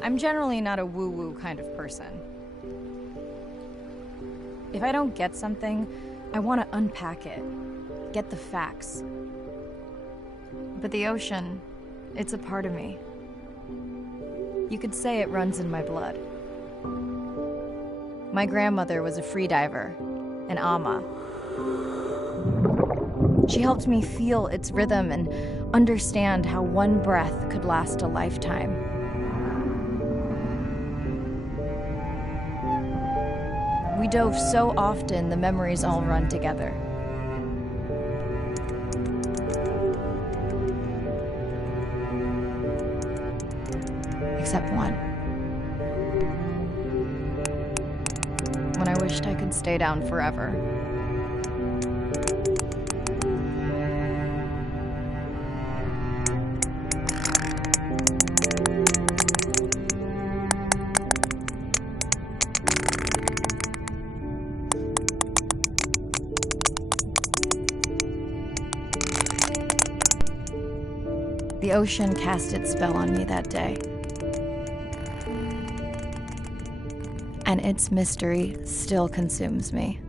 I'm generally not a woo-woo kind of person. If I don't get something, I want to unpack it, get the facts. But the ocean, it's a part of me. You could say it runs in my blood. My grandmother was a freediver, an ama. She helped me feel its rhythm and understand how one breath could last a lifetime. We dove so often, the memories all run together. Except one. When I wished I could stay down forever. The ocean cast its spell on me that day. And its mystery still consumes me.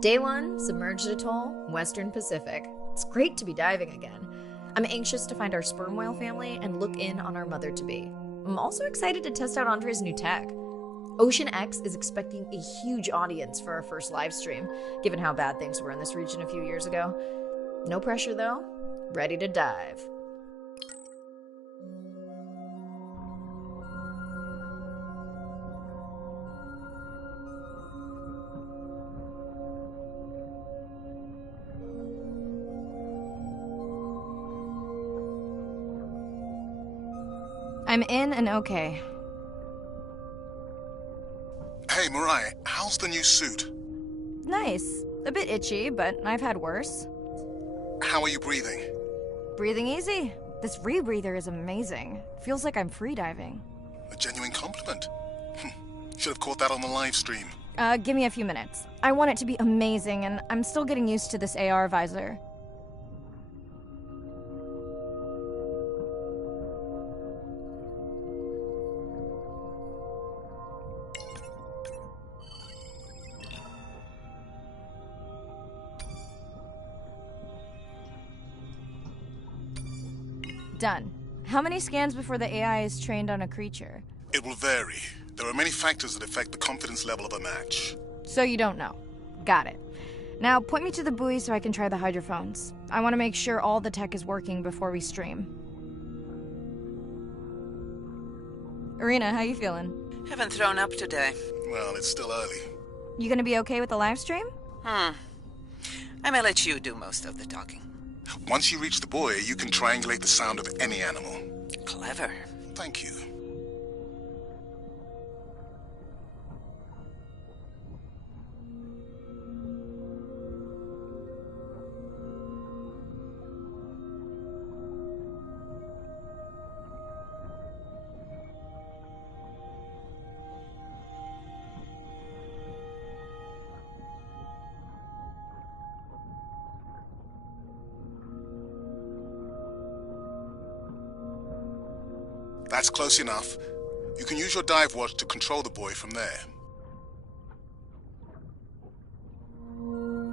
Day 1, submerged atoll, Western Pacific. It's great to be diving again. I'm anxious to find our sperm whale family and look in on our mother-to-be. I'm also excited to test out Andre's new tech. Ocean X is expecting a huge audience for our first live stream, given how bad things were in this region a few years ago. No pressure though, ready to dive. I'm in and okay. Hey, Mirai, how's the new suit? Nice. A bit itchy, but I've had worse. How are you breathing? Breathing easy. This rebreather is amazing. Feels like I'm freediving. A genuine compliment. Should have caught that on the live stream. Give me a few minutes. I want it to be amazing, and I'm still getting used to this AR visor. Done. How many scans before the AI is trained on a creature? It will vary. There are many factors that affect the confidence level of a match. So you don't know. Got it. Now point me to the buoy so I can try the hydrophones. I want to make sure all the tech is working before we stream. Irina, how you feeling? Haven't thrown up today. Well, it's still early. You gonna be okay with the live stream? I may let you do most of the talking. Once you reach the buoy, you can triangulate the sound of any animal. Clever. Thank you. That's close enough. You can use your dive watch to control the buoy from there.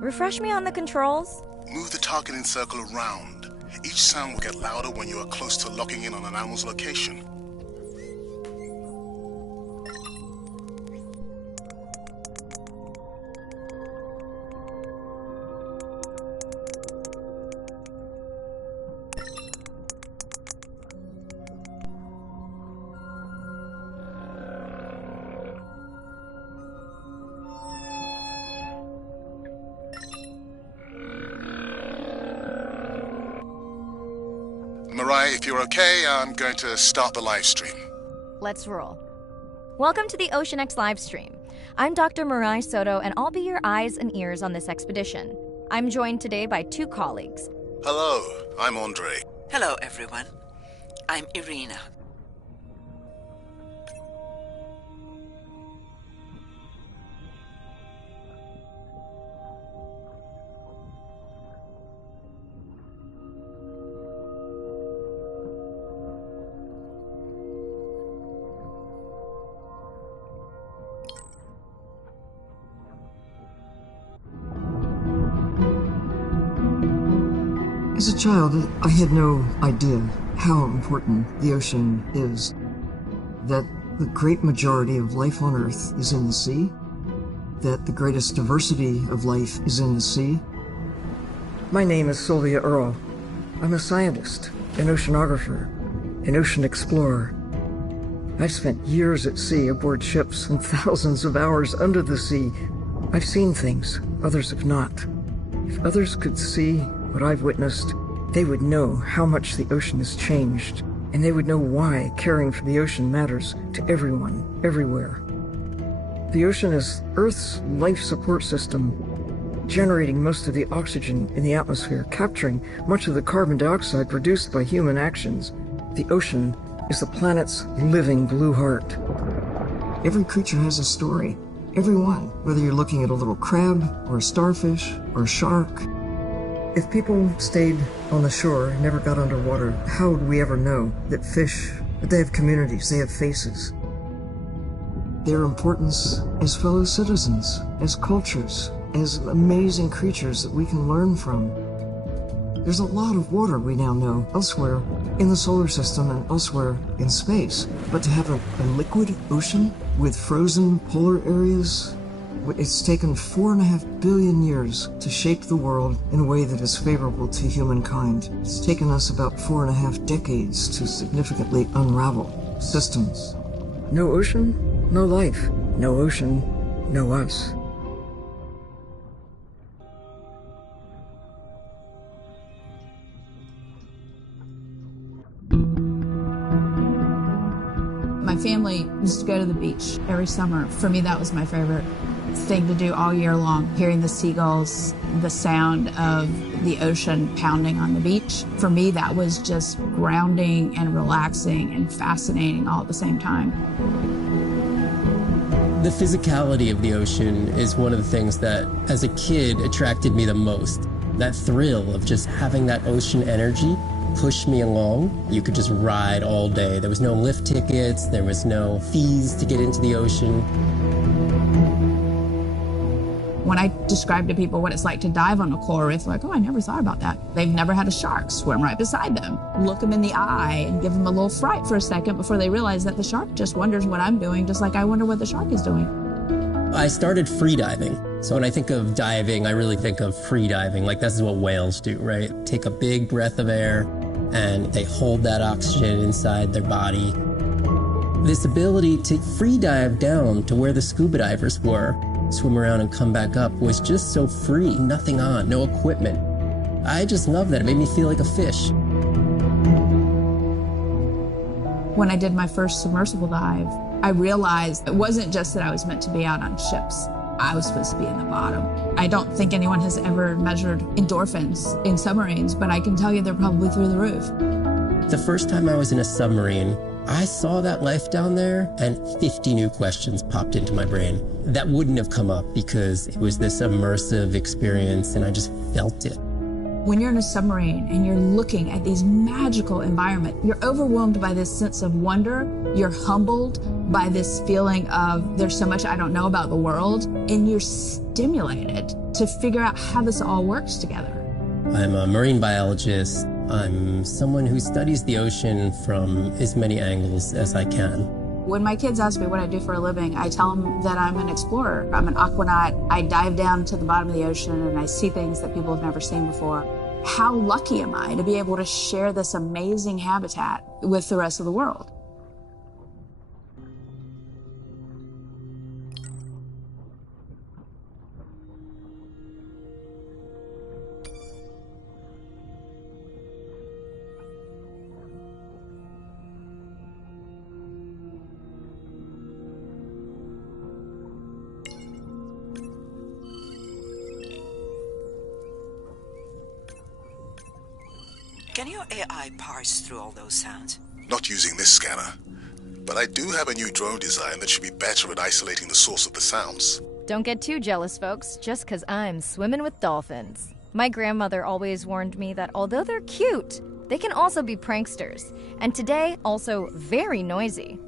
Refresh me on the controls. Move the targeting circle around. Each sound will get louder when you are close to locking in on an animal's location. Mirai, if you're okay, I'm going to start the live stream. Let's roll. Welcome to the Ocean X live stream. I'm Dr. Mirai Soto, and I'll be your eyes and ears on this expedition. I'm joined today by two colleagues. Hello, I'm Andre. Hello, everyone. I'm Irina. As a child, I had no idea how important the ocean is. That the great majority of life on Earth is in the sea. That the greatest diversity of life is in the sea. My name is Sylvia Earle. I'm a scientist, an oceanographer, an ocean explorer. I've spent years at sea aboard ships and thousands of hours under the sea. I've seen things others have not. If others could see what I've witnessed, they would know how much the ocean has changed, and they would know why caring for the ocean matters to everyone, everywhere. The ocean is Earth's life support system, generating most of the oxygen in the atmosphere, capturing much of the carbon dioxide produced by human actions. The ocean is the planet's living blue heart. Every creature has a story. Every one, whether you're looking at a little crab, or a starfish, or a shark. If people stayed on the shore and never got underwater, how would we ever know that fish, that they have communities, they have faces? Their importance as fellow citizens, as cultures, as amazing creatures that we can learn from. There's a lot of water we now know elsewhere in the solar system and elsewhere in space. But to have a liquid ocean with frozen polar areas, it's taken 4.5 billion years to shape the world in a way that is favorable to humankind. It's taken us about 4.5 decades to significantly unravel systems. No ocean, no life. No ocean, no us. My family used to go to the beach every summer. For me, that was my favorite thing to do all year long. Hearing the seagulls, the sound of the ocean pounding on the beach. For me, that was just grounding and relaxing and fascinating all at the same time. The physicality of the ocean is one of the things that, as a kid, attracted me the most. That thrill of just having that ocean energy push me along. You could just ride all day. There was no lift tickets, there was no fees to get into the ocean. When I describe to people what it's like to dive on a coral reef, they're like, oh, I never thought about that. They've never had a shark swim right beside them. Look them in the eye and give them a little fright for a second before they realize that the shark just wonders what I'm doing, just like I wonder what the shark is doing. I started free diving. So when I think of diving, I really think of free diving. Like this is what whales do, right? Take a big breath of air and they hold that oxygen inside their body. This ability to free dive down to where the scuba divers were, swim around and come back up, was just so free. Nothing on, no equipment. I just love that. It made me feel like a fish. When I did my first submersible dive, I realized it wasn't just that I was meant to be out on ships. I was supposed to be in the bottom. I don't think anyone has ever measured endorphins in submarines, but I can tell you they're probably through the roof. The first time I was in a submarine, I saw that life down there and 50 new questions popped into my brain that wouldn't have come up because it was this immersive experience and I just felt it. When you're in a submarine and you're looking at these magical environments, you're overwhelmed by this sense of wonder. You're humbled by this feeling of there's so much I don't know about the world, and you're stimulated to figure out how this all works together. I'm a marine biologist. I'm someone who studies the ocean from as many angles as I can. When my kids ask me what I do for a living, I tell them that I'm an explorer. I'm an aquanaut. I dive down to the bottom of the ocean and I see things that people have never seen before. How lucky am I to be able to share this amazing habitat with the rest of the world? Can your AI parse through all those sounds? Not using this scanner. But I do have a new drone design that should be better at isolating the source of the sounds. Don't get too jealous, folks, just 'cause I'm swimming with dolphins. My grandmother always warned me that although they're cute, they can also be pranksters, and today, also very noisy.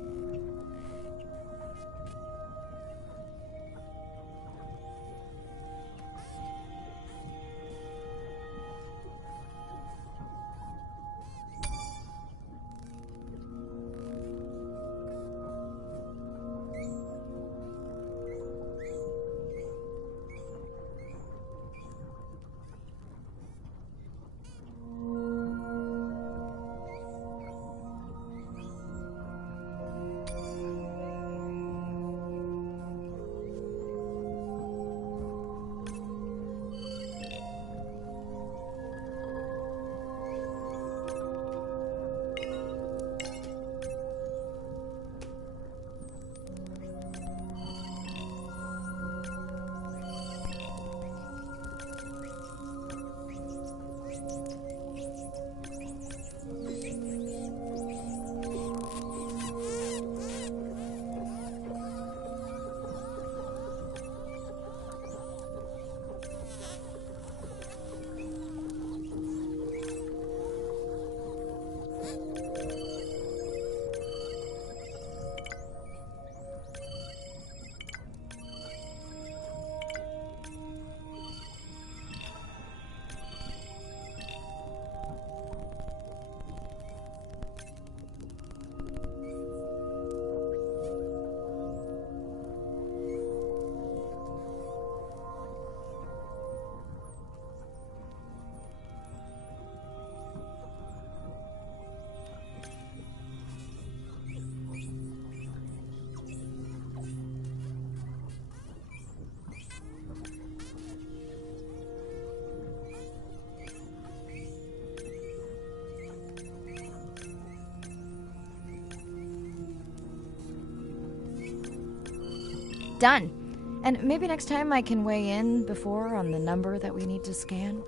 Done. And maybe next time I can weigh in before on the number that we need to scan?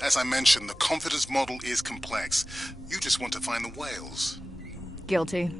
As I mentioned, the confidence model is complex. You just want to find the whales. Guilty.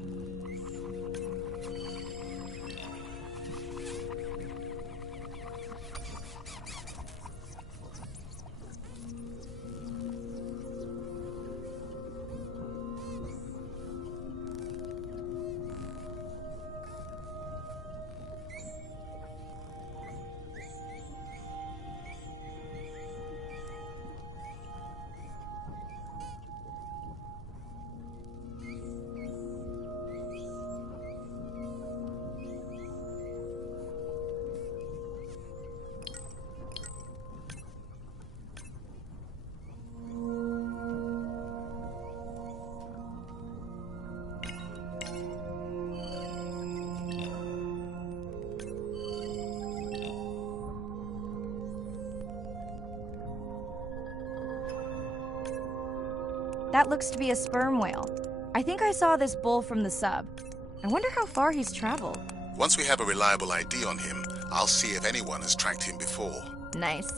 That looks to be a sperm whale. I think I saw this bull from the sub. I wonder how far he's traveled. Once we have a reliable ID on him, I'll see if anyone has tracked him before. Nice.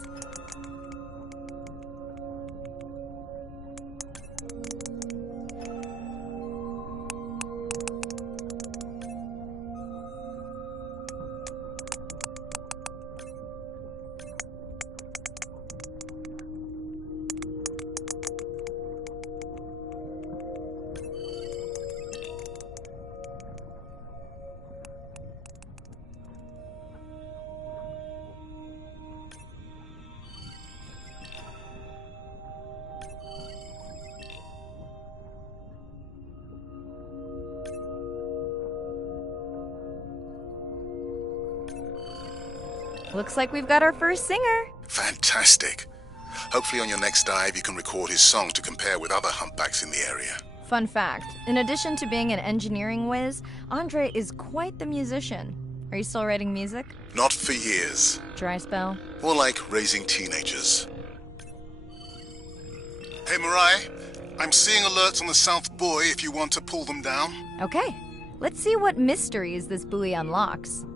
Looks like we've got our first singer. Fantastic. Hopefully on your next dive you can record his song to compare with other humpbacks in the area. Fun fact, in addition to being an engineering whiz, Andre is quite the musician. Are you still writing music? Not for years. Dry spell? More like raising teenagers. Hey Mirai, I'm seeing alerts on the South Buoy if you want to pull them down. Okay, let's see what mysteries this buoy unlocks.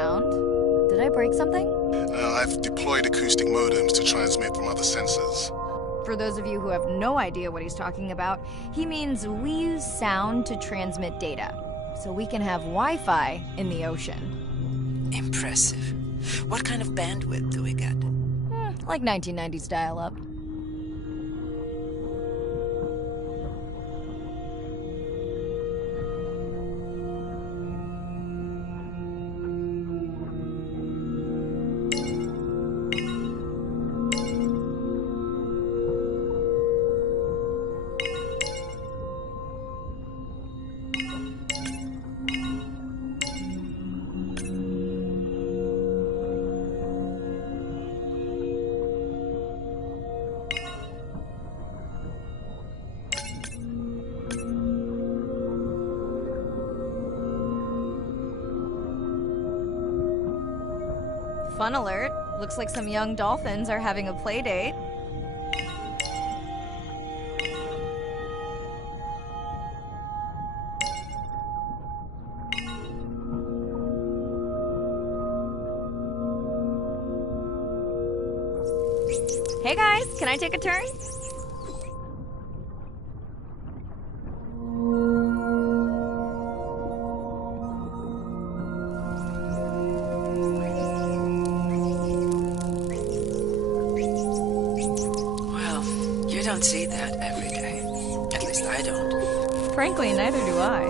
sound. Did I break something? I've deployed acoustic modems to transmit from other sensors. For those of you who have no idea what he's talking about, he means we use sound to transmit data, so we can have Wi-Fi in the ocean. Impressive. What kind of bandwidth do we get? Like 1990s dial-up. Fun alert. Looks like some young dolphins are having a play date. Hey guys, can I take a turn? You don't see that every day. At least I don't. Frankly, neither do I.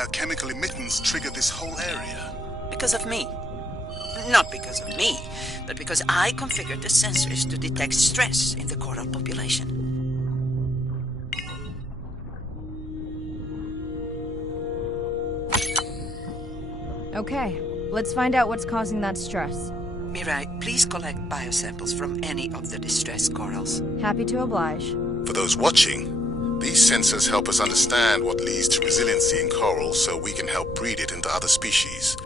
biochemical emittance triggered this whole area? Because of me. Not because of me, but because I configured the sensors to detect stress in the coral population. Okay, let's find out what's causing that stress. Mirai, please collect biosamples from any of the distressed corals. Happy to oblige. For those watching, these sensors help us understand what leads to resiliency in coral so we can help breed it into other species.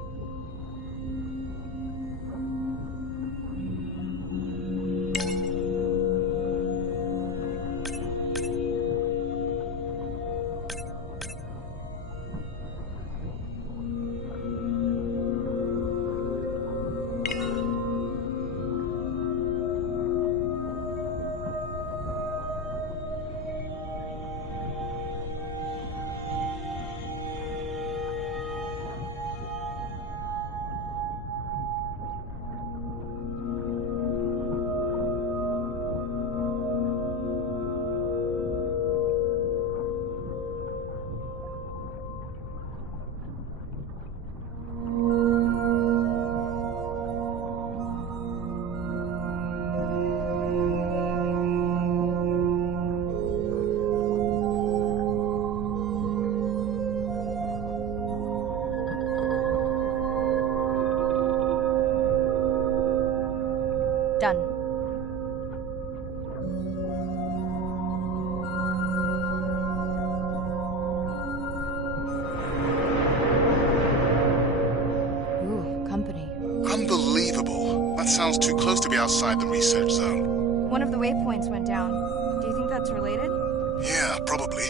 Done. Ooh, company. Unbelievable. That sounds too close to be outside the research zone. One of the waypoints went down. Do you think that's related? Yeah, probably.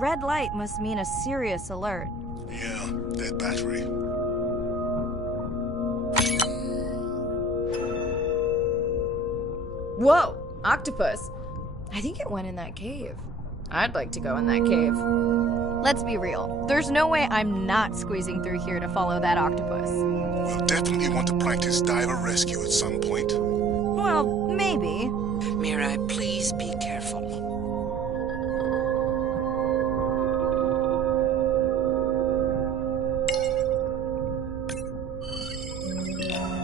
red light must mean a serious alert. Yeah, dead battery. Whoa, octopus. I think it went in that cave. I'd like to go in that cave. Let's be real. There's no way I'm not squeezing through here to follow that octopus. We'll definitely want to practice diver rescue at some point. Well, maybe. Mirai, please be careful.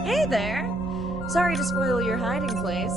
Hey there. Sorry to spoil your hiding place.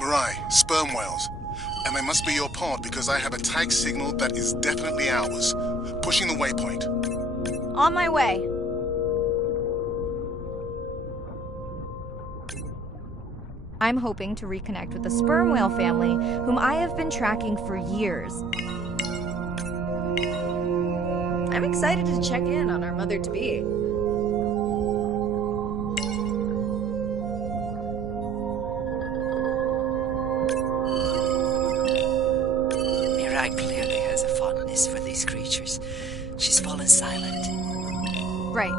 Mirai, sperm whales. And they must be your pod because I have a tag signal that is definitely ours. Pushing the waypoint. On my way. I'm hoping to reconnect with the sperm whale family, whom I have been tracking for years. I'm excited to check in on our mother-to-be. Mirai clearly has a fondness for these creatures. She's fallen silent. Right.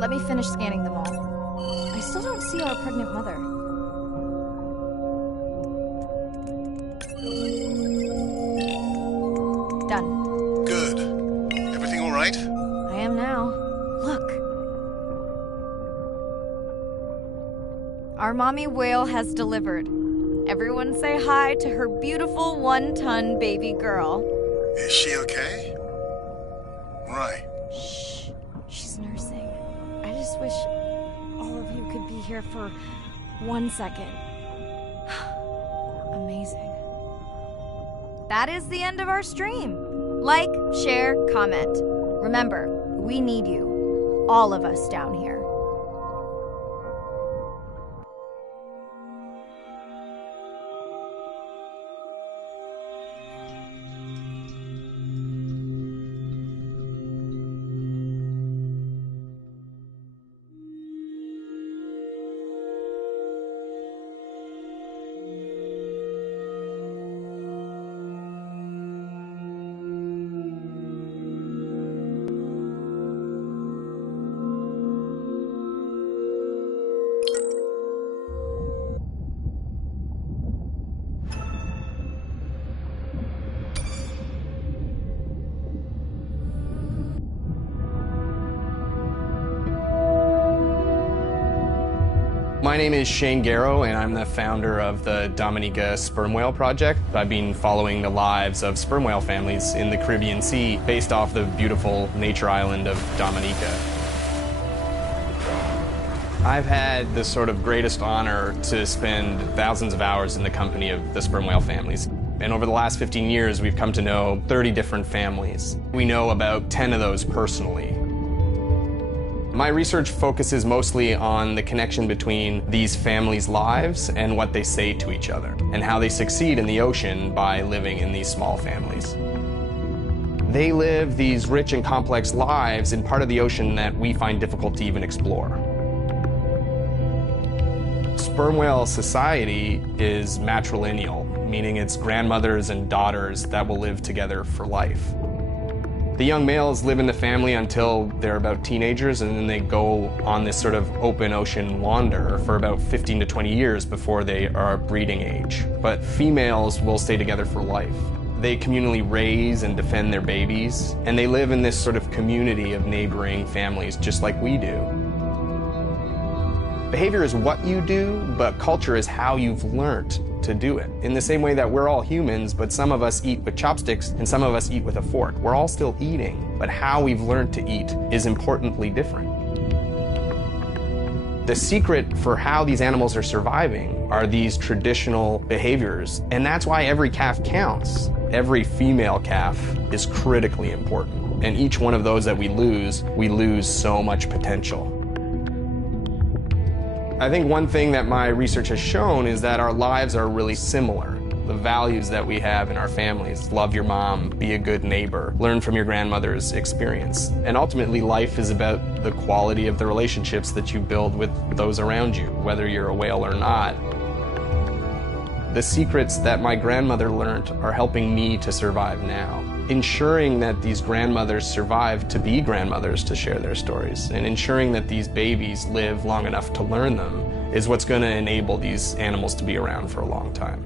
Let me finish scanning them all. I still don't see our pregnant mother. Done. Good. Everything all right? I am now. Look. Our mommy whale has delivered. Everyone say hi to her beautiful 1-ton baby girl. Is she okay? Right. Shh. She's nursing. I just wish all of you could be here for 1 second. Amazing. That is the end of our stream. Like, share, comment. Remember, we need you. All of us down here. My name is Shane Garrow, and I'm the founder of the Dominica Sperm Whale Project. I've been following the lives of sperm whale families in the Caribbean Sea based off the beautiful nature island of Dominica. I've had the sort of greatest honor to spend thousands of hours in the company of the sperm whale families. And over the last 15 years, we've come to know 30 different families. We know about 10 of those personally. My research focuses mostly on the connection between these families' lives and what they say to each other, and how they succeed in the ocean by living in these small families. They live these rich and complex lives in part of the ocean that we find difficult to even explore. Sperm whale society is matrilineal, meaning it's grandmothers and daughters that will live together for life. The young males live in the family until they're about teenagers, and then they go on this sort of open ocean wander for about 15 to 20 years before they are breeding age. But females will stay together for life. They communally raise and defend their babies, and they live in this sort of community of neighboring families just like we do. Behavior is what you do, but culture is how you've learned to do it. In the same way that we're all humans, but some of us eat with chopsticks and some of us eat with a fork. We're all still eating, but how we've learned to eat is importantly different. The secret for how these animals are surviving are these traditional behaviors, and that's why every calf counts. Every female calf is critically important, and each one of those that we lose so much potential. I think one thing that my research has shown is that our lives are really similar. The values that we have in our families, love your mom, be a good neighbor, learn from your grandmother's experience. And ultimately, life is about the quality of the relationships that you build with those around you, whether you're a whale or not. The secrets that my grandmother learned are helping me to survive now. Ensuring that these grandmothers survive to be grandmothers to share their stories, and ensuring that these babies live long enough to learn them is what's going to enable these animals to be around for a long time.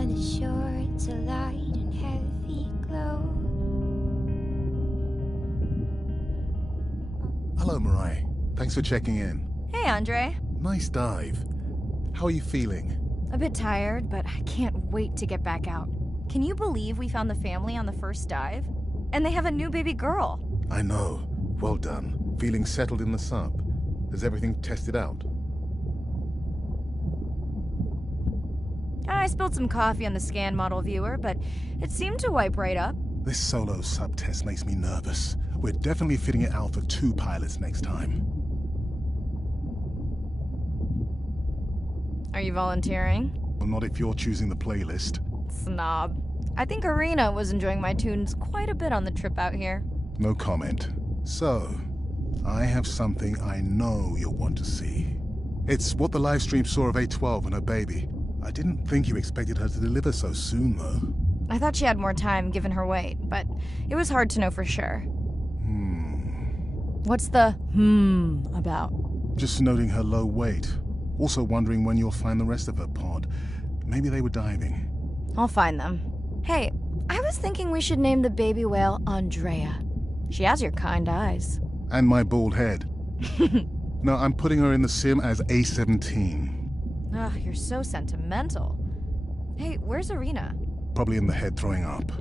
on the shore, it's a light and heavy glow. Hello, Mariah. Thanks for checking in. Hey, Andre. Nice dive. How are you feeling? A bit tired, but I can't wait to get back out. Can you believe we found the family on the first dive? And they have a new baby girl. I know. Well done. Feeling settled in the sub. Has everything tested out? I spilled some coffee on the scan model viewer, but it seemed to wipe right up. This solo sub test makes me nervous. We're definitely fitting it out for 2 pilots next time. Are you volunteering? Well, not if you're choosing the playlist. Snob. I think Arena was enjoying my tunes quite a bit on the trip out here. No comment. So, I have something I know you'll want to see. It's what the live stream saw of A12 and her baby. I didn't think you expected her to deliver so soon, though. I thought she had more time given her weight, but it was hard to know for sure. What's the about? Just noting her low weight. Also wondering when you'll find the rest of her pod. Maybe they were diving. I'll find them. Hey, I was thinking we should name the baby whale Andrea. She has your kind eyes. And my bald head. No, I'm putting her in the sim as A17. Ugh, you're so sentimental. Hey, where's Arena? Probably in the head throwing up.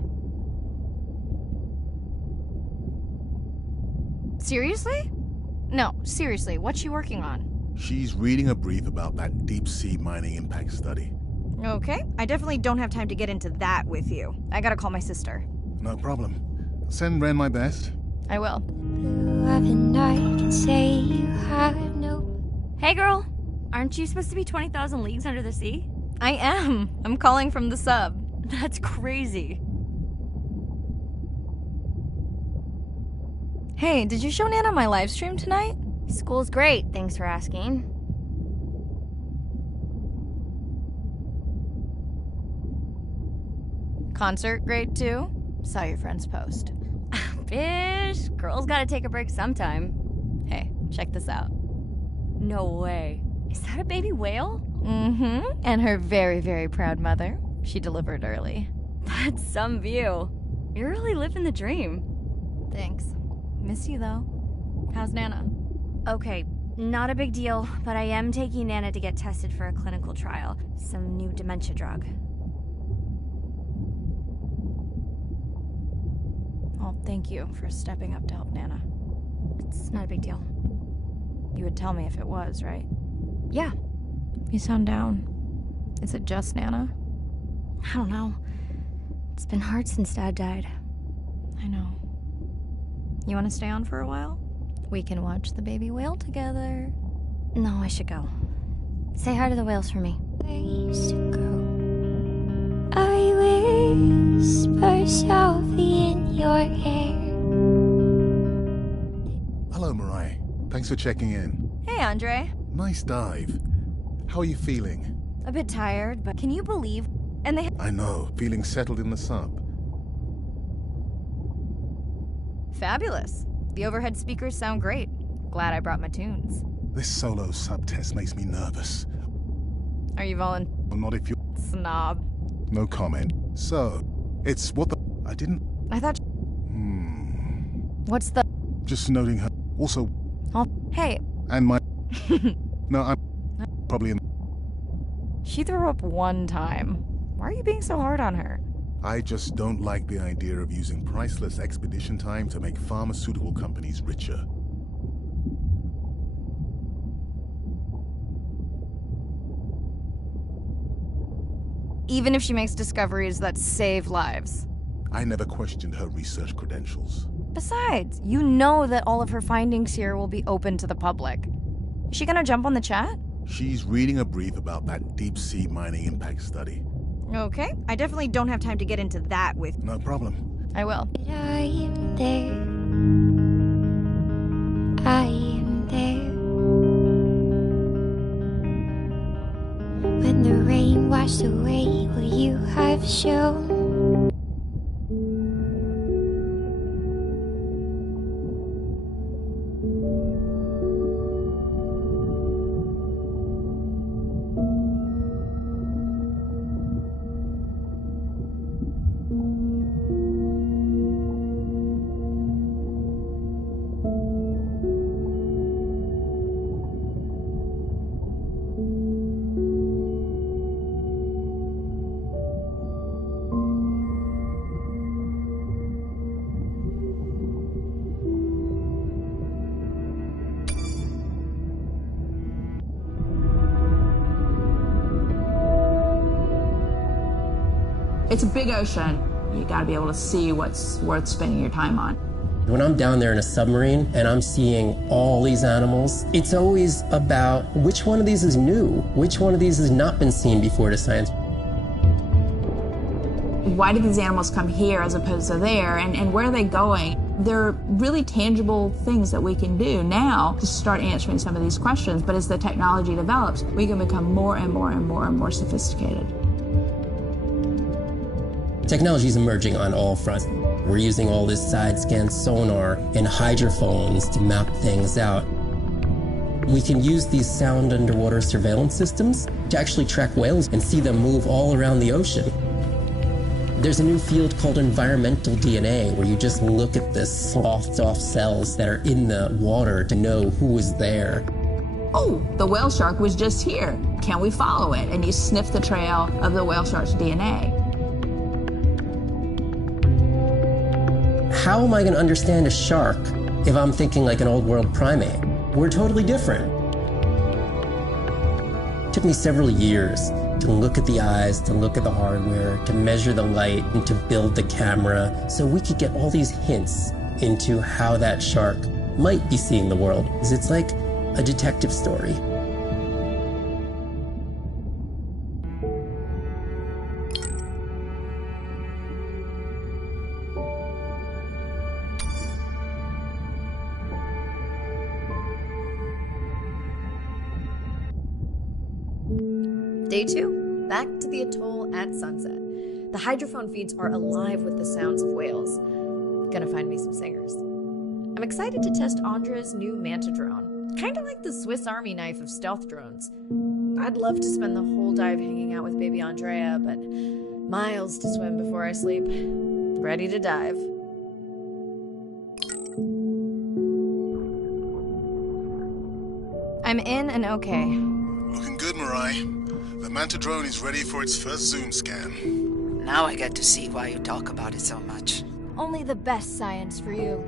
Seriously? No, seriously, what's she working on? She's reading a brief about that deep-sea mining impact study. Okay, I definitely don't have time to get into that with you. I gotta call my sister. No problem. Send Ren my best. I will. Blue of the night can say you have no. Hey girl, aren't you supposed to be 20,000 leagues under the sea? I am. I'm calling from the sub. That's crazy. Hey, did you show Nana my live stream tonight? School's great, thanks for asking. Concert great too? Saw your friend's post. Bish, girls gotta take a break sometime. Hey, check this out. No way. Is that a baby whale? Mm-hmm. And her very, very proud mother. She delivered early. That's some view. You're really living the dream. Thanks. Miss you though. How's Nana? Okay, not a big deal, but I am taking Nana to get tested for a clinical trial. Some new dementia drug. Oh, thank you for stepping up to help Nana. It's not a big deal. You would tell me if it was, right? Yeah. You sound down. Is it just Nana? I don't know. It's been hard since Dad died. I know. You want to stay on for a while? We can watch the baby whale together. No, I should go. Say hi to the whales for me. Place to go. I whisper softly in your ear. Hello, Mariah. Thanks for checking in. Hey, Andre. Nice dive. How are you feeling? A bit tired, but can you believe? And they. I know. Feeling settled in the sub. Fabulous. The overhead speakers sound great. Glad I brought my tunes. This solo sub test makes me nervous. Are you Well, not if you're... Snob. No comment. So, it's what the... I didn't... I thought. What's the? Just noting her... Also... Oh, hey. And my... No, I'm... Probably in... She threw up one time. Why are you being so hard on her? I just don't like the idea of using priceless expedition time to make pharmaceutical companies richer. Even if she makes discoveries that save lives. I never questioned her research credentials. Besides, you know that all of her findings here will be open to the public. Is she gonna jump on the chat? She's reading a brief about that deep-sea mining impact study. Okay, I definitely don't have time to get into that with. No problem. I will. I am there. I am there. When the rain washed away what you have shown. It's a big ocean. You gotta be able to see what's worth spending your time on. When I'm down there in a submarine and I'm seeing all these animals, it's always about which one of these is new, which one of these has not been seen before to science. Why did these animals come here as opposed to there, and where are they going? They're really tangible things that we can do now to start answering some of these questions, but as the technology develops, we can become more and more and more and more sophisticated. Technology is emerging on all fronts. We're using all this side-scan sonar and hydrophones to map things out. We can use these sound underwater surveillance systems to actually track whales and see them move all around the ocean. There's a new field called environmental DNA, where you just look at the soft cells that are in the water to know who is there. Oh, the whale shark was just here. Can we follow it? And you sniff the trail of the whale shark's DNA. How am I going to understand a shark if I'm thinking like an old world primate? We're totally different. It took me several years to look at the eyes, to look at the hardware, to measure the light, and to build the camera so we could get all these hints into how that shark might be seeing the world. It's like a detective story. Day 2, back to the atoll at sunset. The hydrophone feeds are alive with the sounds of whales. Gonna find me some singers. I'm excited to test Andrea's new Manta drone. Kinda like the Swiss Army knife of stealth drones. I'd love to spend the whole dive hanging out with baby Andrea, but miles to swim before I sleep. Ready to dive. I'm in and okay. Looking good, Mirai. The Manta drone is ready for its first zoom scan. Now I get to see why you talk about it so much. Only the best science for you.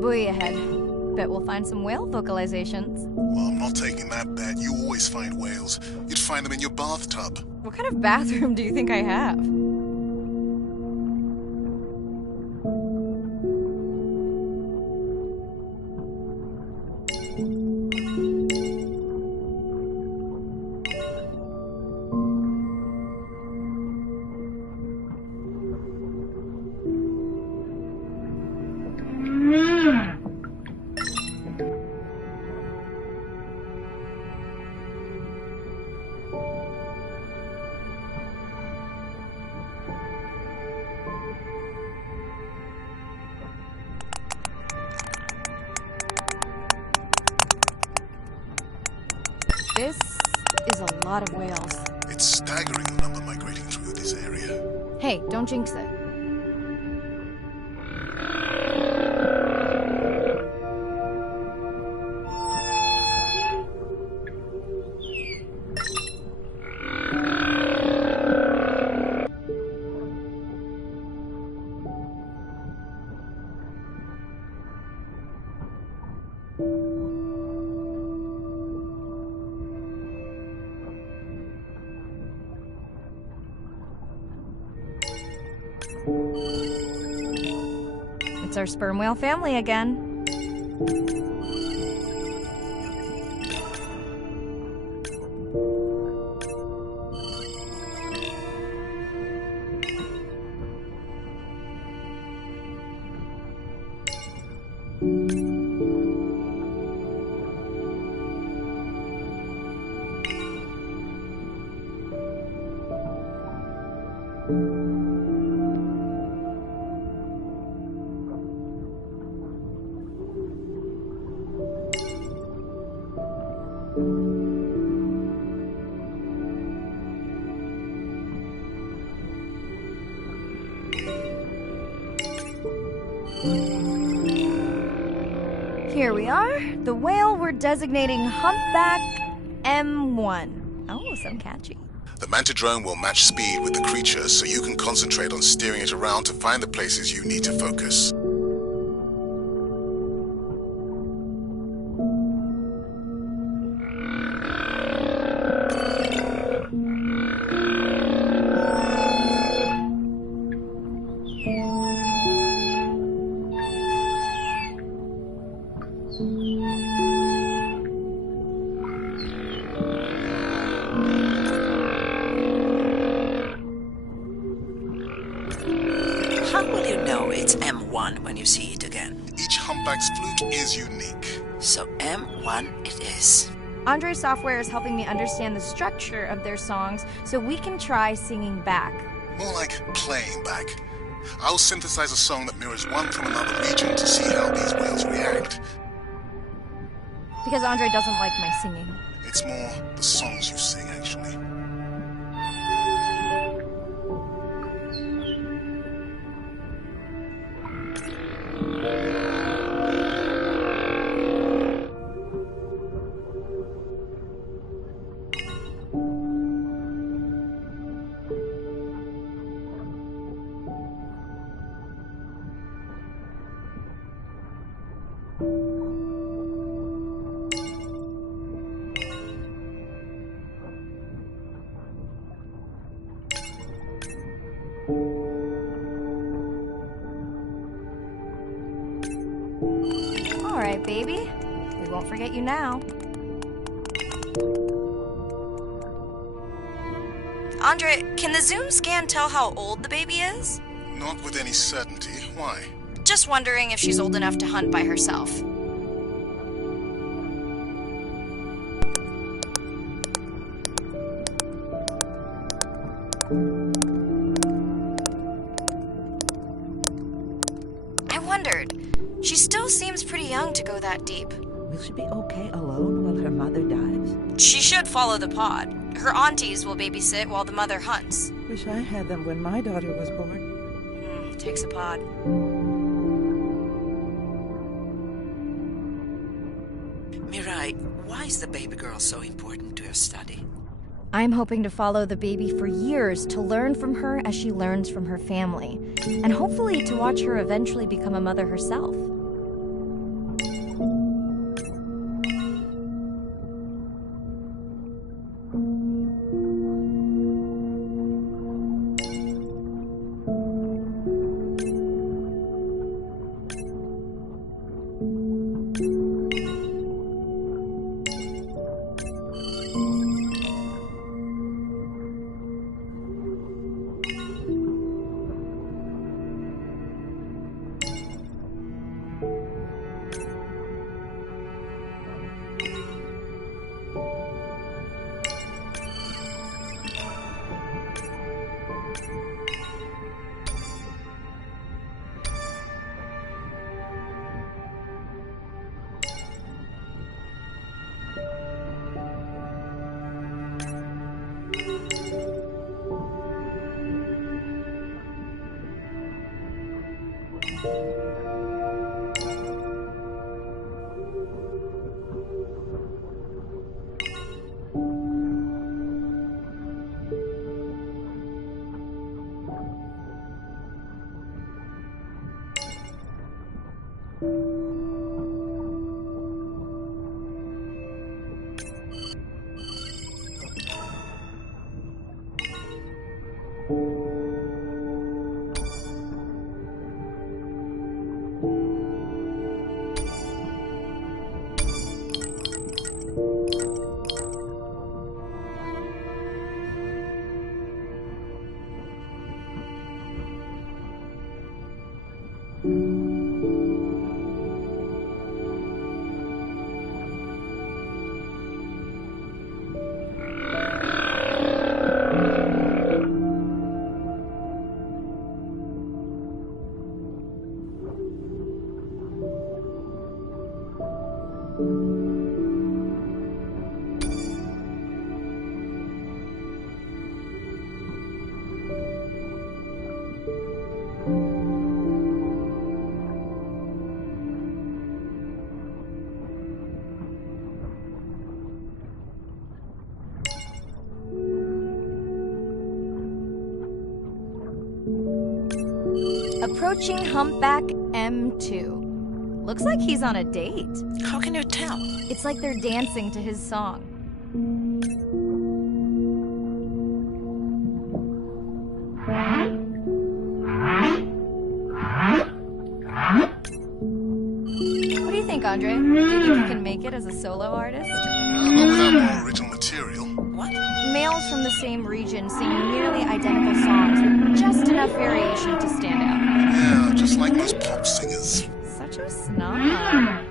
Buoy ahead. Bet we'll find some whale vocalizations. Well, I'm not taking that bet. You always find whales. You'd find them in your bathtub. What kind of bathroom do you think I have? This is a lot of whales. It's staggering the number migrating through this area. Hey, don't jinx it. It's our sperm whale family again. Here we are, the whale we're designating Humpback M1. Oh, some catchy. The Mantidrone will match speed with the creature so you can concentrate on steering it around to find the places you need to focus. How will you know it's M1 when you see it again? Each humpback's fluke is unique. So M1 it is. Andre's software is helping me understand the structure of their songs so we can try singing back. More like playing back. I'll synthesize a song that mirrors one from another region to see how these whales react. Because Andre doesn't like my singing. It's more the songs you sing, actually. All right, baby. We won't forget you now. Andre, can the Zoom scan tell how old the baby is? Not with any certainty. Why? Just wondering if she's old enough to hunt by herself. I wondered. She still seems pretty young to go that deep. Will she be okay alone while her mother dives? She should follow the pod. Her aunties will babysit while the mother hunts. Wish I had them when my daughter was born. Takes a pod. Mirai, why is the baby girl so important to your study? I'm hoping to follow the baby for years to learn from her as she learns from her family, and hopefully to watch her eventually become a mother herself. Approaching Humpback M2. Looks like he's on a date. How can you tell? It's like they're dancing to his song. What do you think, Andre? Do you think you can make it as a solo artist? Not without more original material. What? Males from the same region sing nearly identical songs with just enough variation to stand out. Yeah, just like those pop singers. Such a snob.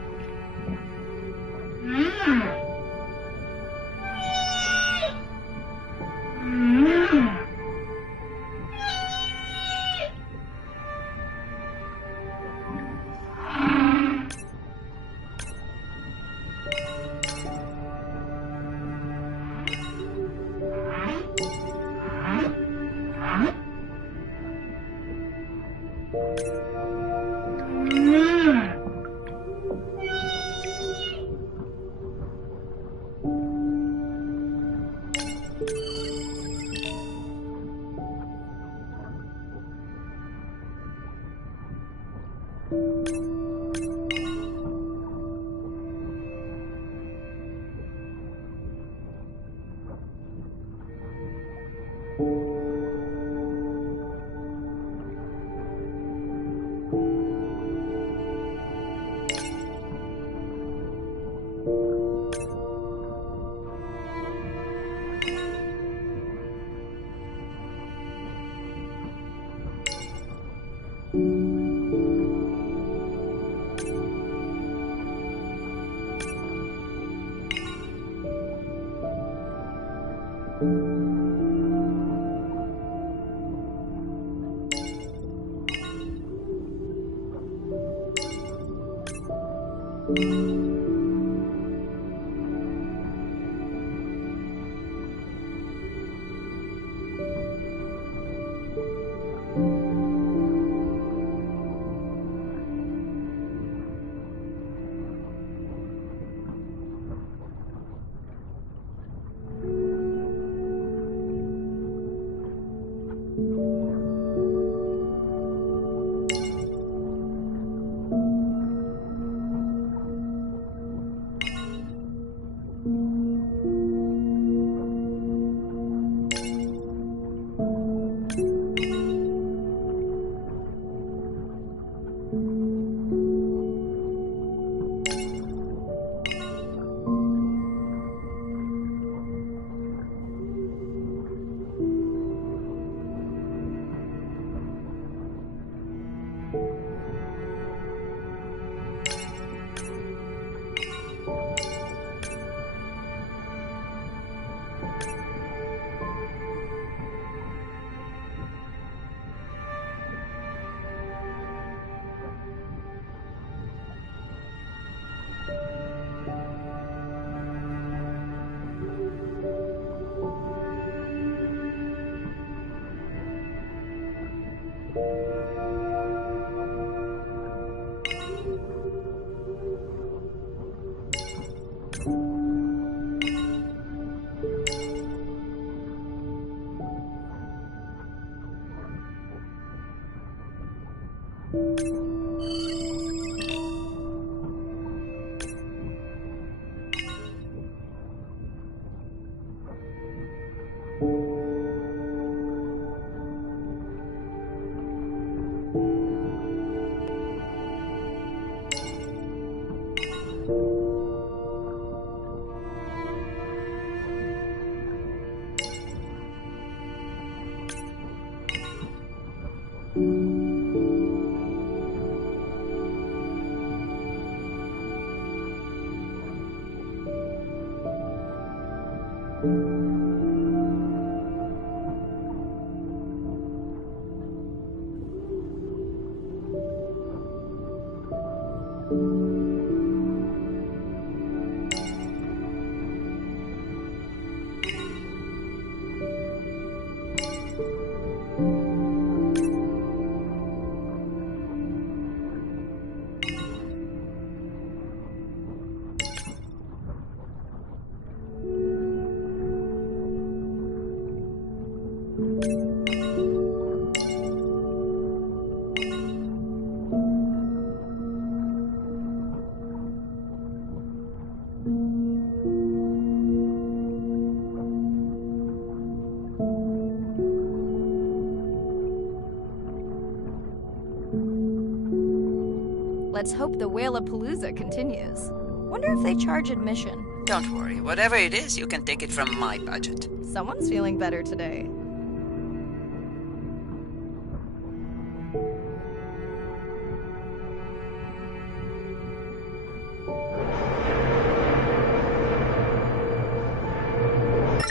Let's hope the Whalapalooza continues. Wonder if they charge admission. Don't worry. Whatever it is, you can take it from my budget. Someone's feeling better today.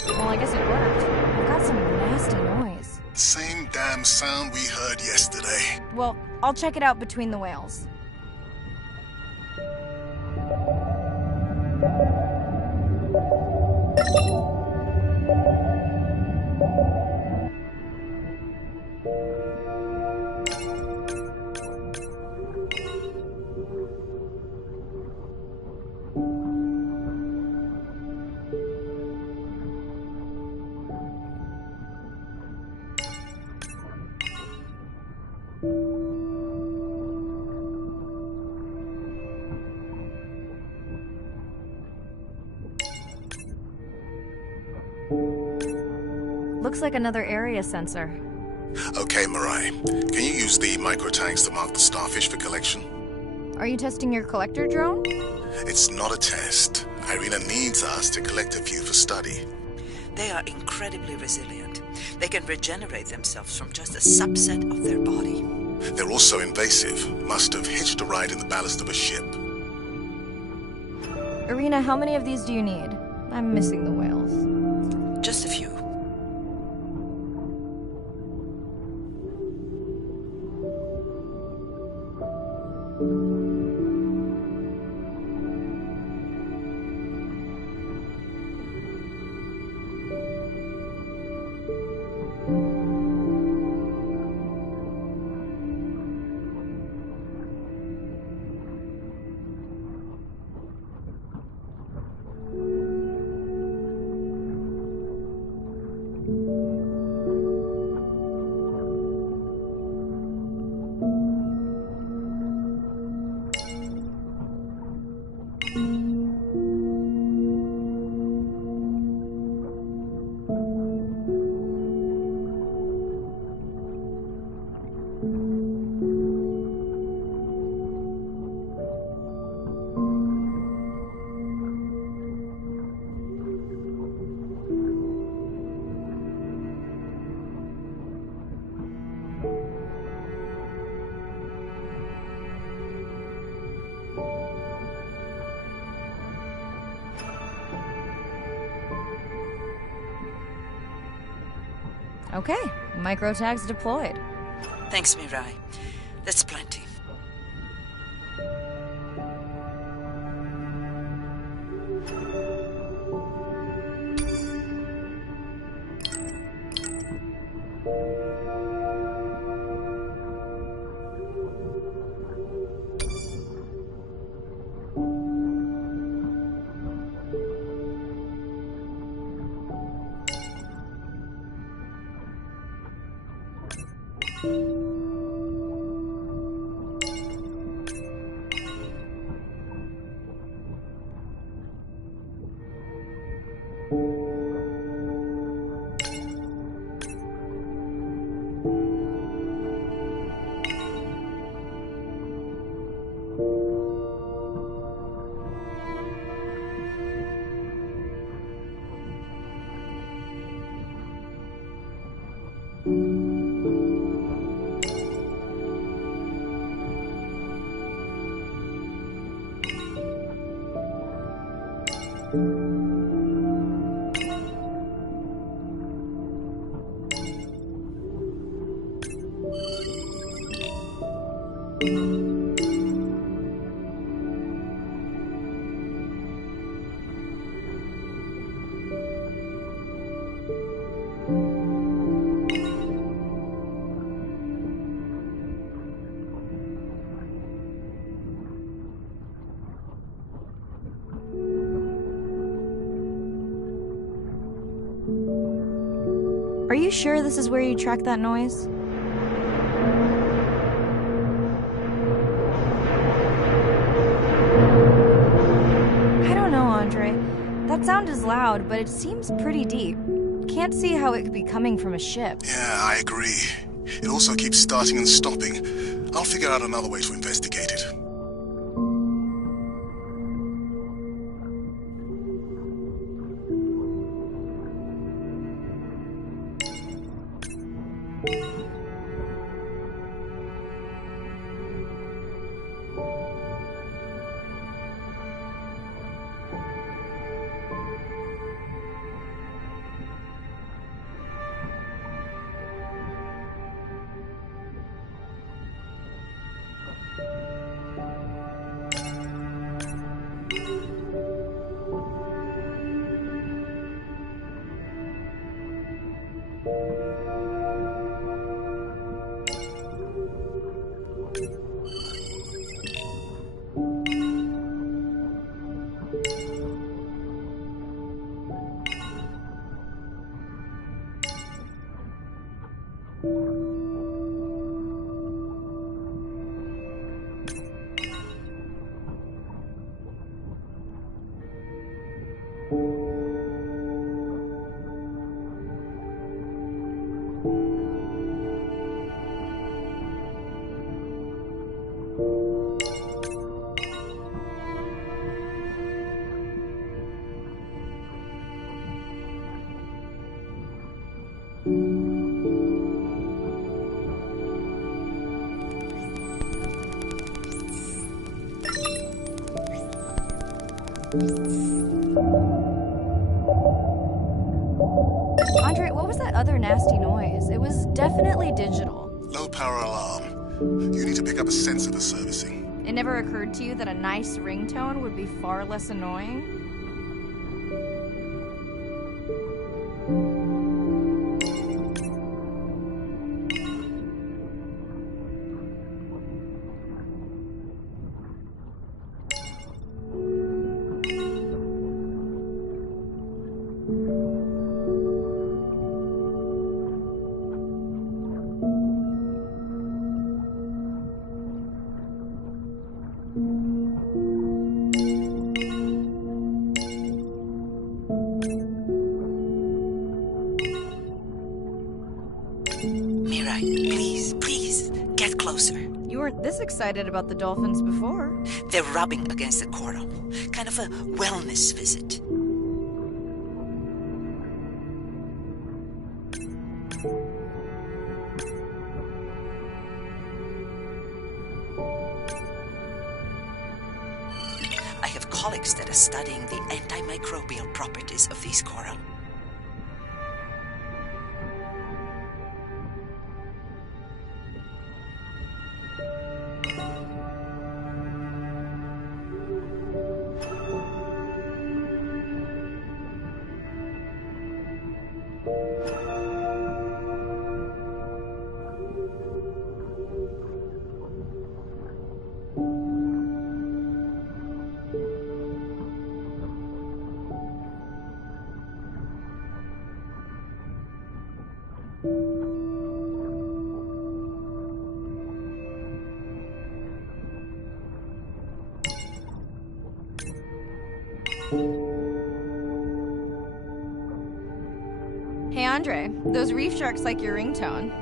Well, I guess it worked. I've got some nasty noise. Same damn sound we heard yesterday. Well, I'll check it out between the whales. Looks like another area sensor. Okay, Mirai. Can you use the microtanks to mark the starfish for collection? Are you testing your collector drone? It's not a test. Irina needs us to collect a few for study. They are incredibly resilient. They can regenerate themselves from just a subset of their body. They're also invasive. Must have hitched a ride in the ballast of a ship. Irina, how many of these do you need? I'm missing the whales. Just a few. Okay, micro tags deployed. Thanks, Mirai. That's plenty. Are you sure this is where you tracked that noise? I don't know, Andre. That sound is loud, but it seems pretty deep. Can't see how it could be coming from a ship. Yeah, I agree. It also keeps starting and stopping. I'll figure out another way to investigate it. Andre, what was that other nasty noise? It was definitely digital. Low power alarm. You need to pick up a sensor for servicing. It never occurred to you that a nice ringtone would be far less annoying? Mirai, please, get closer. You weren't this excited about the dolphins before. They're rubbing against the coral. Kind of a wellness visit. I have colleagues that are studying the antimicrobial properties of these coral. Hey Andre, those reef sharks like your ringtone.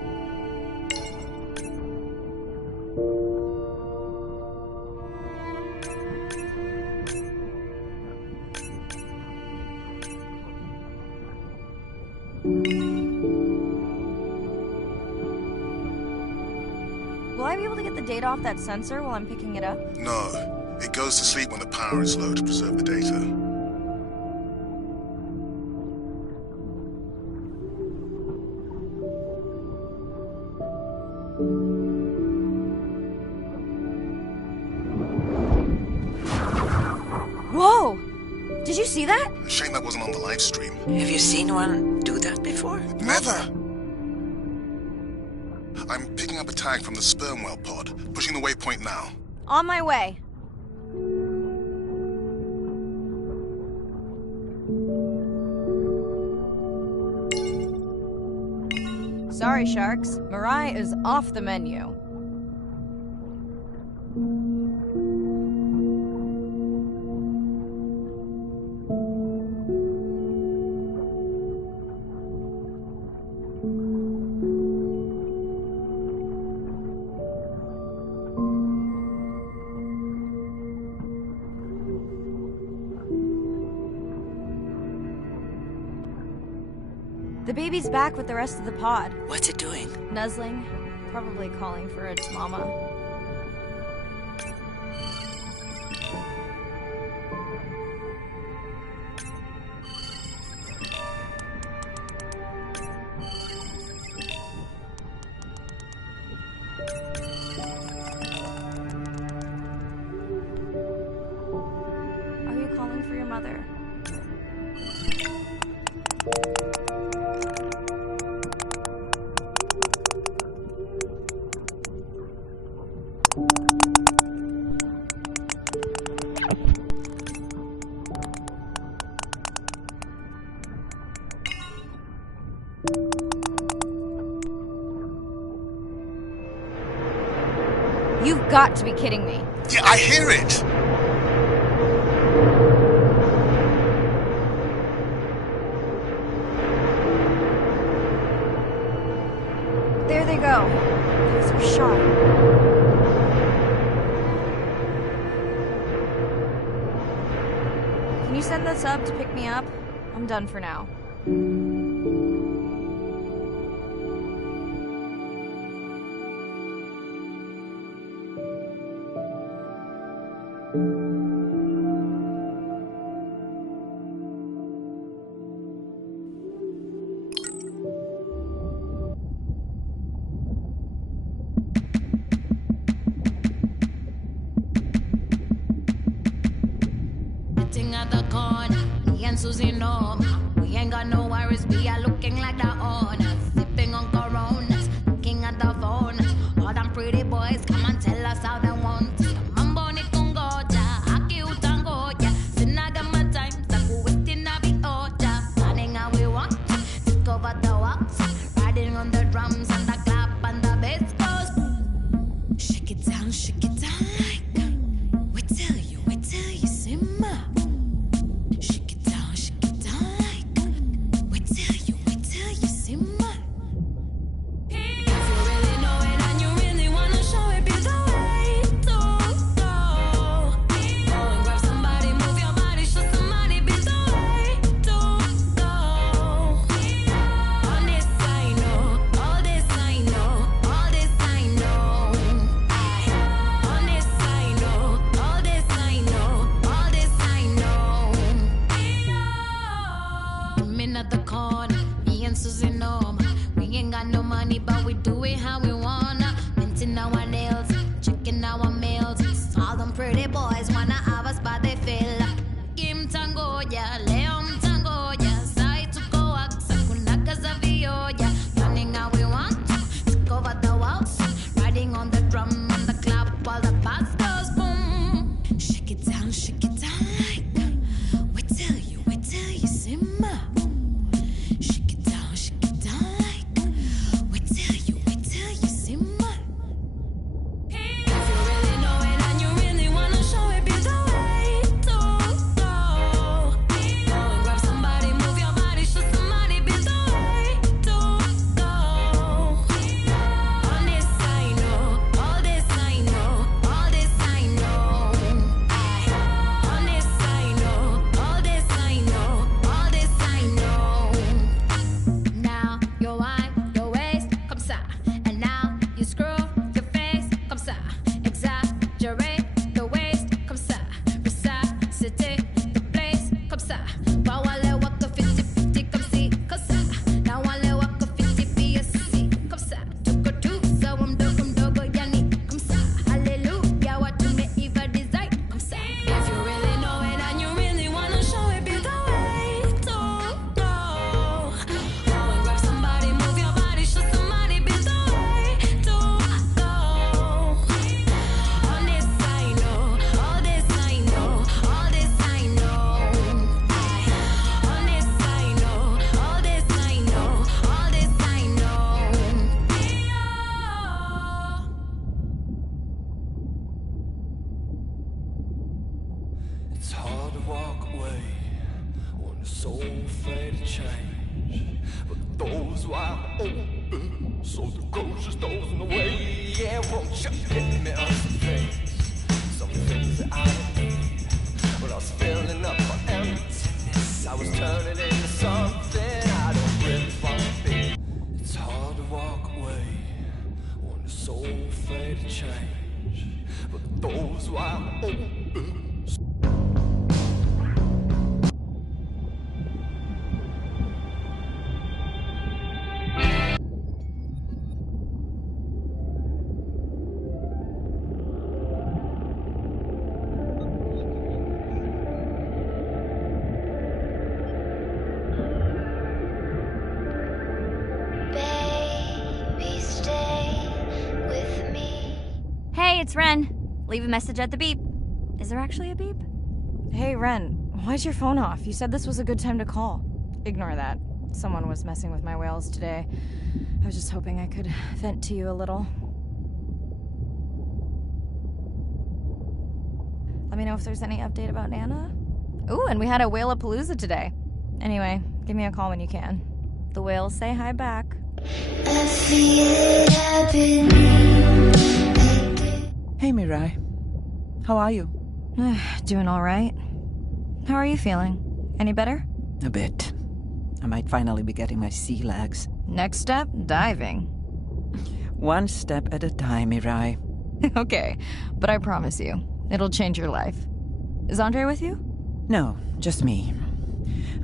Will I be able to get the data off that sensor while I'm picking it up? No. It goes to sleep when the power is low to preserve the data. Did you see that? Shame that wasn't on the live stream. Have you seen one do that before? Never! I'm picking up a tag from the sperm whale pod. Pushing the waypoint now. On my way. Sorry, sharks. Mirai is off the menu. The baby's back with the rest of the pod. What's it doing? Nuzzling, probably calling for its mama. Are you calling for your mother? You've got to be kidding me. Yeah, I hear it! There they go. There's our shot. Can you send the sub to pick me up? I'm done for now. At the corner, me and Susie know we ain't got no worries. We are looking like the owners, sipping on Coronas, looking at the phone. All them pretty boys come and tell us how they want. Mambo ni kungoja, aki utangoja. Sinaga my time, taku waiting na be order. Planning how we want, discover the walks, riding on the drums and the clap and the bass goes. Shake it down like. Wait till you simmer. It's hard to walk away when the soul fade to change. But those wide open, so the closest doors in the way. Yeah, won't you get me on some things that I don't need. When I was filling up my emptiness, I was turning into something I don't really want to be. It's hard to walk away when the soul fade to change. But those wide open. Hey, it's Ren. Leave a message at the beep. Is there actually a beep? Hey, Ren, why's your phone off? You said this was a good time to call. Ignore that. Someone was messing with my whales today. I was just hoping I could vent to you a little. Let me know if there's any update about Nana. Ooh, and we had a Whale-a-Palooza today. Anyway, give me a call when you can. The whales say hi back. I feel it happening. Hey, Mirai. How are you? Doing all right. How are you feeling? Any better? A bit. I might finally be getting my sea legs. Next step, diving. One step at a time, Mirai. Okay, but I promise you, it'll change your life. Is Andre with you? No, just me.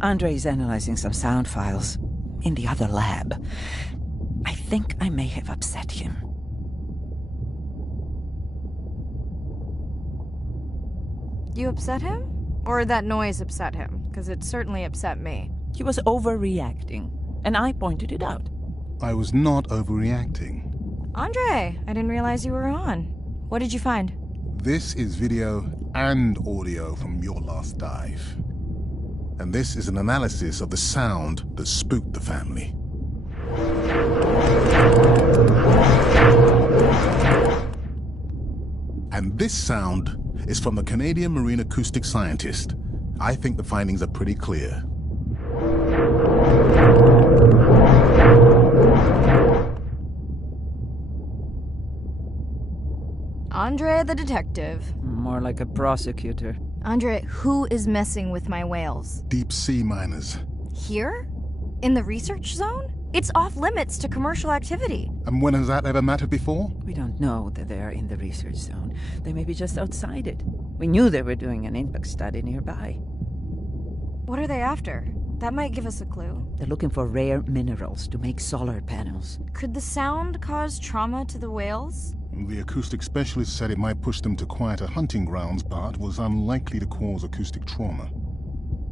Andre is analyzing some sound files in the other lab. I think I may have upset him. You upset him? Or that noise upset him? Because it certainly upset me. He was overreacting, and I pointed it out. I was not overreacting. Andre, I didn't realize you were on. What did you find? This is video and audio from your last dive. And this is an analysis of the sound that spooked the family. And this sound is from the Canadian marine acoustic scientist. I think the findings are pretty clear. Andre the detective. More like a prosecutor. Andre, who is messing with my whales? Deep sea miners. Here? In the research zone? It's off limits to commercial activity. And when has that ever mattered before? We don't know that they are in the research zone. They may be just outside it. We knew they were doing an impact study nearby. What are they after? That might give us a clue. They're looking for rare minerals to make solar panels. Could the sound cause trauma to the whales? The acoustic specialist said it might push them to quieter hunting grounds, but was unlikely to cause acoustic trauma.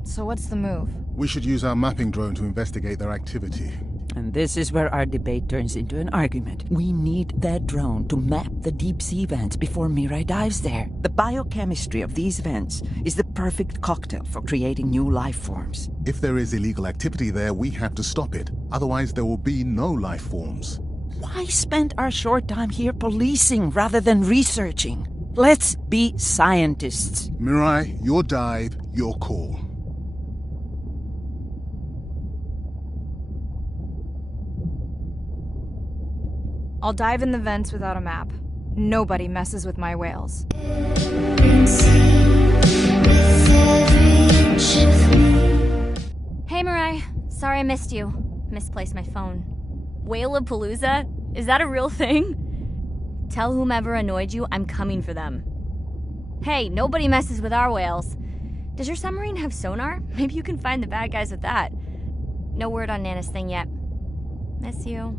So what's the move? We should use our mapping drone to investigate their activity. And this is where our debate turns into an argument. We need that drone to map the deep sea vents before Mirai dives there. The biochemistry of these vents is the perfect cocktail for creating new life forms. If there is illegal activity there, we have to stop it. Otherwise, there will be no life forms. Why spend our short time here policing rather than researching? Let's be scientists. Mirai, your dive, your call. I'll dive in the vents without a map. Nobody messes with my whales. Hey, Mirai. Sorry I missed you. Misplaced my phone. Whale-a-Palooza? Is that a real thing? Tell whomever annoyed you I'm coming for them. Hey, nobody messes with our whales. Does your submarine have sonar? Maybe you can find the bad guys with that. No word on Nana's thing yet. Miss you.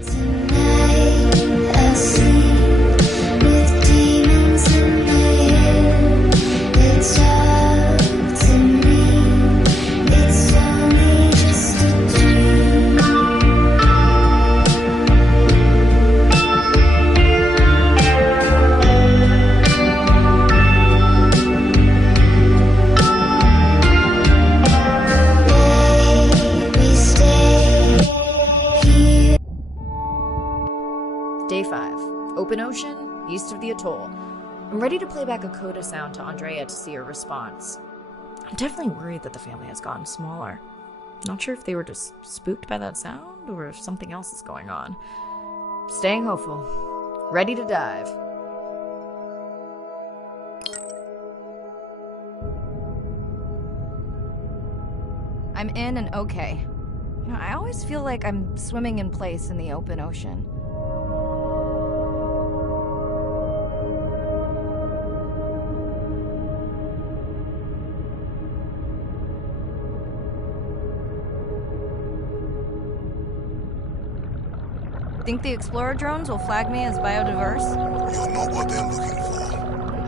Tonight I'll sleep with demons in my head. They talk to me. It's only just a dream. Baby, stay here. Day 5. Open ocean, east of the atoll. I'm ready to play back a coda sound to Andrea to see her response. I'm definitely worried that the family has gotten smaller. Not sure if they were just spooked by that sound or if something else is going on. Staying hopeful. Ready to dive. I'm in and okay. You know, I always feel like I'm swimming in place in the open ocean. Think the Explorer drones will flag me as biodiverse? You're not what they're looking for.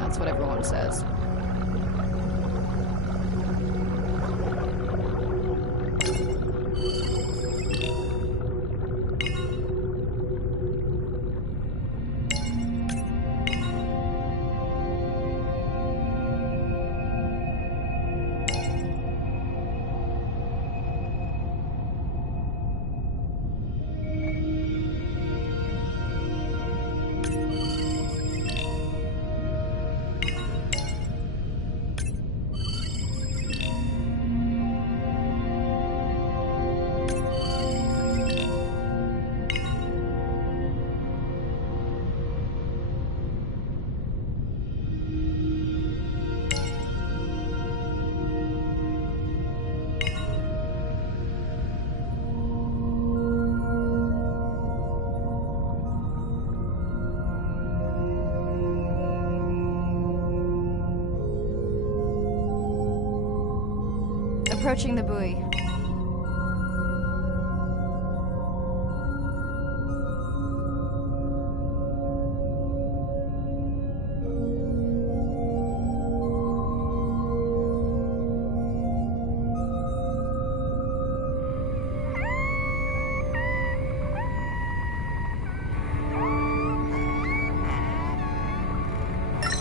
That's what everyone says. Approaching the buoy.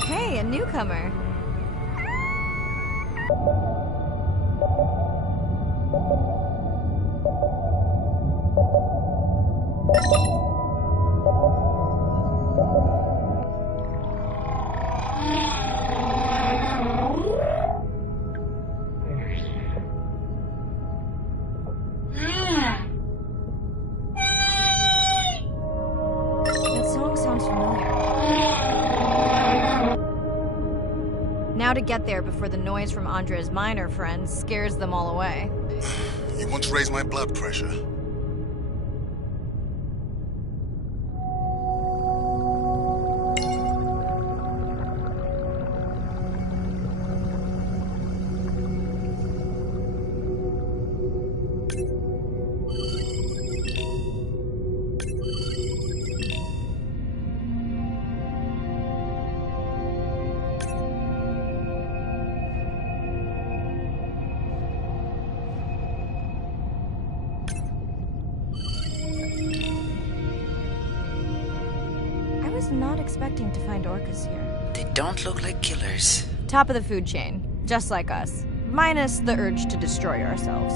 Hey, a newcomer. That song sounds familiar. Now to get there before the noise from Andrea's miner friends scares them all away. You want to raise my blood pressure? I was not expecting to find orcas here. They don't look like killers. Top of the food chain, just like us. Minus the urge to destroy ourselves.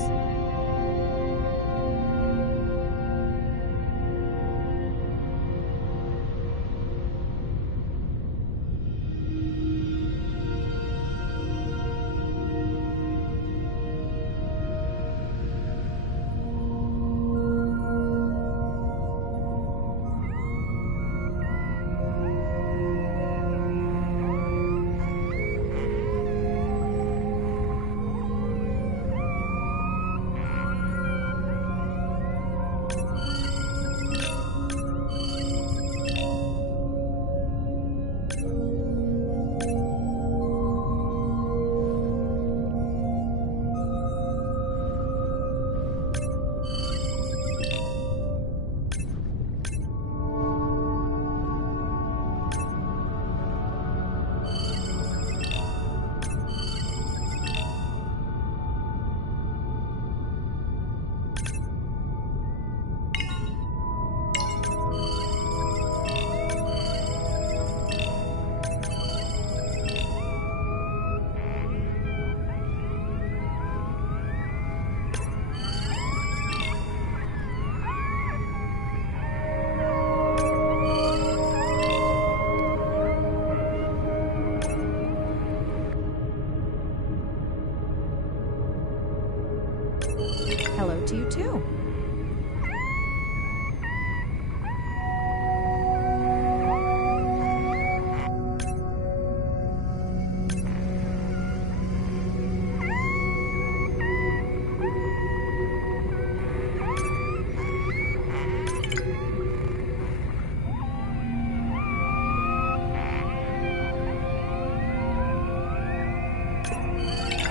to you too.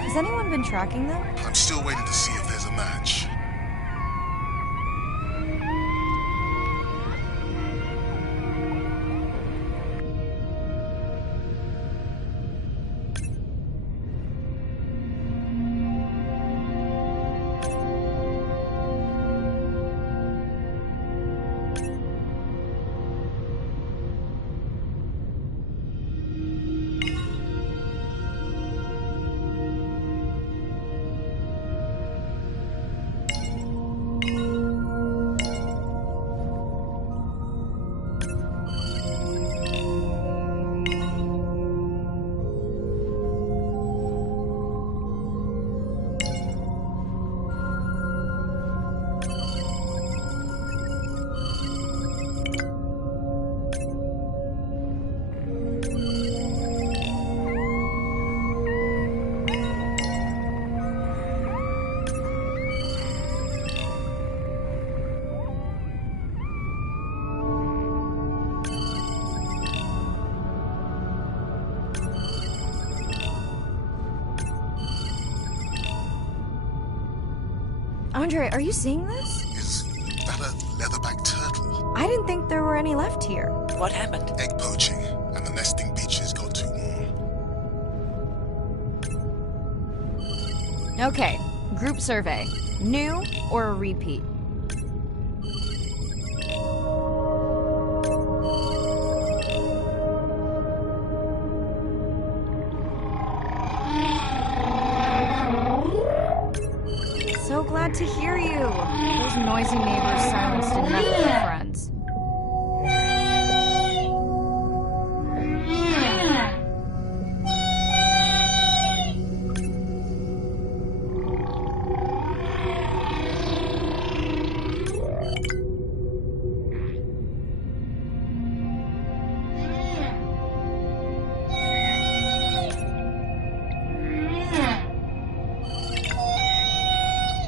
Has anyone been tracking them? I'm still waiting to see if there's a match. Andre, are you seeing this? Is that a leatherback turtle? I didn't think there were any left here. What happened? Egg poaching, and the nesting beaches got too warm. Okay, group survey. New or a repeat? So glad to hear you. Those noisy neighbors silenced enough of my friends.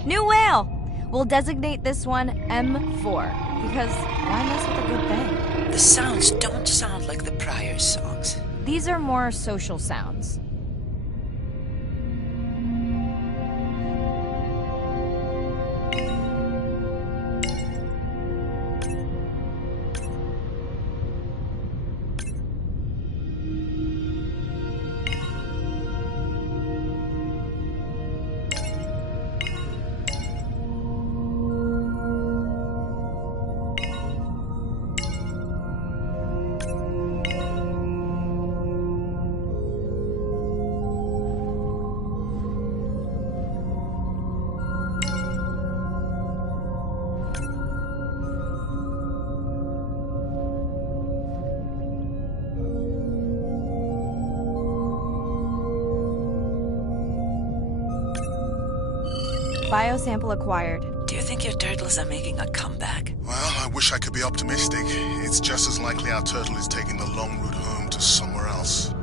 New whale! We'll designate this one M4, because why mess with a good thing? The sounds don't sound like the prior songs. These are more social sounds. Biosample acquired. Do you think your turtles are making a comeback? Well, I wish I could be optimistic. It's just as likely our turtle is taking the long route home to somewhere else.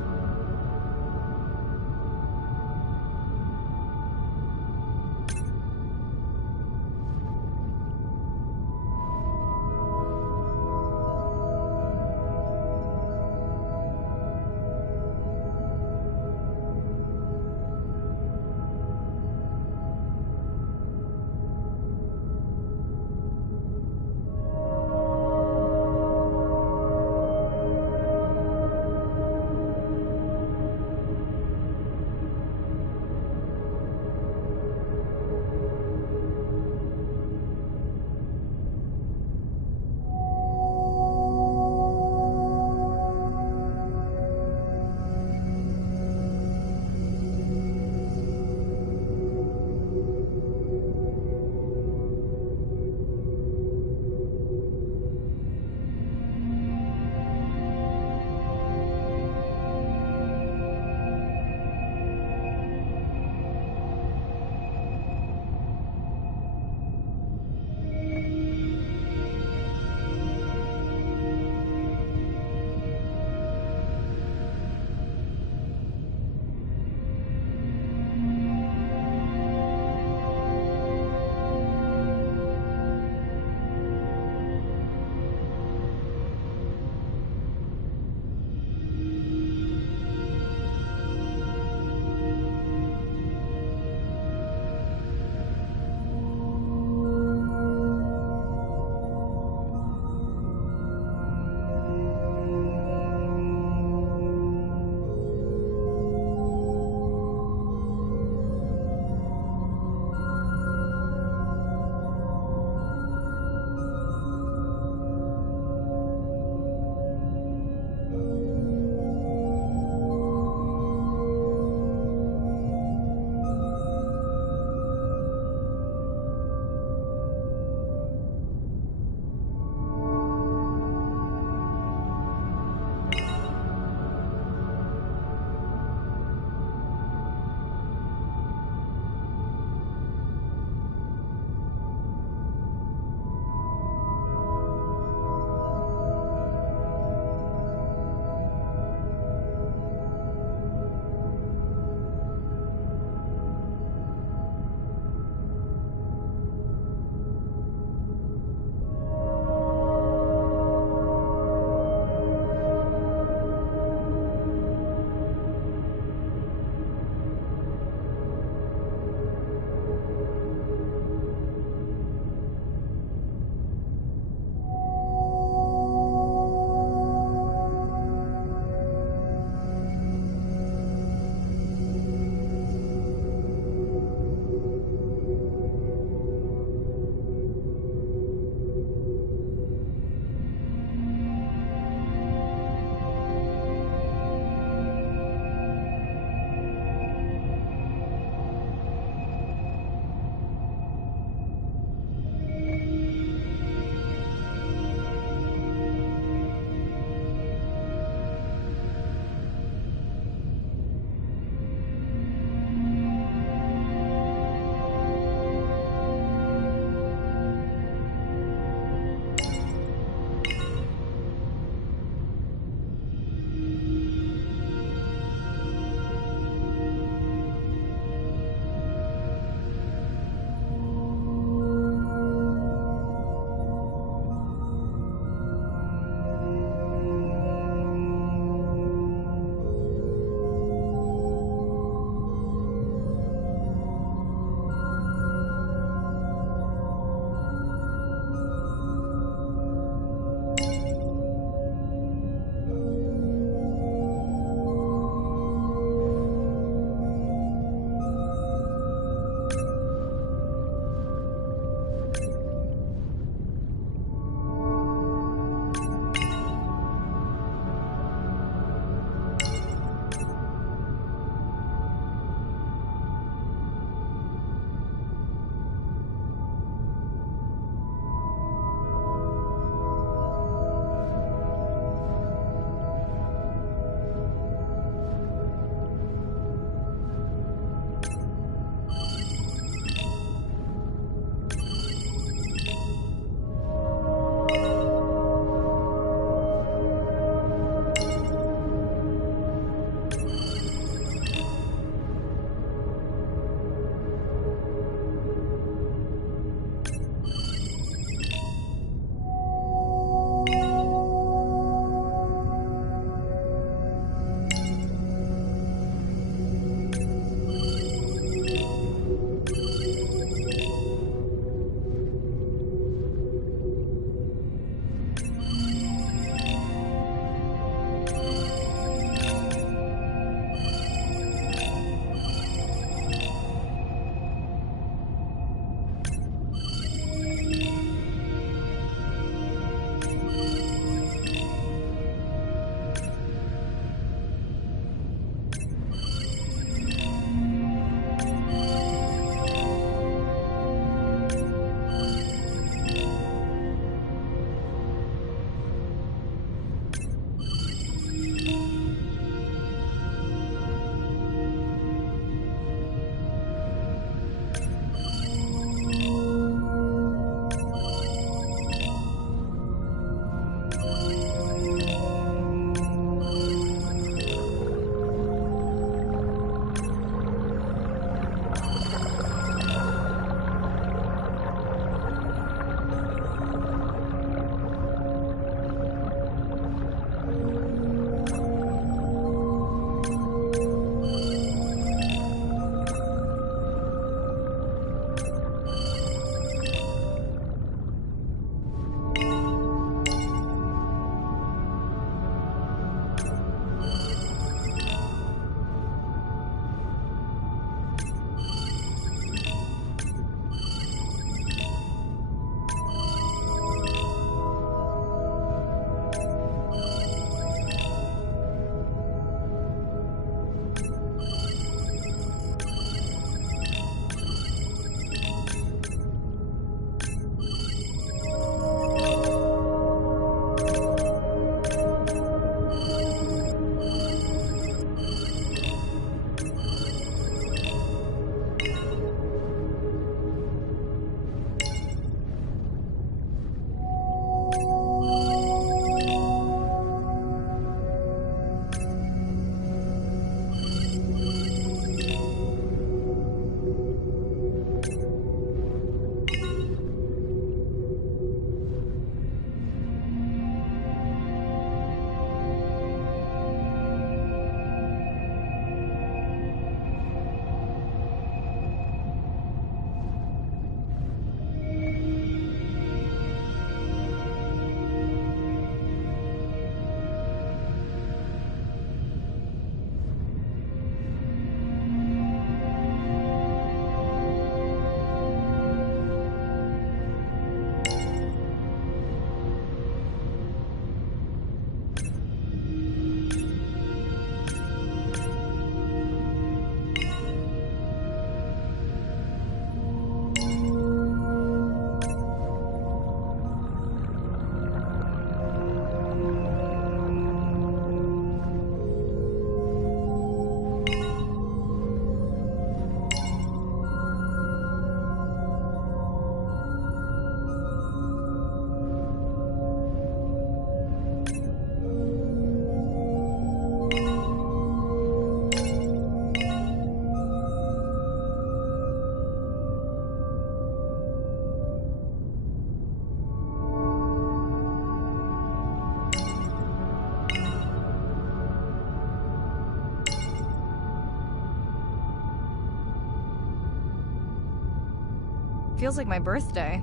Feels like my birthday.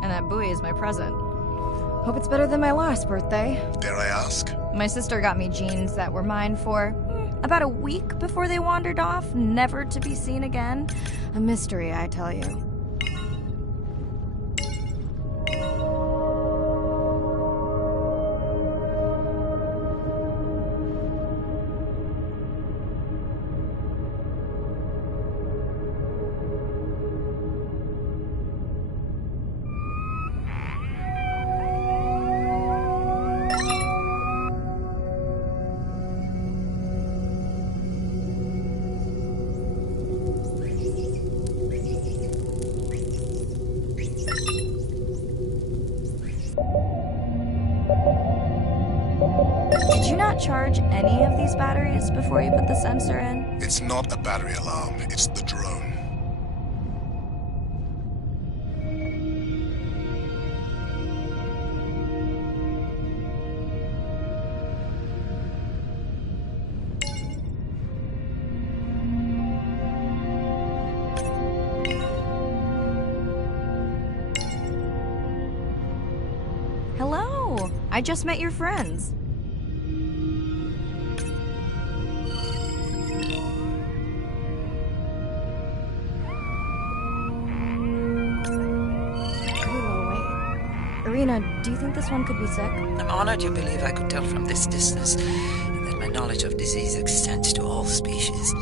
And that buoy is my present. Hope it's better than my last birthday. Dare I ask? My sister got me jeans that were mine for about a week before they wandered off, never to be seen again. A mystery, I tell you. Did you not charge any of these batteries before you put the sensor in? It's not a battery alarm, it's the drone. Hello! I just met your friends. Irina, do you think this one could be sick? I'm honored you believe I could tell from this distance, and that my knowledge of disease extends to all species.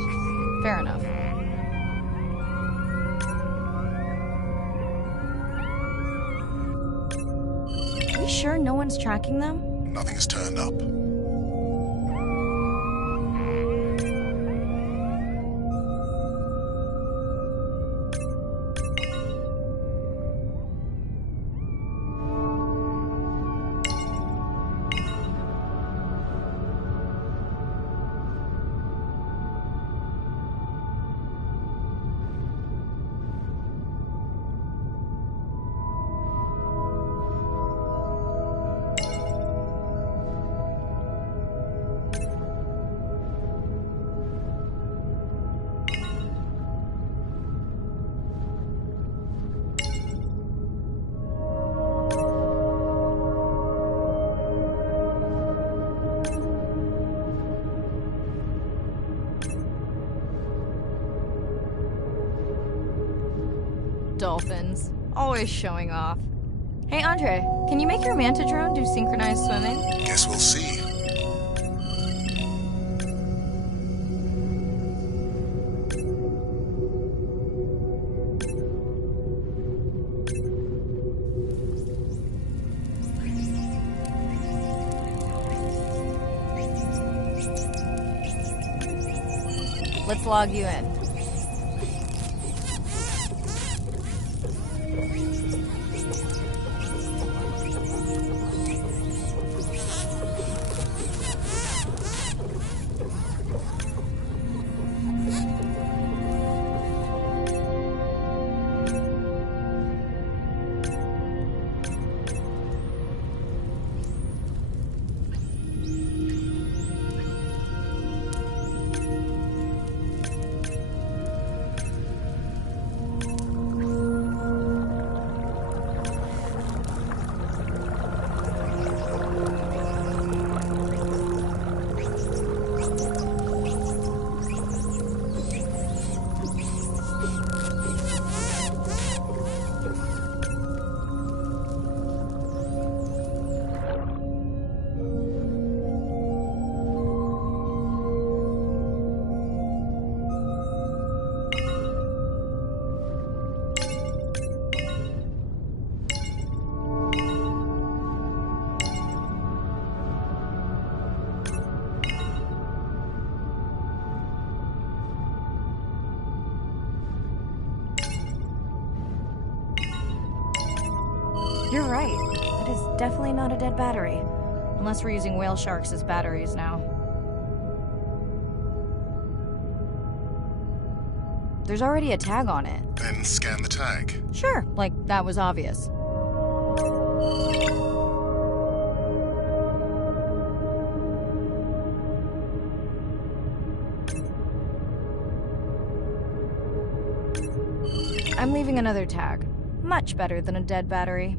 Fair enough. Are you sure no one's tracking them? Nothing's turned up. Dolphins. Always showing off. Hey, Andre, can you make your manta drone do synchronized swimming? Guess we'll see. Let's log you in. You're right. It is definitely not a dead battery. Unless we're using whale sharks as batteries now. There's already a tag on it. Then scan the tag. Sure, like that was obvious. I'm leaving another tag. Much better than a dead battery.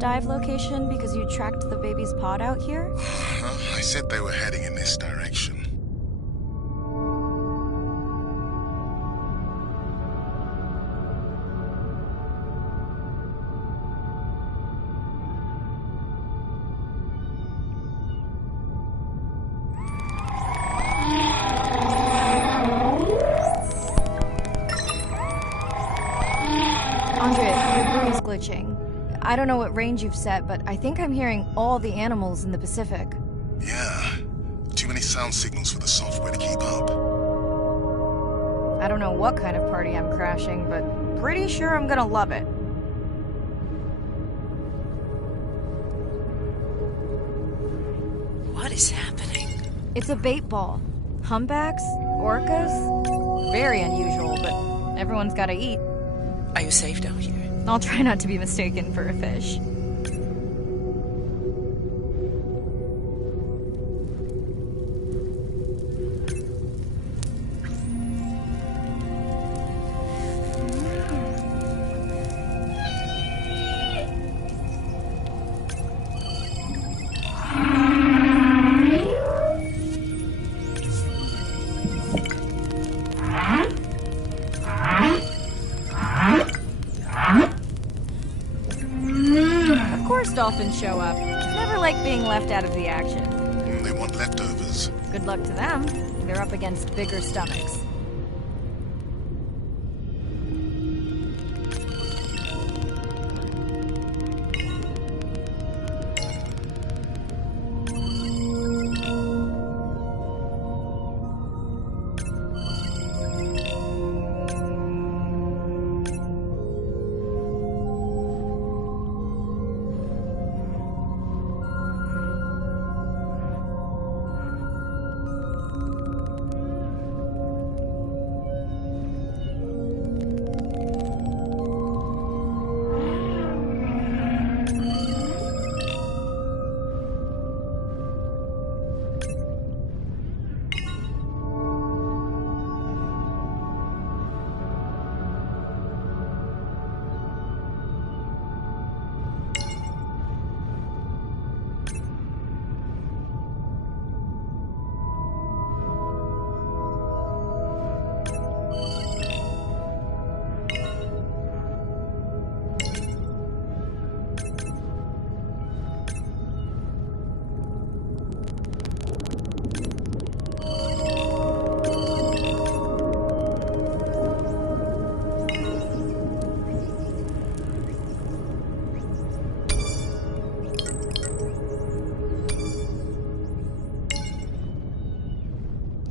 Dive location because you tracked the baby's pod out here? I said they were heading in this direction. Andre, your buoy's glitching. I don't know what range you've set, but I think I'm hearing all the animals in the Pacific. Yeah. Too many sound signals for the software to keep up. I don't know what kind of party I'm crashing, but pretty sure I'm gonna love it. What is happening? It's a bait ball. Humpbacks? Orcas? Very unusual, but everyone's gotta eat. Are you safe down here? I'll try not to be mistaken for a fish. Dolphins show up. Never like being left out of the action. They want leftovers. Good luck to them. They're up against bigger stomachs.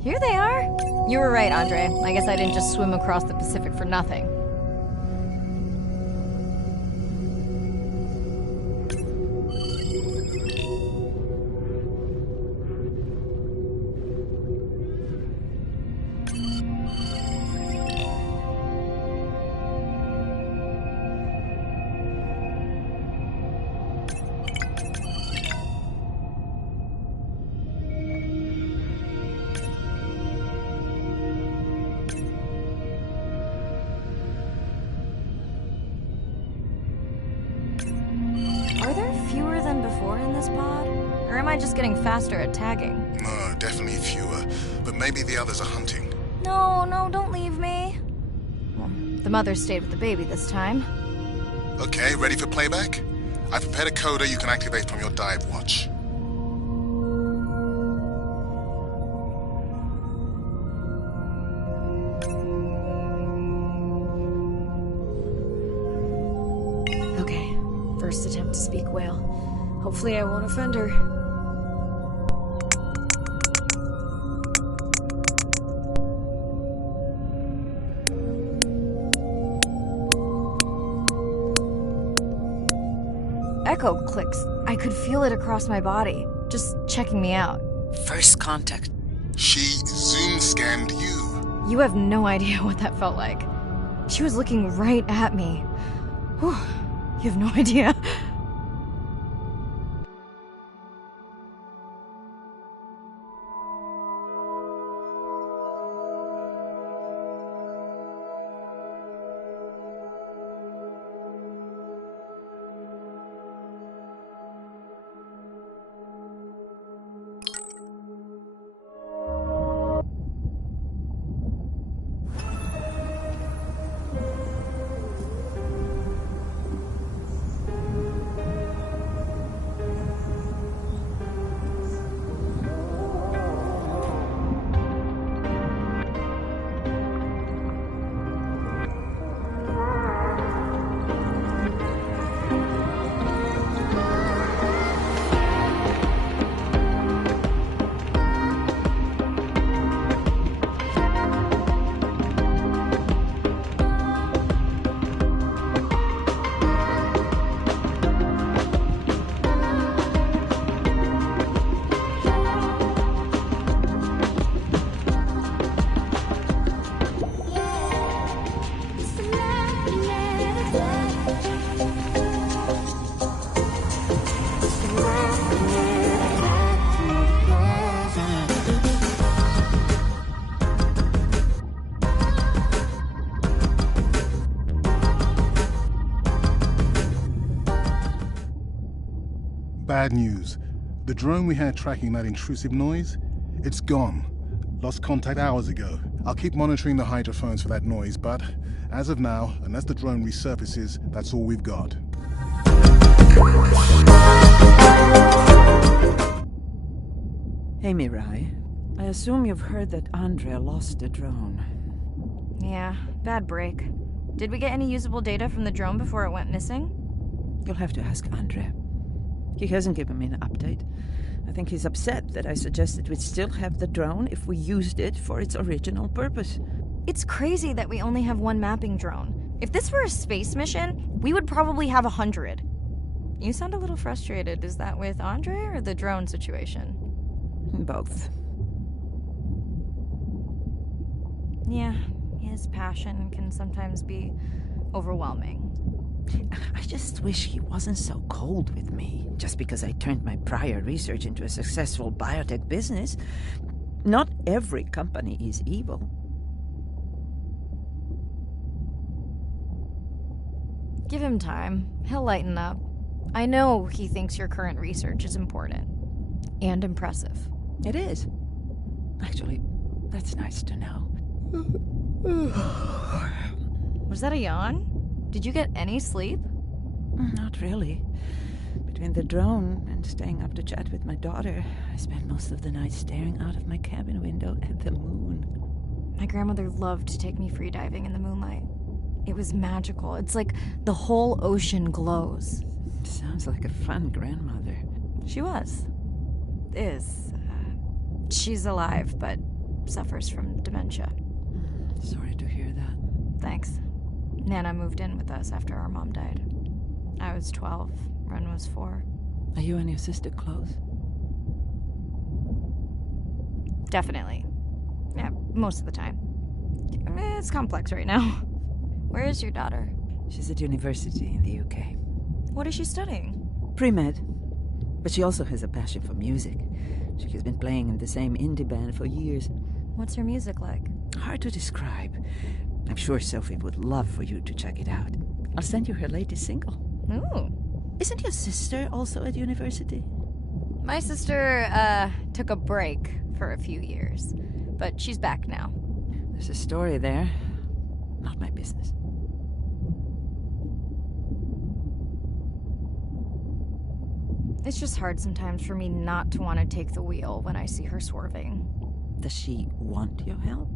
Here they are. You were right, Andre. I guess I didn't just swim across the Pacific for nothing. before in this pod? Or am I just getting faster at tagging? No, definitely fewer. But maybe the others are hunting. No, don't leave me. Well, the mother stayed with the baby this time. Okay, ready for playback? I've prepared a coder you can activate from your dive watch. Okay, first attempt to speak whale. Hopefully I won't offend her. Echo clicks. I could feel it across my body, just checking me out. First contact. She zoom scanned you. You have no idea what that felt like. She was looking right at me. Whew, you have no idea. Bad news. The drone we had tracking that intrusive noise, it's gone. Lost contact hours ago. I'll keep monitoring the hydrophones for that noise, but as of now, unless the drone resurfaces, that's all we've got. Hey, Mirai. I assume you've heard that Andrea lost the drone. Yeah, bad break. Did we get any usable data from the drone before it went missing? You'll have to ask Andrea. He hasn't given me an update. I think he's upset that I suggested we'd still have the drone if we used it for its original purpose. It's crazy that we only have one mapping drone. If this were a space mission, we would probably have 100. You sound a little frustrated. Is that with Andre or the drone situation? Both. Yeah, his passion can sometimes be overwhelming. I just wish he wasn't so cold with me, just because I turned my prior research into a successful biotech business. Not every company is evil. Give him time. He'll lighten up. I know he thinks your current research is important. And impressive. It is. Actually, that's nice to know. Was that a yawn? Did you get any sleep? Not really. Between the drone and staying up to chat with my daughter, I spent most of the night staring out of my cabin window at the moon. My grandmother loved to take me freediving in the moonlight. It was magical. It's like the whole ocean glows. Sounds like a fun grandmother. She was. Is. She's alive, but suffers from dementia. Sorry to hear that. Thanks. Nana moved in with us after our mom died. I was 12. Ren was 4. Are you and your sister close? Definitely. Yeah, most of the time. It's complex right now. Where is your daughter? She's at university in the UK. What is she studying? Pre-med. But she also has a passion for music. She has been playing in the same indie band for years. What's her music like? Hard to describe. I'm sure Sophie would love for you to check it out. I'll send you her latest single. Ooh, Isn't your sister also at university? My sister, took a break for a few years, but she's back now. There's a story there. Not my business. It's just hard sometimes for me not to want to take the wheel when I see her swerving. Does she want your help?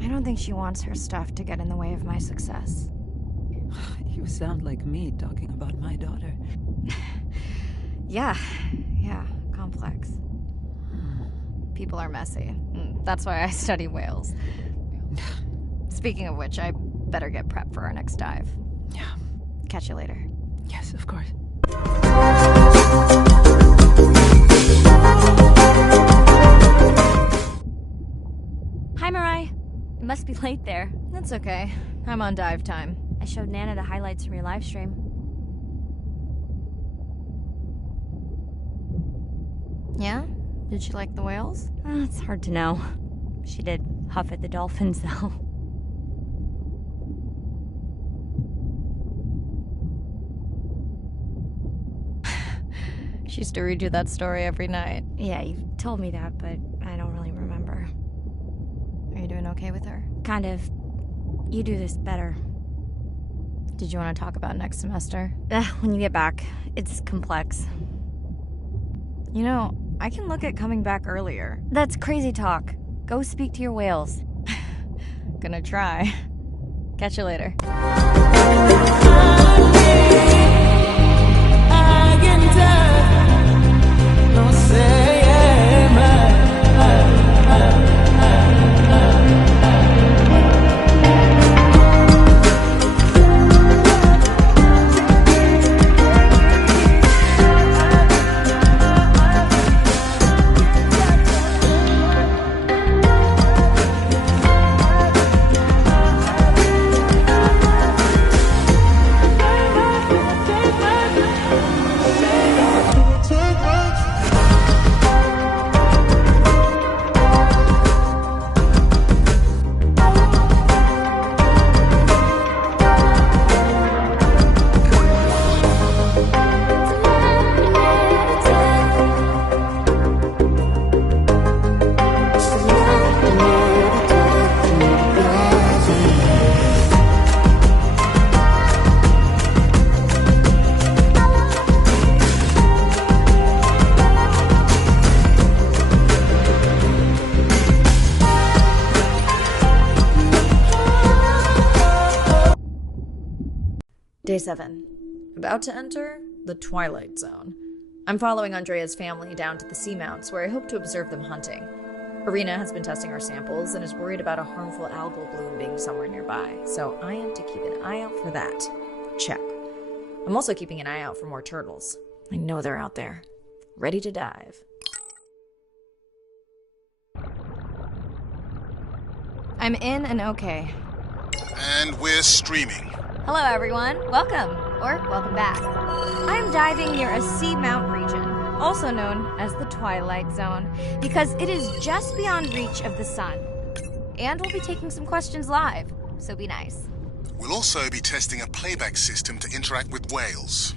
I don't think she wants her stuff to get in the way of my success. You sound like me talking about my daughter. Yeah, complex. People are messy. That's why I study whales. Speaking of which, I better get prepped for our next dive. Yeah. Catch you later. Yes, of course. Hi, Mirai. It must be late there. That's okay. I'm on dive time. I showed Nana the highlights from your live stream. Yeah? Did she like the whales? It's hard to know. She did huff at the dolphins, though. She used to read you that story every night. Yeah, you told me that, but I don't really remember. Are you doing okay with her? Kind of. You do this better. Did you want to talk about next semester? When you get back. It's complex. You know, I can look at coming back earlier. That's crazy talk. Go speak to your whales. Gonna try. Catch you later. Day 7. About to enter the Twilight Zone. I'm following Andrea's family down to the seamounts where I hope to observe them hunting. Irina has been testing our samples and is worried about a harmful algal bloom being somewhere nearby, so I am to keep an eye out for that. Check. I'm also keeping an eye out for more turtles. I know they're out there, ready to dive. I'm in and okay. And we're streaming. Hello, everyone. Welcome, or welcome back. I'm diving near a seamount region, also known as the Twilight Zone, because it is just beyond reach of the sun. And we'll be taking some questions live, so be nice. We'll also be testing a playback system to interact with whales.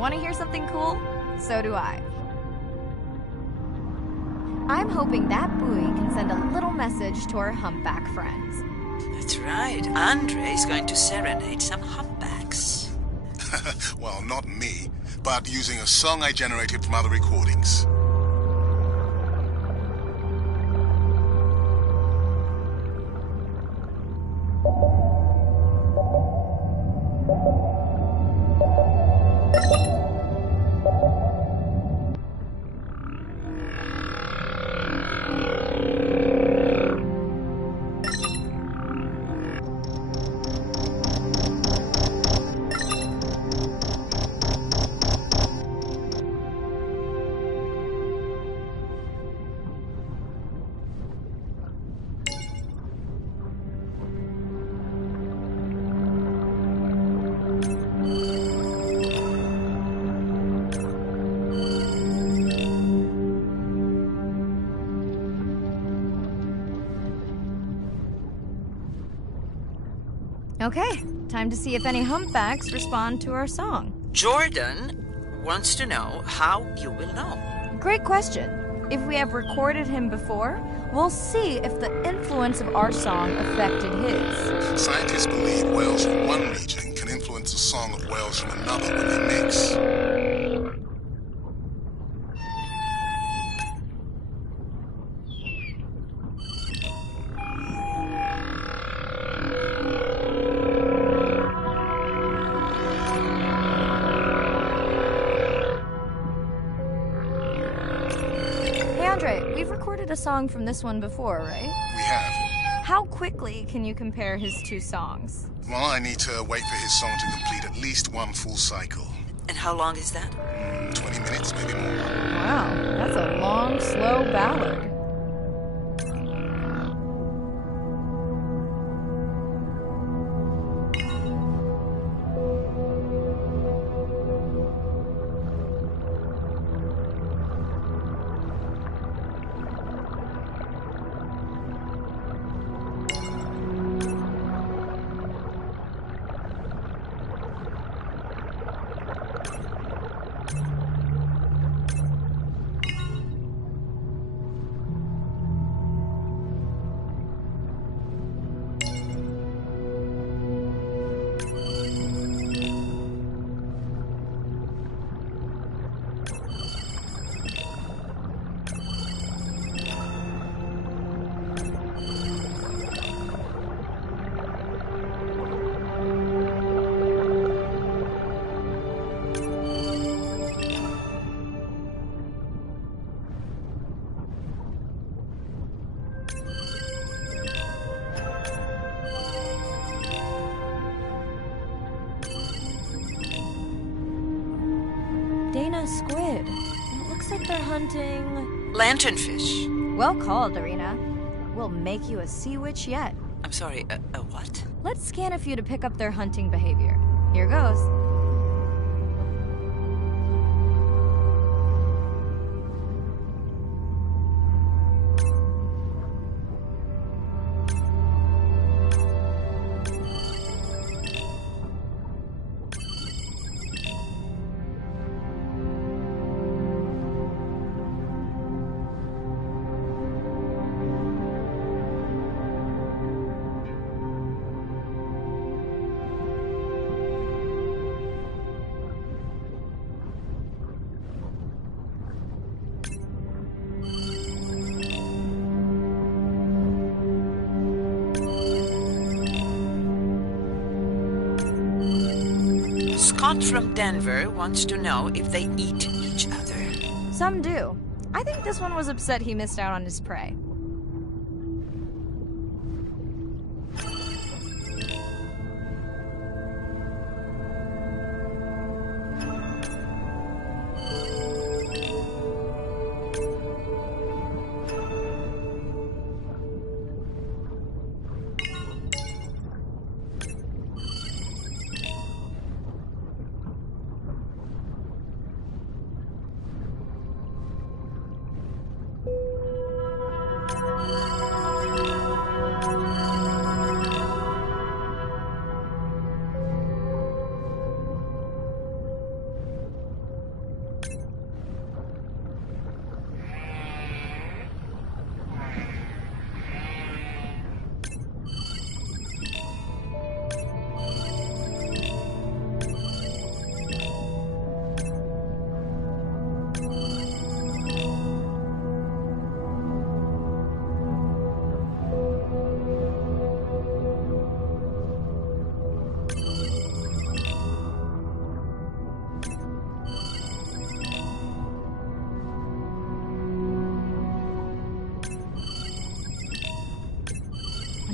Want to hear something cool? So do I. I'm hoping that buoy can send a little message to our humpback friends. That's right. Andre is going to serenade some humpbacks. Well, not me, but using a song I generated from other recordings. Okay, time to see if any humpbacks respond to our song. Jordan wants to know how you will know. Great question. If we have recorded him before, we'll see if the influence of our song affected his. Scientists believe whales from one region can influence the song of whales from another when they mix. We've recorded a song from this one before, right? We have. How quickly can you compare his two songs? Well, I need to wait for his song to complete at least one full cycle. And how long is that? 20 minutes, maybe more. Wow, that's a long, slow ballad. Dana, squid. It looks like they're hunting... lanternfish. Well called, Irina. We'll make you a sea witch yet. I'm sorry, a what? Let's scan a few to pick up their hunting behavior. Here goes. Scott from Denver wants to know if they eat each other. Some do. I think this one was upset he missed out on his prey.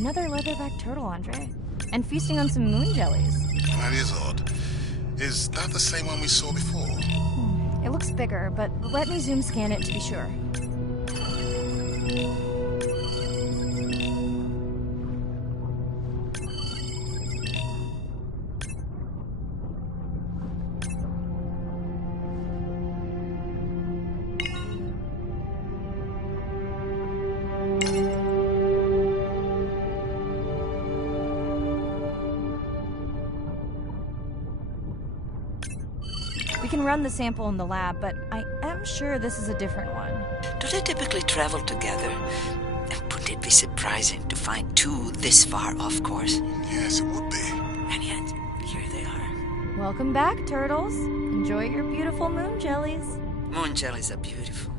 Another leatherback turtle, Andre. And feasting on some moon jellies. That is odd. Is that the same one we saw before? It looks bigger, but let me zoom scan it to be sure. We can run the sample in the lab, but I am sure this is a different one. Do they typically travel together? And would it be surprising to find two this far off course? Yes, it would be. And yet, here they are. Welcome back, turtles. Enjoy your beautiful moon jellies. Moon jellies are beautiful.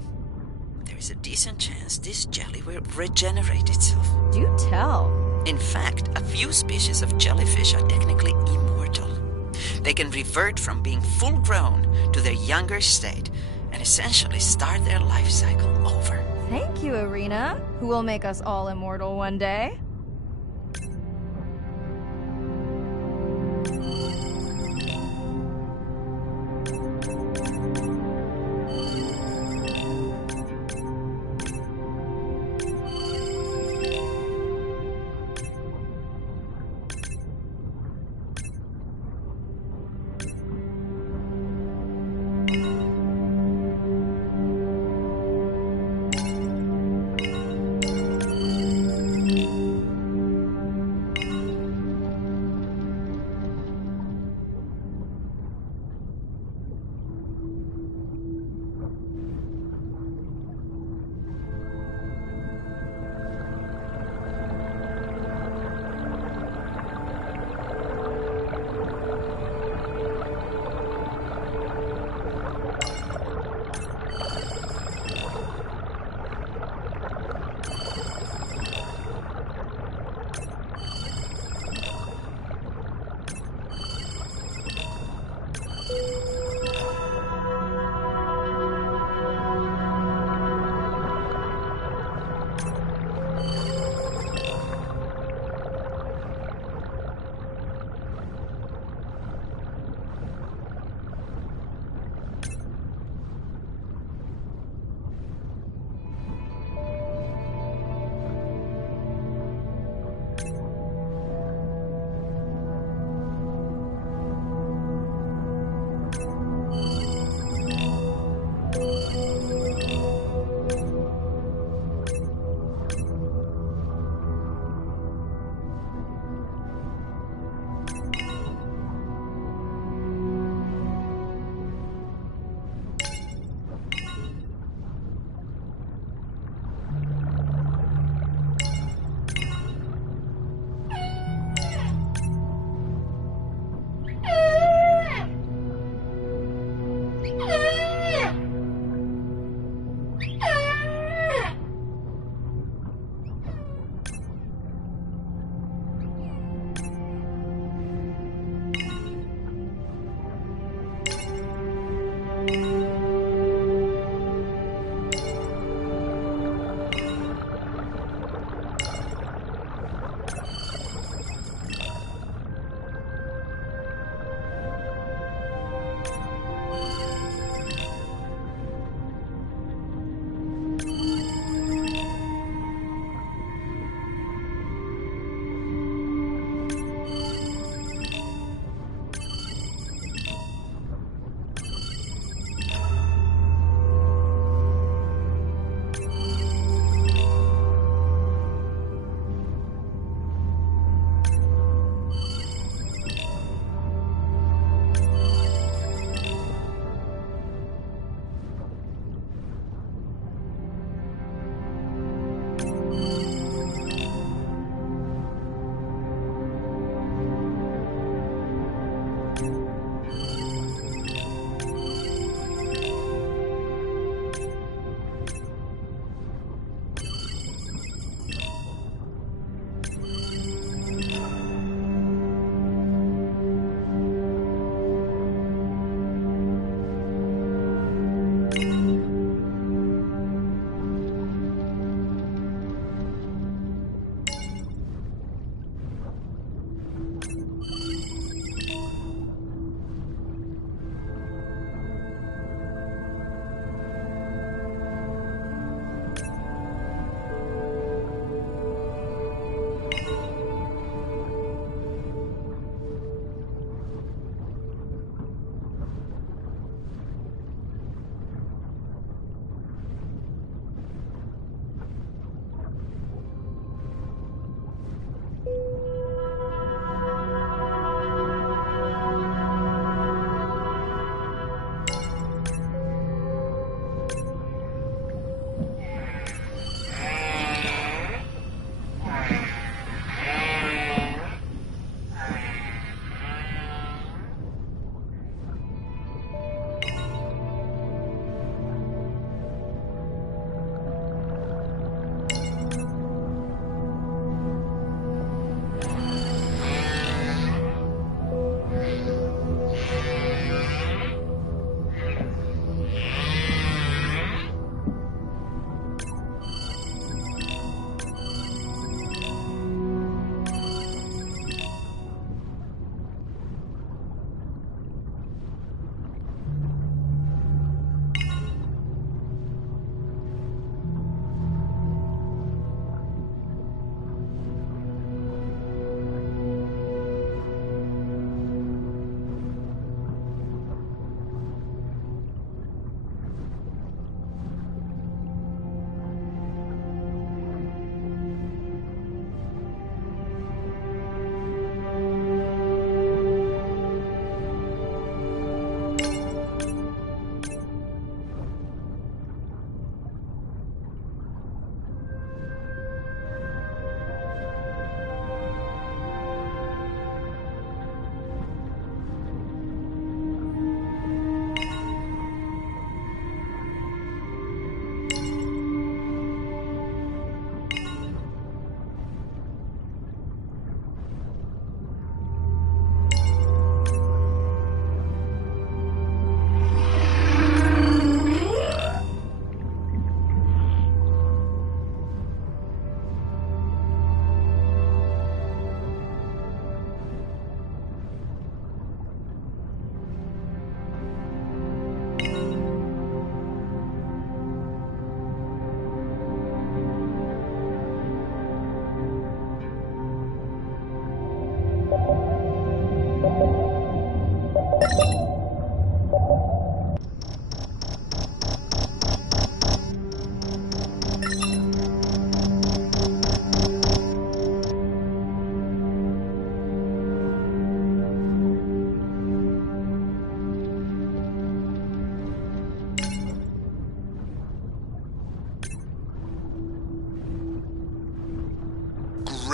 There is a decent chance this jelly will regenerate itself. Do tell. In fact, a few species of jellyfish are technically immortal. They can revert from being full grown to their younger state and essentially start their life cycle over. Thank you, Irina, who will make us all immortal one day.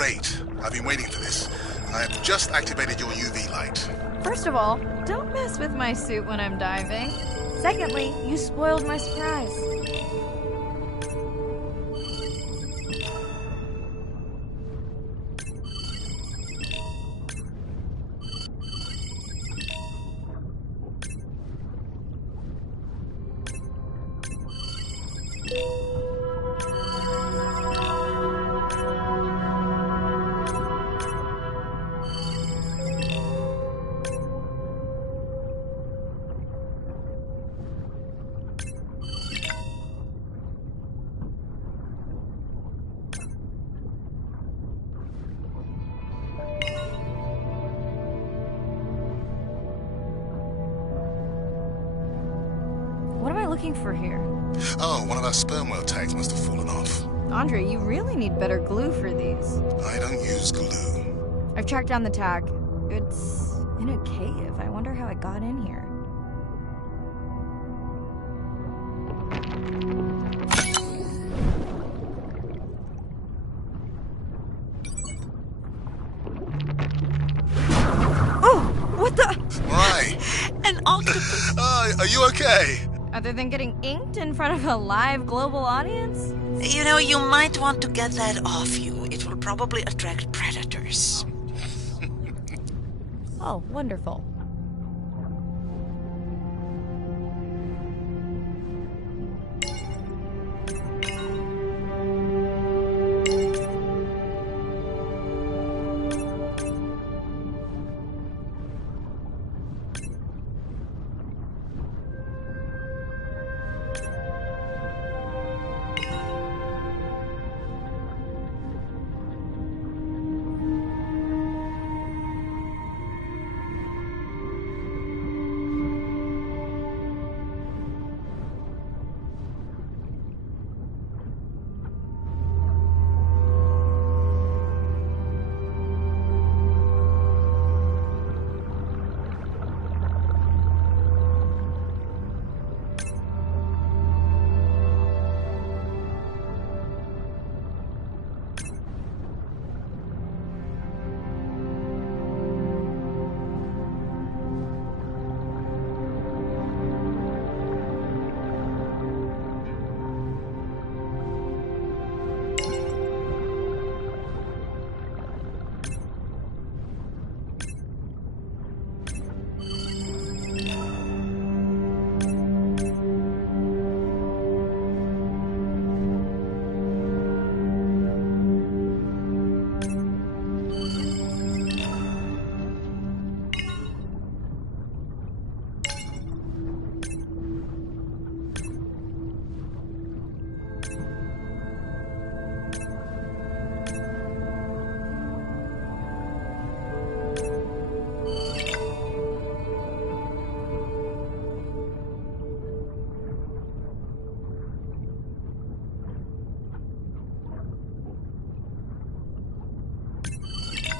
Great. I've been waiting for this. I've just activated your UV light. First of all, don't mess with my suit when I'm diving. Secondly, you spoiled my surprise. What am I looking for here? Oh, one of our sperm whale tags must have fallen off. Andre, you really need better glue for these. I don't use glue. I've tracked down the tag. It's in a cave. I wonder how it got in here. Oh, what the? Why? An octopus. Are you okay? Other than getting inked in front of a live global audience? You know, you might want to get that off you. It will probably attract predators. Oh, wonderful.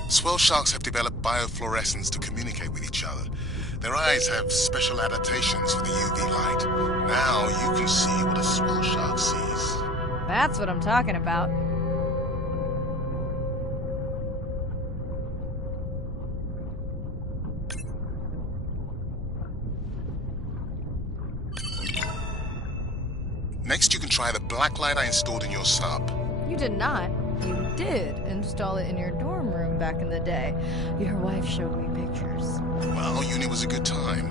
Swell sharks have developed biofluorescence to communicate with each other. Their eyes have special adaptations for the UV light. Now you can see what a swell shark sees. That's what I'm talking about. Next, you can try the black light I installed in your sub. You did not. You did install it in your dorm room back in the day. Your wife showed me pictures. Well, uni was a good time.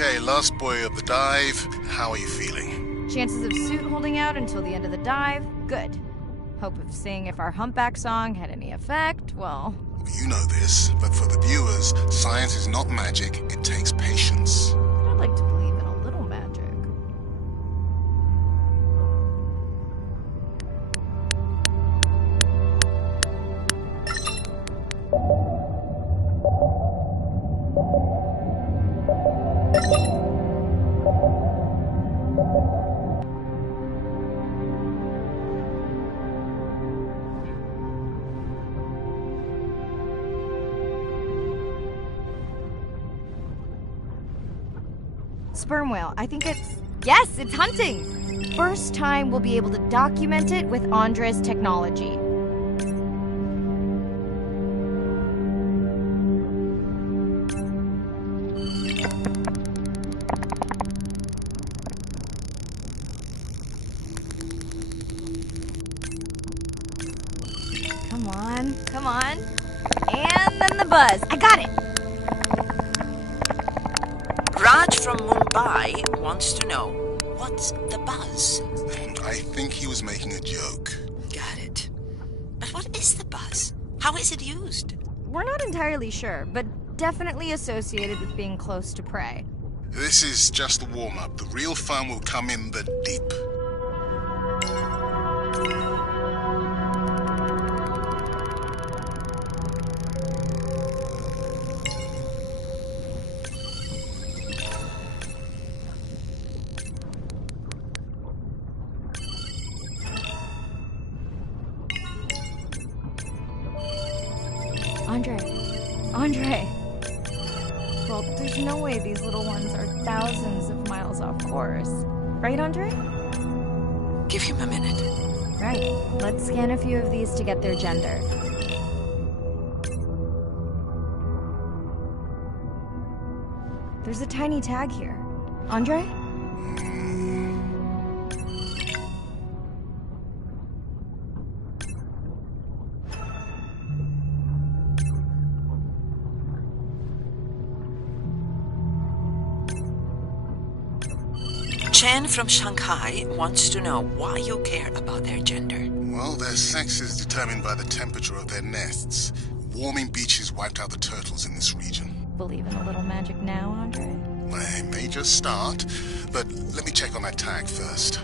Okay, last boy of the dive. How are you feeling? Chances of suit holding out until the end of the dive? Good. Hope of seeing if our humpback song had any effect, well... You know this, but for the viewers, science is not magic, it takes patience. I'd like to believe in a little magic. Sperm whale. I think it's... Yes, it's hunting! First time we'll be able to document it with Andre's technology. Come on, come on. And then the buzz. I got it! Raj from Mumbai wants to know, what's the buzz? I think he was making a joke. Got it. But what is the buzz? How is it used? We're not entirely sure, but definitely associated with being close to prey. This is just the warm-up. The real fun will come in the deep. Andre. Well, there's no way these little ones are thousands of miles off course. Right, Andre? Give him a minute. Right. Let's scan a few of these to get their gender. There's a tiny tag here. Andre? Chen from Shanghai wants to know why you care about their gender. Well, their sex is determined by the temperature of their nests. Warming beaches wiped out the turtles in this region. Believe in a little magic now, Andre? I may just start, but let me check on that tag first.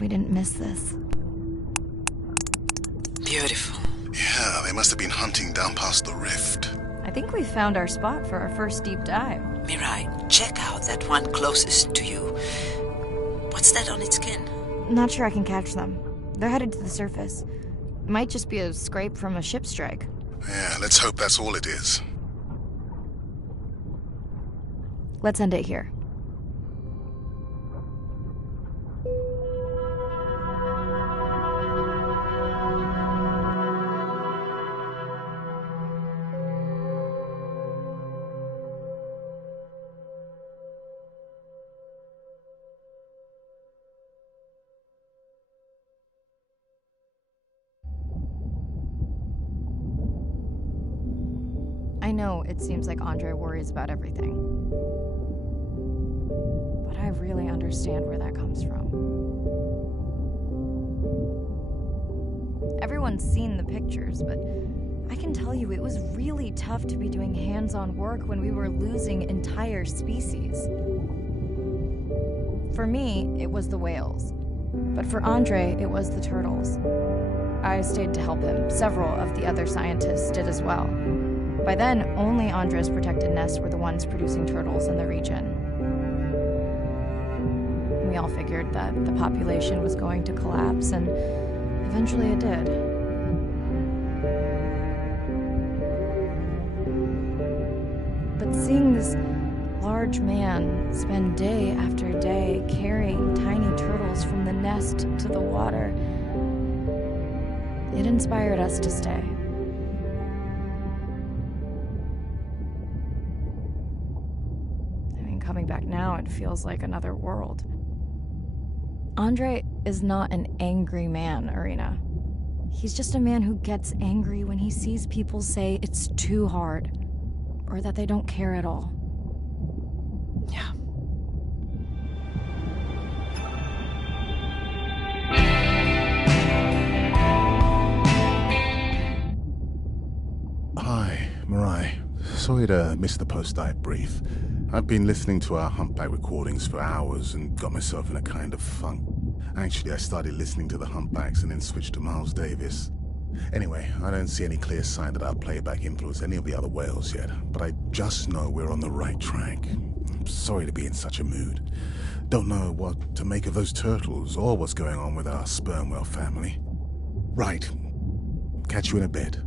We didn't miss this. Beautiful. Yeah, they must have been hunting down past the rift. I think we found our spot for our first deep dive. Mirai, check out that one closest to you. What's that on its skin? Not sure I can catch them. They're headed to the surface. Might just be a scrape from a ship strike. Yeah, let's hope that's all it is. Let's end it here. know it seems like Andre worries about everything. But I really understand where that comes from. Everyone's seen the pictures, but I can tell you it was really tough to be doing hands-on work when we were losing entire species. For me, it was the whales. But for Andre, it was the turtles. I stayed to help him. Several of the other scientists did as well. By then, only Andre's protected nests were the ones producing turtles in the region. We all figured that the population was going to collapse, and eventually it did. But seeing this large man spend day after day carrying tiny turtles from the nest to the water, it inspired us to stay. I mean, coming back now, it feels like another world. Andre is not an angry man, Irina. He's just a man who gets angry when he sees people say it's too hard, or that they don't care at all. Yeah. Hi, Mirai. Sorry to miss the post-dive brief. I've been listening to our Humpback recordings for hours and got myself in a kind of funk. Actually, I started listening to the Humpbacks and then switched to Miles Davis. Anyway, I don't see any clear sign that our playback influenced any of the other whales yet, but I just know we're on the right track. I'm sorry to be in such a mood. Don't know what to make of those turtles or what's going on with our sperm whale family. Right. Catch you in a bit.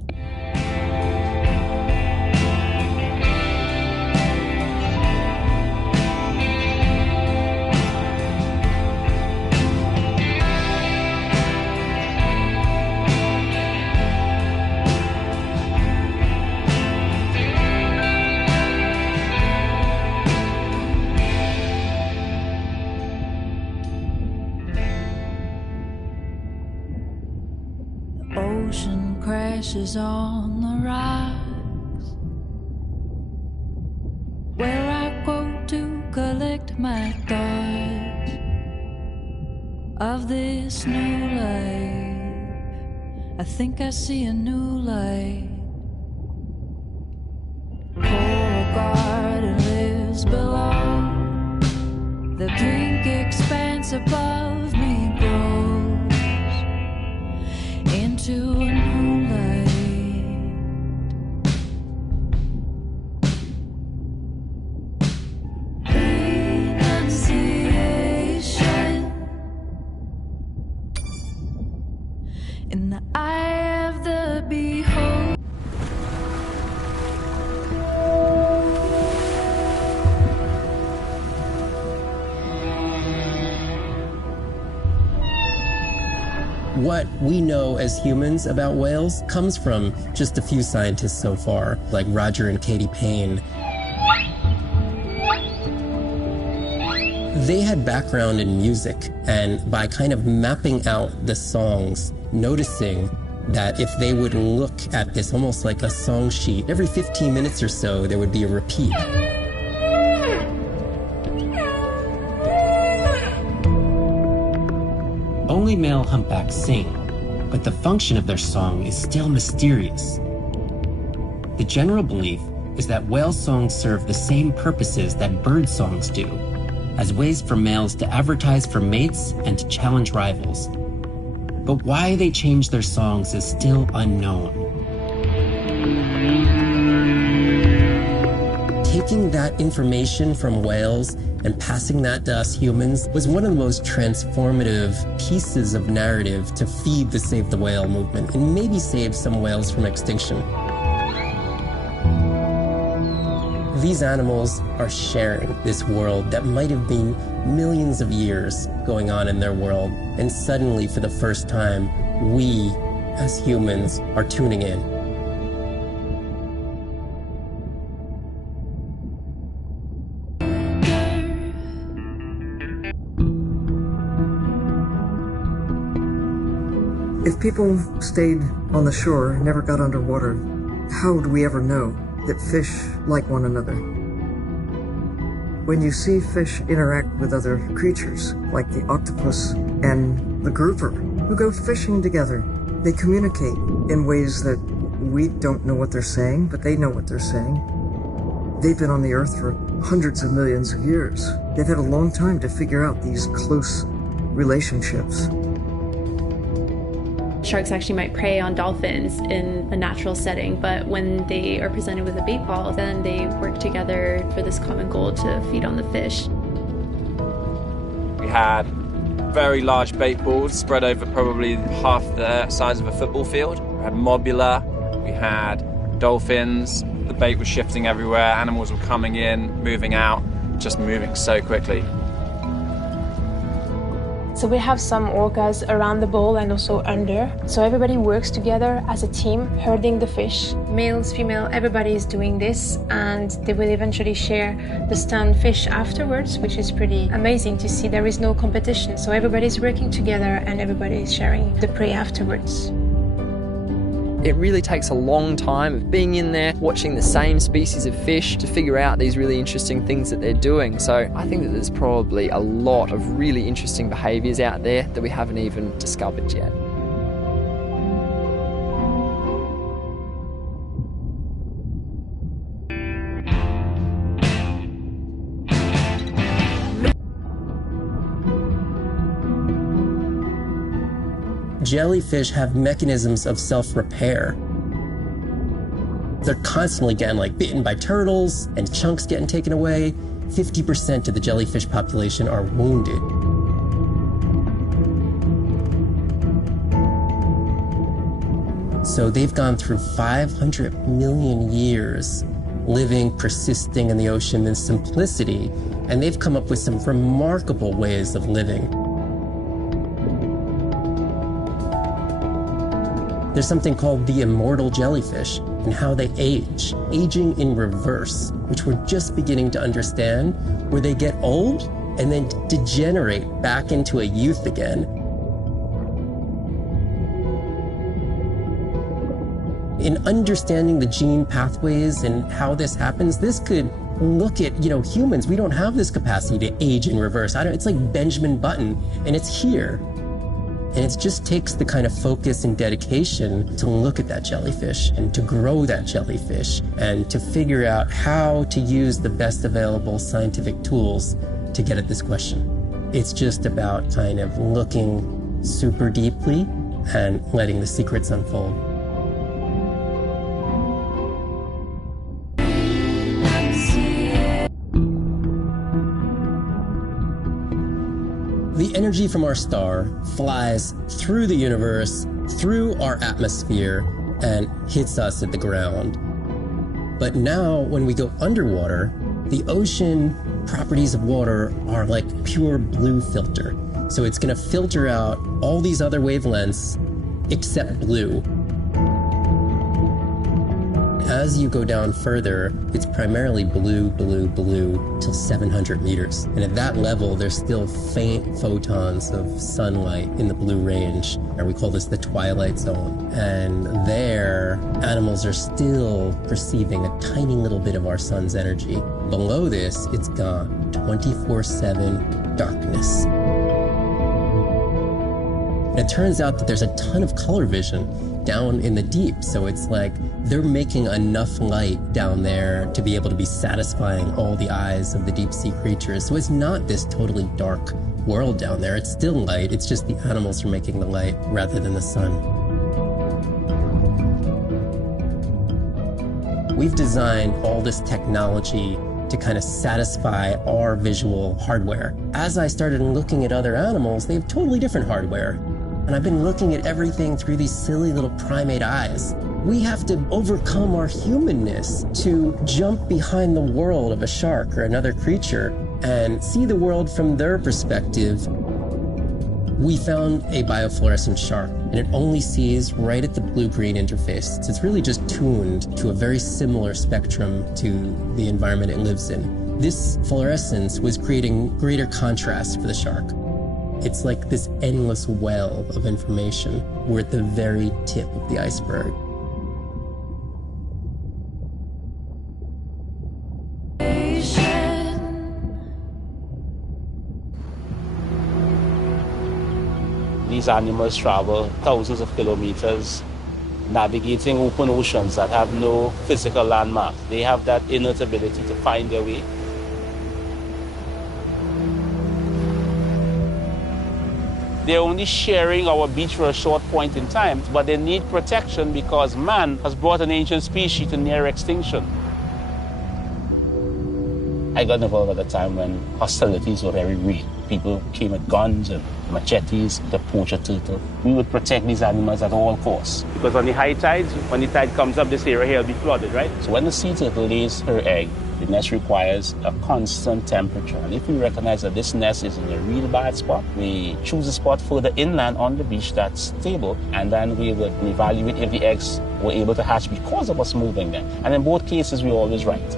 Ocean crashes on the rocks, where I go to collect my thoughts of this new life. I think I see a new light. Coral garden lives below, the pink expanse above me grows into a new light. Renunciation in the eye of the beholder. What we know as humans about whales comes from just a few scientists so far, like Roger and Katie Payne. They had background in music, and by kind of mapping out the songs, noticing that if they would look at this almost like a song sheet, every 15 minutes or so there would be a repeat. Only male humpbacks sing, but the function of their song is still mysterious. The general belief is that whale songs serve the same purposes that bird songs do, as ways for males to advertise for mates and to challenge rivals. But why they change their songs is still unknown. Taking that information from whales and passing that to us humans was one of the most transformative pieces of narrative to feed the Save the Whale movement and maybe save some whales from extinction. These animals are sharing this world that might have been millions of years going on in their world, and suddenly, for the first time, we, as humans, are tuning in. If people stayed on the shore, never got underwater, how would we ever know? that fish like one another. When you see fish interact with other creatures, like the octopus and the grouper, who go fishing together, they communicate in ways that we don't know what they're saying, but they know what they're saying. They've been on the earth for hundreds of millions of years. They've had a long time to figure out these close relationships. Sharks actually might prey on dolphins in a natural setting, but when they are presented with a bait ball, then they work together for this common goal to feed on the fish. We had very large bait balls spread over probably half the size of a football field. We had mobula, we had dolphins, the bait was shifting everywhere, animals were coming in, moving out, just moving so quickly. So we have some orcas around the bowl and also under. So everybody works together as a team, herding the fish. Males, female, everybody is doing this, and they will eventually share the stunned fish afterwards, which is pretty amazing to see. There is no competition, so everybody's working together and everybody is sharing the prey afterwards. It really takes a long time of being in there, watching the same species of fish to figure out these really interesting things that they're doing. So I think that there's probably a lot of really interesting behaviours out there that we haven't even discovered yet. Jellyfish have mechanisms of self-repair. They're constantly getting bitten by turtles and chunks getting taken away. 50% of the jellyfish population are wounded. So they've gone through 500 million years living, persisting in the ocean in simplicity, and they've come up with some remarkable ways of living. There's something called the immortal jellyfish and how they age, aging in reverse, which we're just beginning to understand, where they get old and then degenerate back into a youth again. In understanding the gene pathways and how this happens, this could look at, humans. We don't have this capacity to age in reverse. It's like Benjamin Button, and it's here. And it just takes the kind of focus and dedication to look at that jellyfish and to grow that jellyfish and to figure out how to use the best available scientific tools to get at this question. It's just about kind of looking super deeply and letting the secrets unfold. The energy from our star flies through the universe, through our atmosphere, and hits us at the ground. But now, when we go underwater, the ocean properties of water are like pure blue filter. So it's going to filter out all these other wavelengths except blue. As you go down further, it's primarily blue, blue, blue till 700 meters. And at that level, there's still faint photons of sunlight in the blue range, and we call this the twilight zone. And there, animals are still perceiving a tiny little bit of our sun's energy. Below this, it's gone. 24/7 darkness. And it turns out that there's a ton of color vision down in the deep. So it's like they're making enough light down there to be able to be satisfying all the eyes of the deep sea creatures. So it's not this totally dark world down there. It's still light. It's just the animals are making the light rather than the sun. We've designed all this technology to kind of satisfy our visual hardware. As I started looking at other animals, they have totally different hardware. And I've been looking at everything through these silly little primate eyes. We have to overcome our humanness to jump behind the world of a shark or another creature and see the world from their perspective. We found a biofluorescent shark, and it only sees right at the blue-green interface. So it's really just tuned to a very similar spectrum to the environment it lives in. This fluorescence was creating greater contrast for the shark. It's like this endless well of information. We're at the very tip of the iceberg. These animals travel thousands of kilometers, navigating open oceans that have no physical landmarks. They have that innate ability to find their way. They're only sharing our beach for a short point in time, but they need protection because man has brought an ancient species to near extinction. I got involved at a time when hostilities were very real. People came with guns and machetes to poach a turtle. We would protect these animals at all costs. Because on the high tides, when the tide comes up, this area here will be flooded, right? So when the sea turtle lays her egg, the nest requires a constant temperature. And if we recognize that this nest is in a real bad spot, we choose a spot further inland on the beach that's stable, and then we would evaluate if the eggs were able to hatch because of us moving them. And in both cases, we're always right.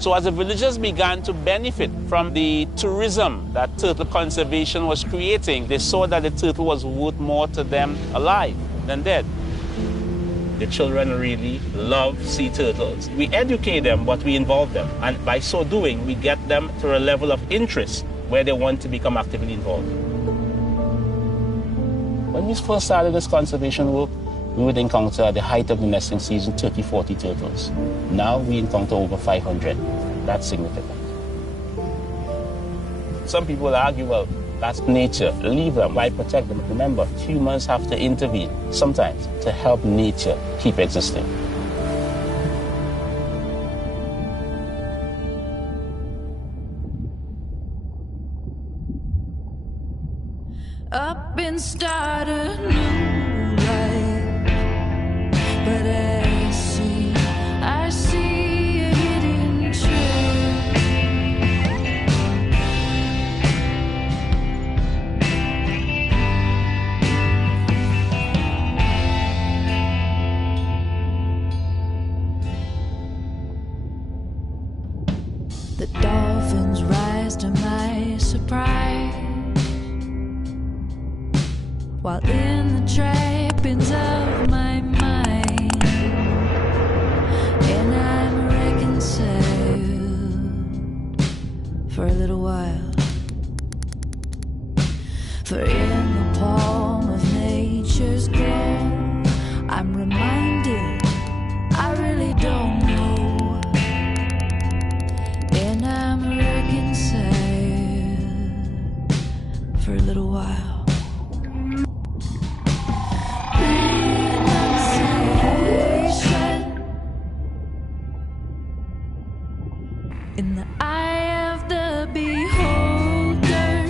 So as the villagers began to benefit from the tourism that turtle conservation was creating, they saw that the turtle was worth more to them alive than dead. The children really love sea turtles. We educate them, but we involve them. And by so doing, we get them to a level of interest where they want to become actively involved. When we first started this conservation work, we would encounter at the height of the nesting season 30, 40 turtles. Now we encounter over 500. That's significant. Some people argue, well, that's nature. Leave them. Why protect them? Remember, humans have to intervene sometimes to help nature keep existing. Up and start a new life, but I see a hidden trail. The dolphins rise to my surprise, while in the trappings of my mind, and I'm reconciled for a little while. For in the palm of nature's glow, I'm reminded I really don't know, and I'm reconciled for a little while. In the eye of the beholder,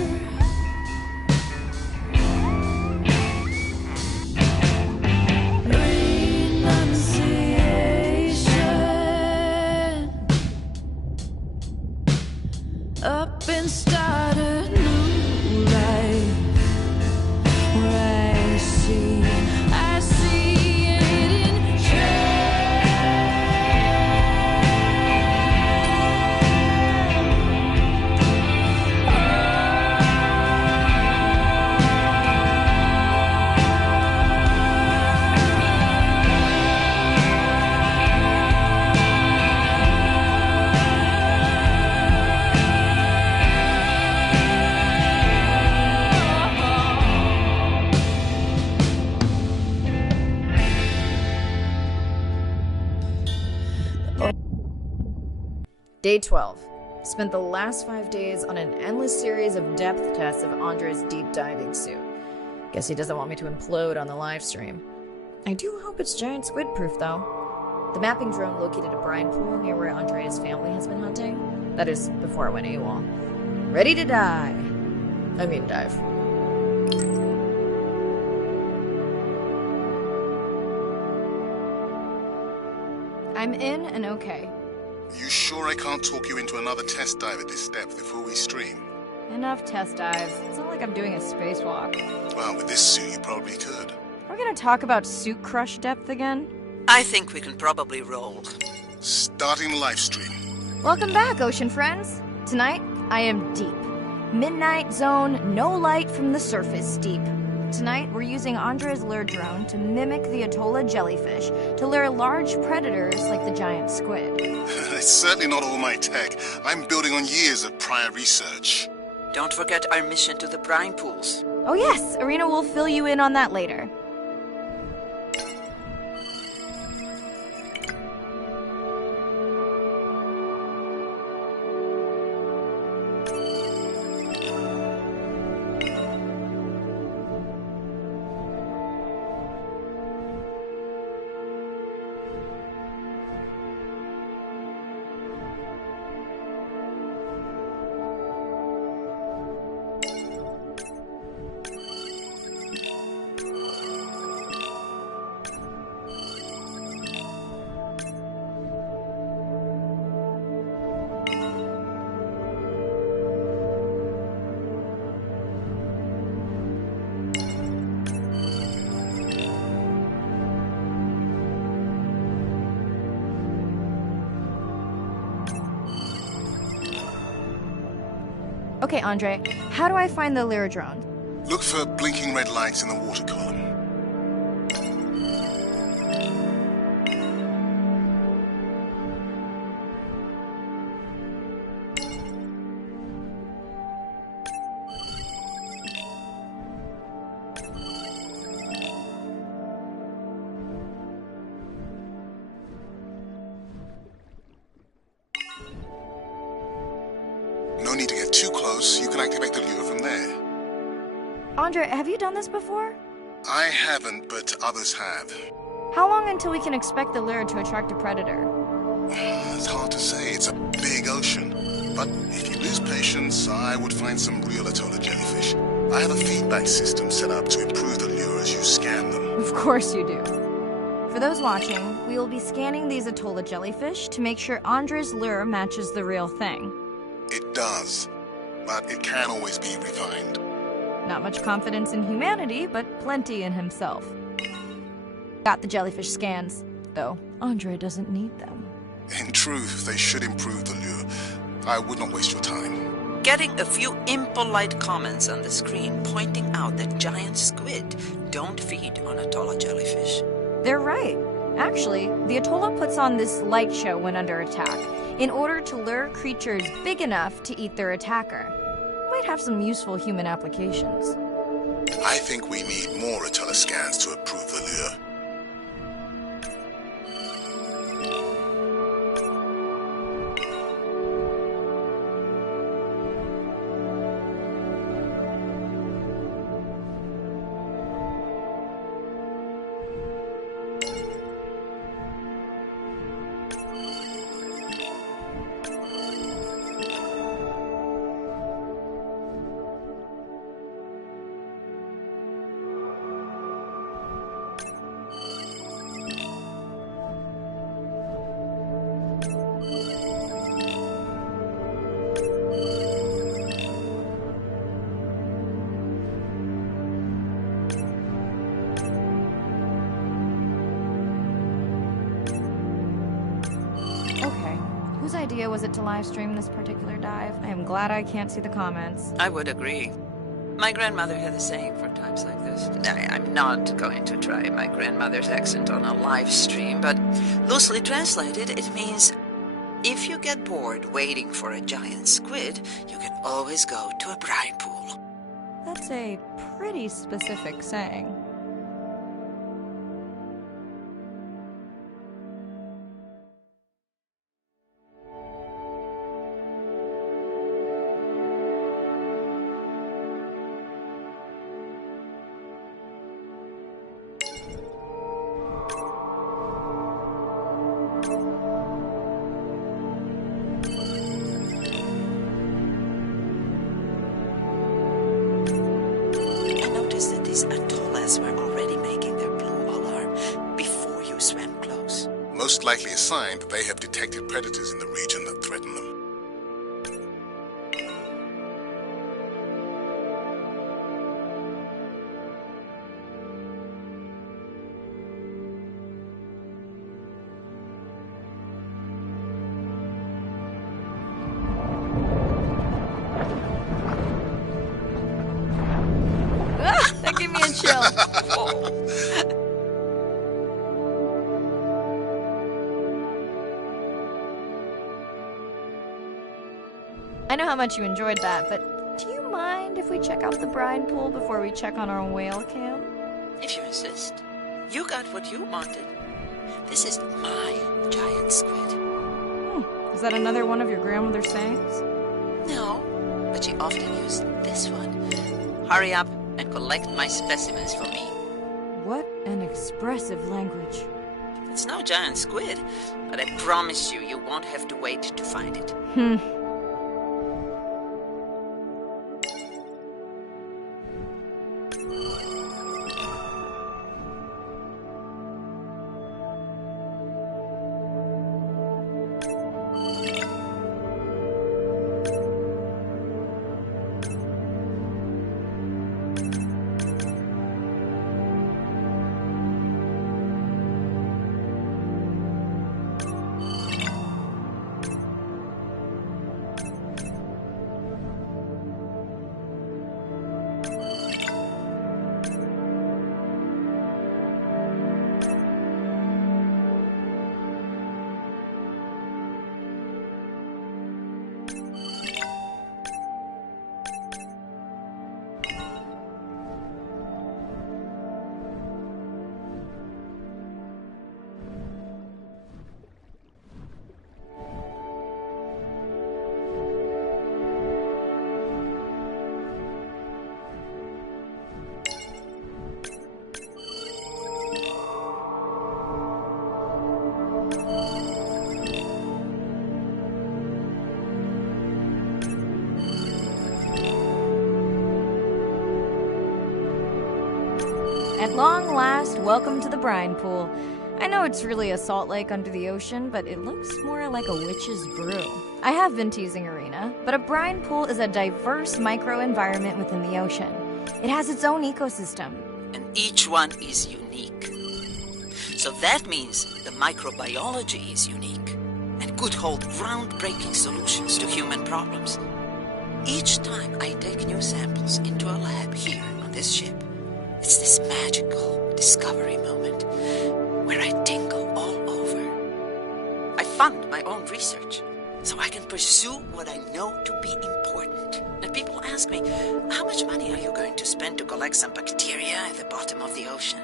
renunciation, up and start a new life, where I see a hidden Day 12. Spent the last 5 days on an endless series of depth tests of Andre's deep diving suit. Guess he doesn't want me to implode on the live stream. I do hope it's giant squid proof though. The mapping drone located a brine pool near where Andrea's family has been hunting. That is, before I went AWOL. Ready to dive. Dive. I'm in and okay. You sure I can't talk you into another test dive at this depth before we stream? Enough test dives. It's not like I'm doing a spacewalk. Well, with this suit, you probably could. Are we gonna talk about suit crush depth again? I think we can probably roll. Starting the live stream. Welcome back, ocean friends. Tonight, I am deep. Midnight zone, no light from the surface deep. Tonight, we're using Andre's lure drone to mimic the Atolla jellyfish to lure large predators like the giant squid. It's certainly not all my tech. I'm building on years of prior research. Don't forget our mission to the brine pools. Oh yes, Irina will fill you in on that later. Okay, Andre, how do I find the lure drone? Look for blinking red lights in the water column. No need to get too close. You can activate the lure from there. Andre, have you done this before? I haven't, but others have. How long until we can expect the lure to attract a predator? It's hard to say. It's a big ocean. But if you lose patience, I would find some real Atolla jellyfish. I have a feedback system set up to improve the lure as you scan them. Of course you do. For those watching, we will be scanning these Atolla jellyfish to make sure Andre's lure matches the real thing. It does, but it can always be refined. Not much confidence in humanity, but plenty in himself. Got the jellyfish scans, though Andre doesn't need them. In truth, they should improve the lure. I would not waste your time. Getting a few impolite comments on the screen pointing out that giant squid don't feed on Atolla jellyfish. They're right. Actually, the Atolla puts on this light show when under attack, in order to lure creatures big enough to eat their attacker. Might have some useful human applications. I think we need more Atolla scans to approve the lure. Whose idea was it to live stream this particular dive? I am glad I can't see the comments. I would agree. My grandmother had a saying for times like this. I'm not going to try my grandmother's accent on a live stream, but loosely translated, it means if you get bored waiting for a giant squid, you can always go to a brine pool. That's a pretty specific saying. These Atollas were already making their blue alarm before you swam close. Most likely a sign that they have detected predators in the region that threaten them. Give me a chill. I know how much you enjoyed that, but Do you mind if we check out the brine pool before we check on our whale cam? If you insist. You got what you wanted. This is my giant squid. Is that another one of your grandmother's sayings? No, but she often used this one. Hurry up and collect my specimens for me. What an expressive language. It's no giant squid, but I promise you, you won't have to wait to find it. At long last, welcome to the brine pool. I know it's really a salt lake under the ocean, but it looks more like a witch's brew. I have been teasing Arena, but a brine pool is a diverse microenvironment within the ocean. It has its own ecosystem. And each one is unique. So that means the microbiology is unique and could hold groundbreaking solutions to human problems. Each time I take new samples into a lab here on this ship, it's this magical discovery moment where I tingle all over. I fund my own research so I can pursue what I know to be important. And people ask me, how much money are you going to spend to collect some bacteria at the bottom of the ocean?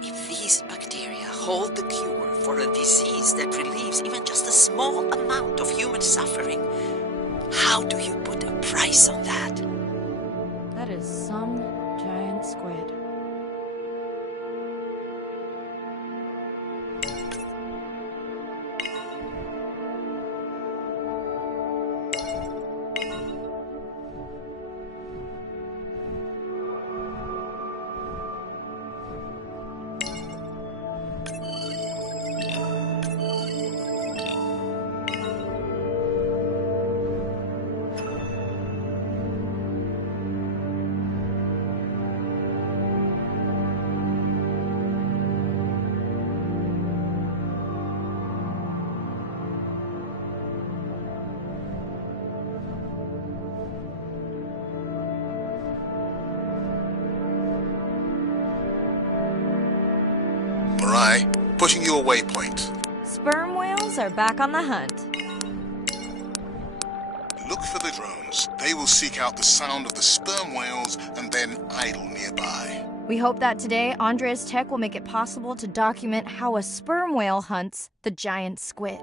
If these bacteria hold the cure for a disease that relieves even just a small amount of human suffering, how do you put a price on that? That is some giant squid. Mirai, pushing you a waypoint. Sperm whales are back on the hunt. Look for the drones. They will seek out the sound of the sperm whales and then idle nearby. We hope that today, Andrea's tech will make it possible to document how a sperm whale hunts the giant squid.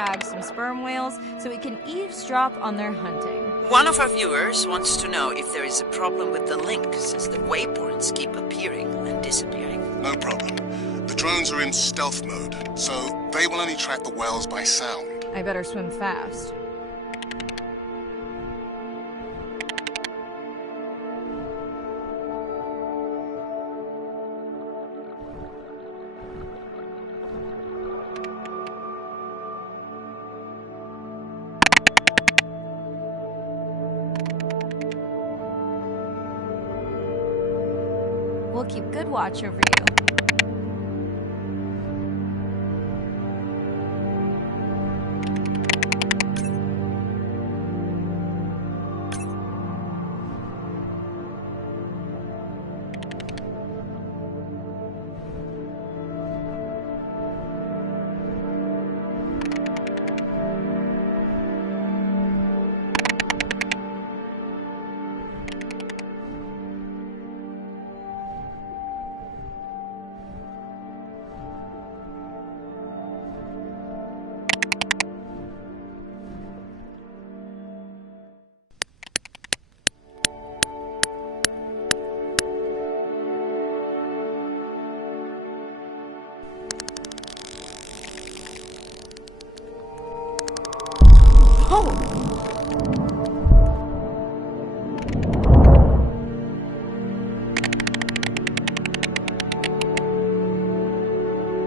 tag some sperm whales so we can eavesdrop on their hunting. One of our viewers wants to know if there is a problem with the link, since the waypoints keep appearing and disappearing. No problem. The drones are in stealth mode, so they will only track the whales by sound. I better swim fast. We'll keep good watch over you.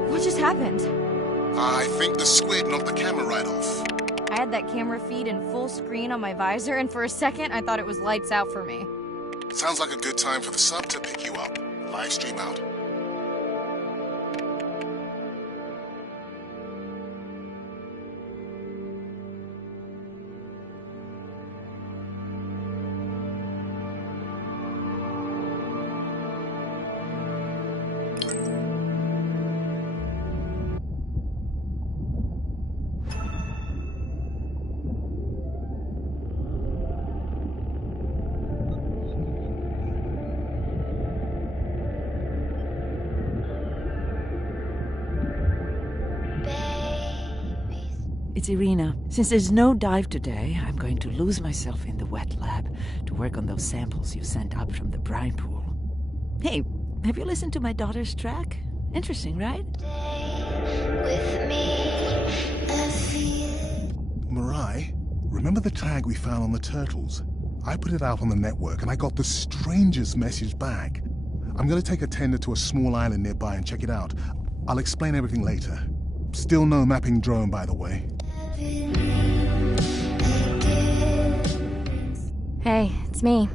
What just happened? I think the squid knocked the camera right off. I had that camera feed in full screen on my visor, and for a second I thought it was lights out for me. Sounds like a good time for the sub to pick you up. Live stream out. It's Irina. Since there's no dive today, I'm going to lose myself in the wet lab to work on those samples you sent up from the brine pool. Hey, have you listened to my daughter's track? Interesting, right? Mirai, remember the tag we found on the turtles? I put it out on the network and I got the strangest message back. I'm going to take a tender to a small island nearby and check it out. I'll explain everything later. Still no mapping drone, by the way. Hey, it's me.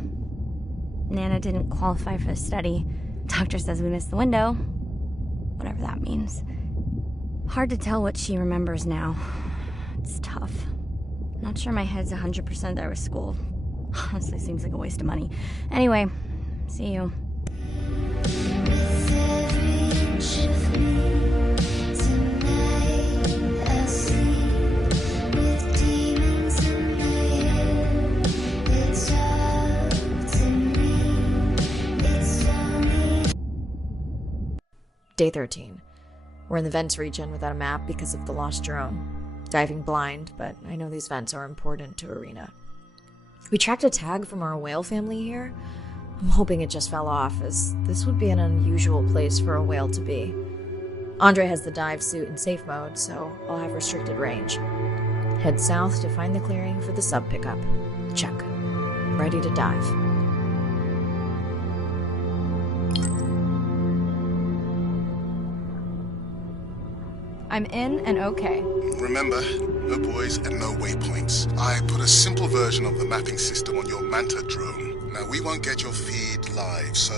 Nana didn't qualify for the study. Doctor says we missed the window. Whatever that means. Hard to tell what she remembers now. It's tough. Not sure my head's 100% there with school. Honestly, seems like a waste of money. Anyway, see you. Day 13. We're in the vents region without a map because of the lost drone. Diving blind, but I know these vents are important to Irina. We tracked a tag from our whale family here. I'm hoping it just fell off, as this would be an unusual place for a whale to be. Andre has the dive suit in safe mode, so I'll have restricted range. Head south to find the clearing for the sub pickup. Check. Ready to dive. I'm in and okay. Remember, no buoys and no waypoints. I put a simple version of the mapping system on your Manta drone. Now, we won't get your feed live, so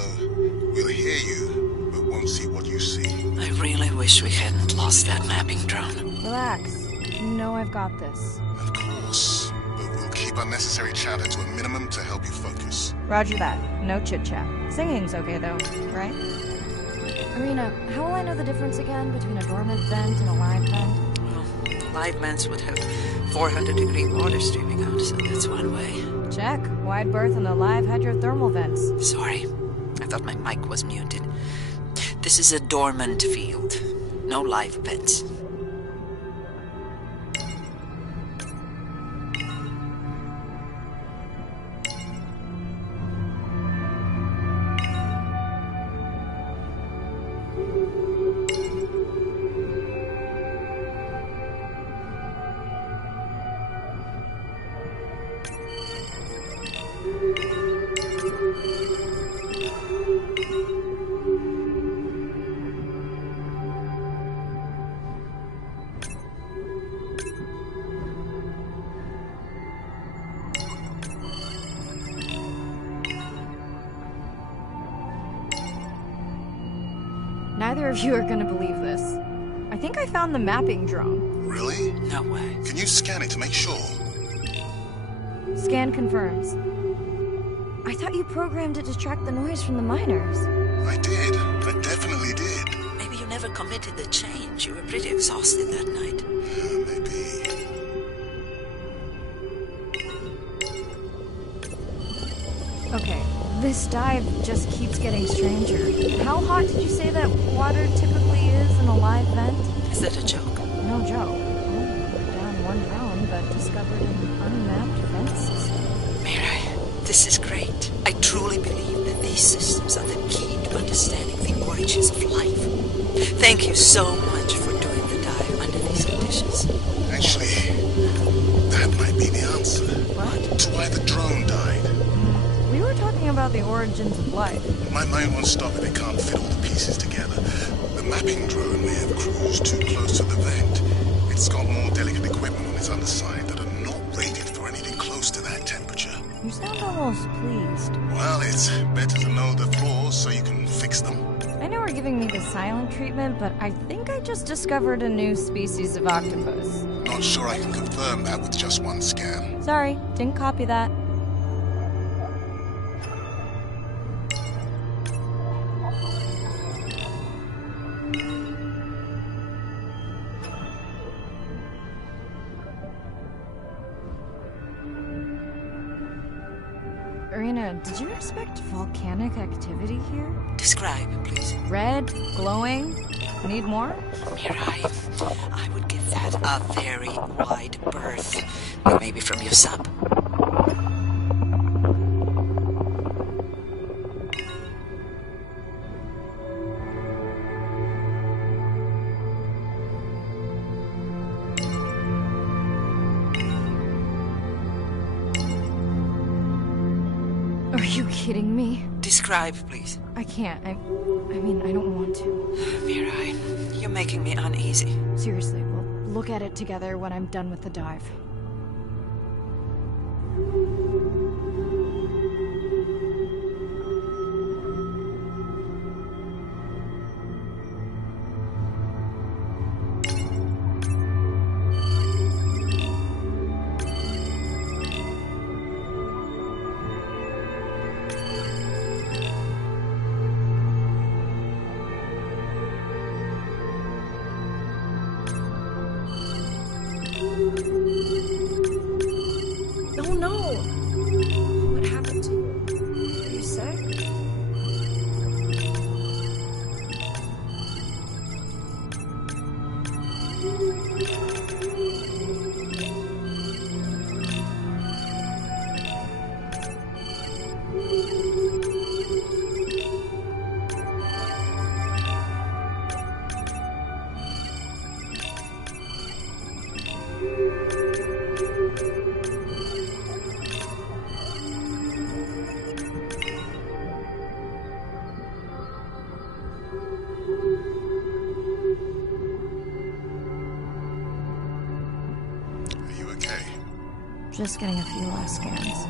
we'll hear you, but won't see what you see. I really wish we hadn't lost that mapping drone. Relax. You know I've got this. Of course, but we'll keep unnecessary chatter to a minimum to help you focus. Roger that. No chit-chat. Singing's okay, though, right? Irina, how will I know the difference again between a dormant vent and a live vent? Well, live vents would have 400-degree water streaming out, so that's one way. Check. Wide berth on the live hydrothermal vents. Sorry. I thought my mic was muted. This is a dormant field. No live vents. Neither of you are gonna believe this. I think I found the mapping drone. Really? No way. Can you scan it to make sure? Scan confirms. I thought you programmed it to track the noise from the miners. I did. I definitely did. Maybe you never committed the change. You were pretty exhausted that night. Maybe. Okay, this dive just keeps getting stranger. How hot did you say that water typically is in a live vent? Is that a joke? No joke. Oh, we're down one drone, but discovered an unmapped vent system. Mirai, this is great. I truly believe that these systems are the key to understanding the origins of life. Thank you so much for doing the dive under these conditions. Actually, that might be the answer. What? To why the drone died. We were talking about the origins of life. My mind won't stop if it can't fit all the pieces together. The mapping drone may have cruised too close to the vent. It's got more delicate equipment on its underside that are not rated for anything close to that temperature. You sound almost pleased. Well, it's better to know the flaws so you can fix them. I know we're giving me the silent treatment, but I think I just discovered a new species of octopus. Not sure I can confirm that with just one scan. Sorry, didn't copy that. Irina, did you expect volcanic activity here? Describe, please. Red, glowing. Need more? Mirai, I would give that a very wide berth. Maybe from your sub. Are you kidding me? Describe, please. I can't. I mean, I don't want to. Mirai, you're making me uneasy. Seriously, we'll look at it together when I'm done with the dive. Oh no! What happened to you? Are you sick? Just getting a few last scans.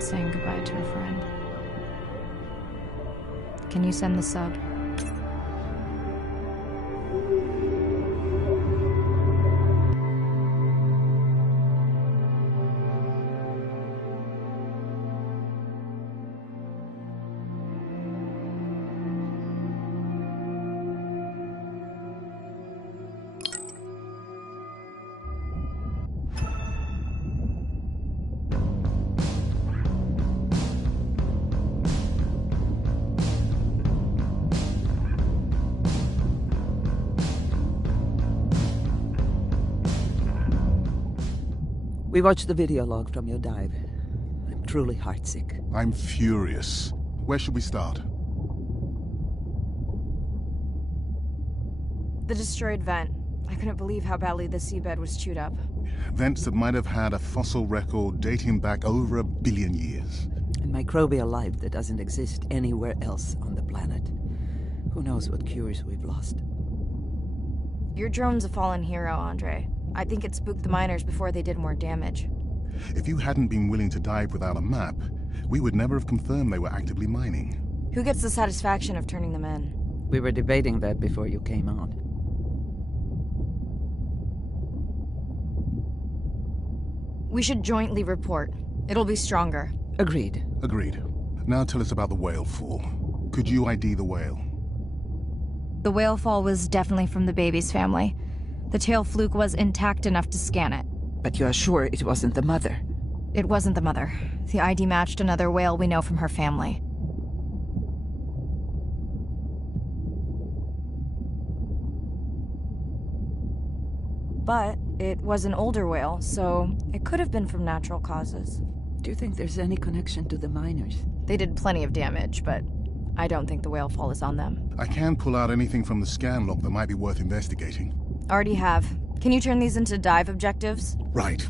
Saying goodbye to a friend. Can you send the sub? We watched the video log from your dive. I'm truly heartsick. I'm furious. Where should we start? The destroyed vent. I couldn't believe how badly the seabed was chewed up. Vents that might have had a fossil record dating back over 1 billion years. A microbial life that doesn't exist anywhere else on the planet. Who knows what cures we've lost. Your drone's a fallen hero, Andre. I think it spooked the miners before they did more damage. If you hadn't been willing to dive without a map, we would never have confirmed they were actively mining. Who gets the satisfaction of turning them in? We were debating that before you came on. We should jointly report. It'll be stronger. Agreed. Agreed. Now tell us about the whale fall. Could you ID the whale? The whale fall was definitely from the baby's family. The tail fluke was intact enough to scan it. But you are sure it wasn't the mother? It wasn't the mother. The ID matched another whale we know from her family. But it was an older whale, so it could have been from natural causes. Do you think there's any connection to the miners? They did plenty of damage, but I don't think the whale fall is on them. I can pull out anything from the scan log that might be worth investigating. Already have. Can you turn these into dive objectives? Right.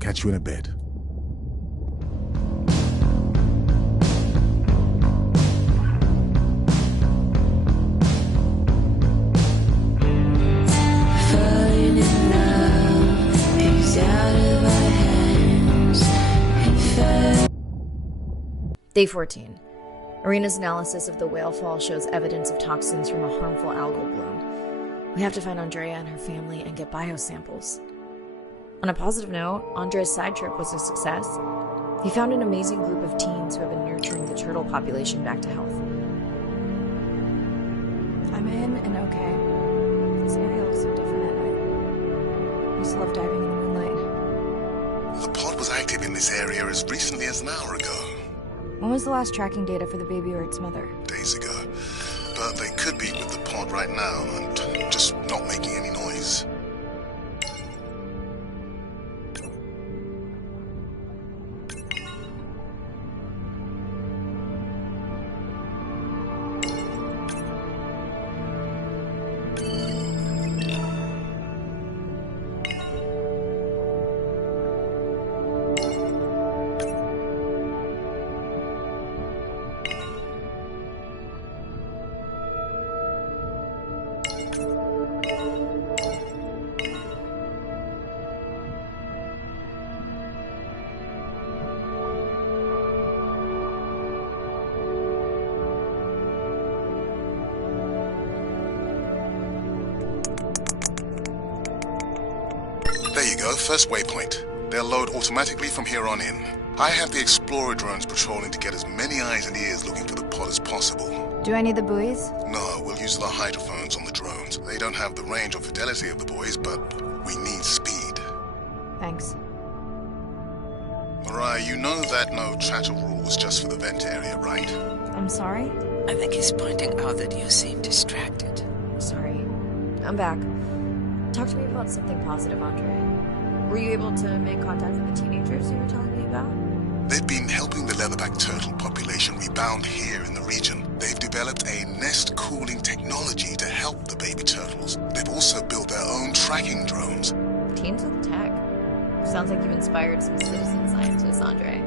Catch you in a bit. Falling in love is out of our hands. Day 14. Irina's analysis of the whale fall shows evidence of toxins from a harmful algal bloom. We have to find Andrea and her family and get biosamples. On a positive note, Andrea's side trip was a success. He found an amazing group of teens who have been nurturing the turtle population back to health. I'm in and okay. This area looks so different at night. I used to love diving in the moonlight. The pod was active in this area as recently as an hour ago. When was the last tracking data for the baby or its mother? Days ago. But they could be with the pod right now and just not making any noise. There you go, first waypoint. They'll load automatically from here on in. I have the Explorer drones patrolling to get as many eyes and ears looking for the pod as possible. Do I need the buoys? No, we'll use the hydrophones on the drones. They don't have the range or fidelity of the buoys, but we need speed. Thanks. Mariah, you know that no chatter rule was just for the vent area, right? I'm sorry? I think he's pointing out that you seem distracted. Sorry. I'm back. Talk to me about something positive, Andre. Were you able to make contact with the teenagers you were telling me about? They've been helping the leatherback turtle population rebound here in the region. They've developed a nest cooling technology to help the baby turtles. They've also built their own tracking drones. Teens with tech. Sounds like you've inspired some citizen scientists, Andre.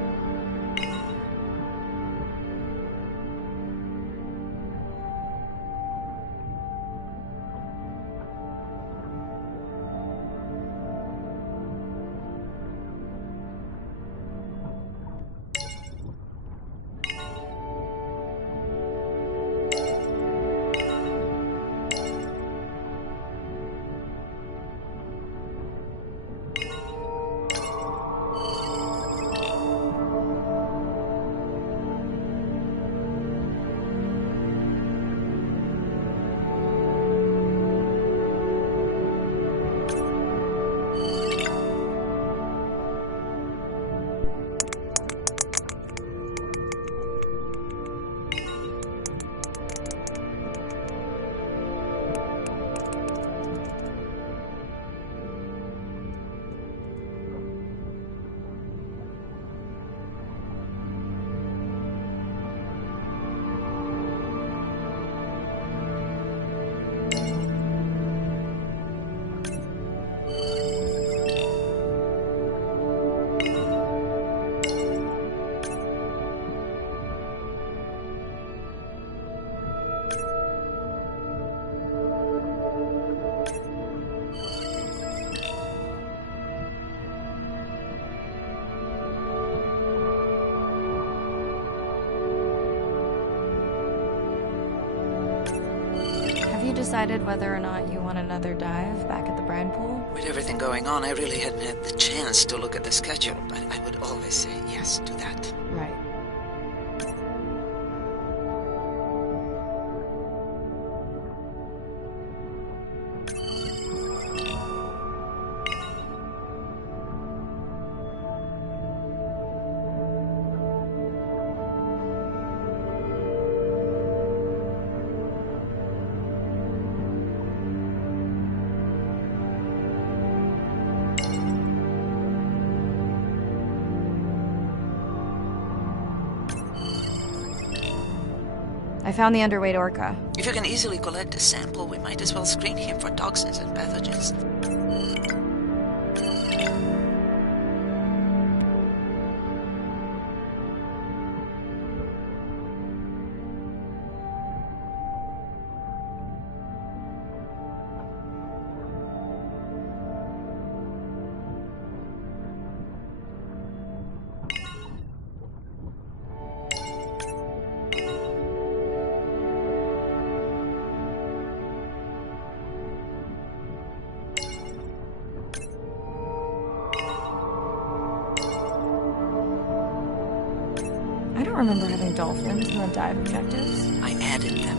decided whether or not you want another dive back at the brine pool? With everything going on, I really hadn't had the chance to look at the schedule, but I would always say yes to that. Right. I found the underweight orca. If you can easily collect a sample, we might as well screen him for toxins and pathogens. I don't remember having dolphins in the dive objectives. I added them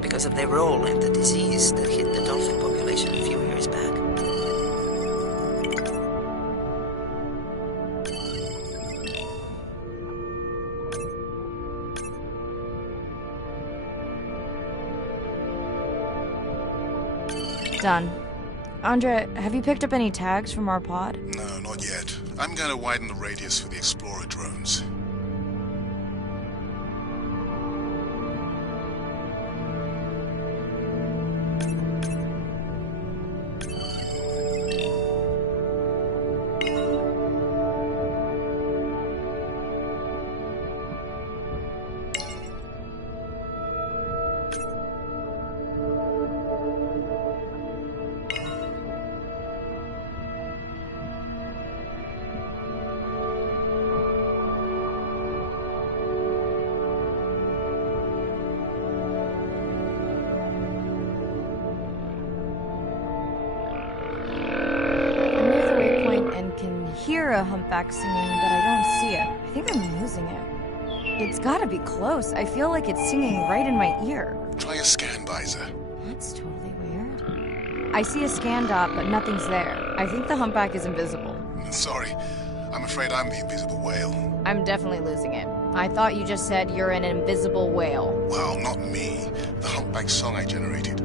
because of their role in the disease that hit the dolphin population a few years back. Done. Andre, have you picked up any tags from our pod? No, not yet. I'm going to widen the radius for the Explorer drones. Hear a humpback singing, but I don't see it. I think I'm losing it. It's gotta be close. I feel like it's singing right in my ear. Try a scan visor. That's totally weird. I see a scan dot, but nothing's there. I think the humpback is invisible. Sorry, I'm afraid I'm the invisible whale. I'm definitely losing it. I thought you just said you're an invisible whale. Well, not me. The humpback song I generated.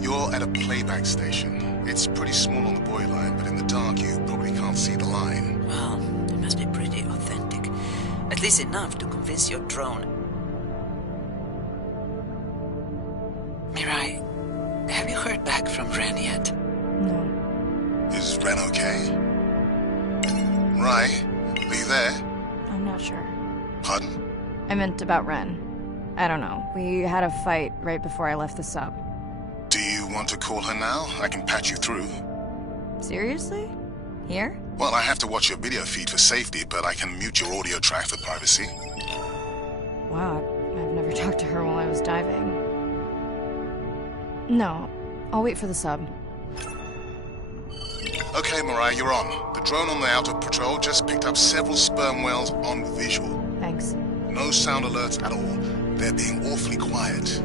You're at a playback station. It's pretty small on the buoy line, but in the dark you probably can't see the line. Well, it must be pretty authentic. At least enough to convince your drone. Mirai, have you heard back from Ren yet? No. Is Ren okay? Rai, are you there? I'm not sure. Pardon? I meant about Ren. I don't know. We had a fight right before I left the sub. Do you want to call her now? I can patch you through. Seriously? Here? Well, I have to watch your video feed for safety, but I can mute your audio track for privacy. Wow, I've never talked to her while I was diving. No, I'll wait for the sub. Okay, Mariah, you're on. The drone on the outer patrol just picked up several sperm whales on visual. Thanks. No sound alerts at all. They're being awfully quiet.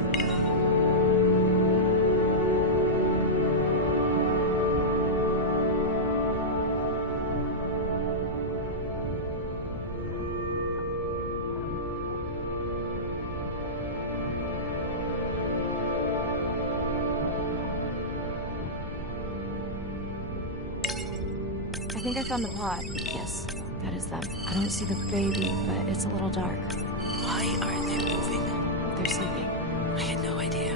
I think I found the pod. Yes, that is them. I don't see the baby, but it's a little dark. Why are they moving? They're sleeping. I had no idea.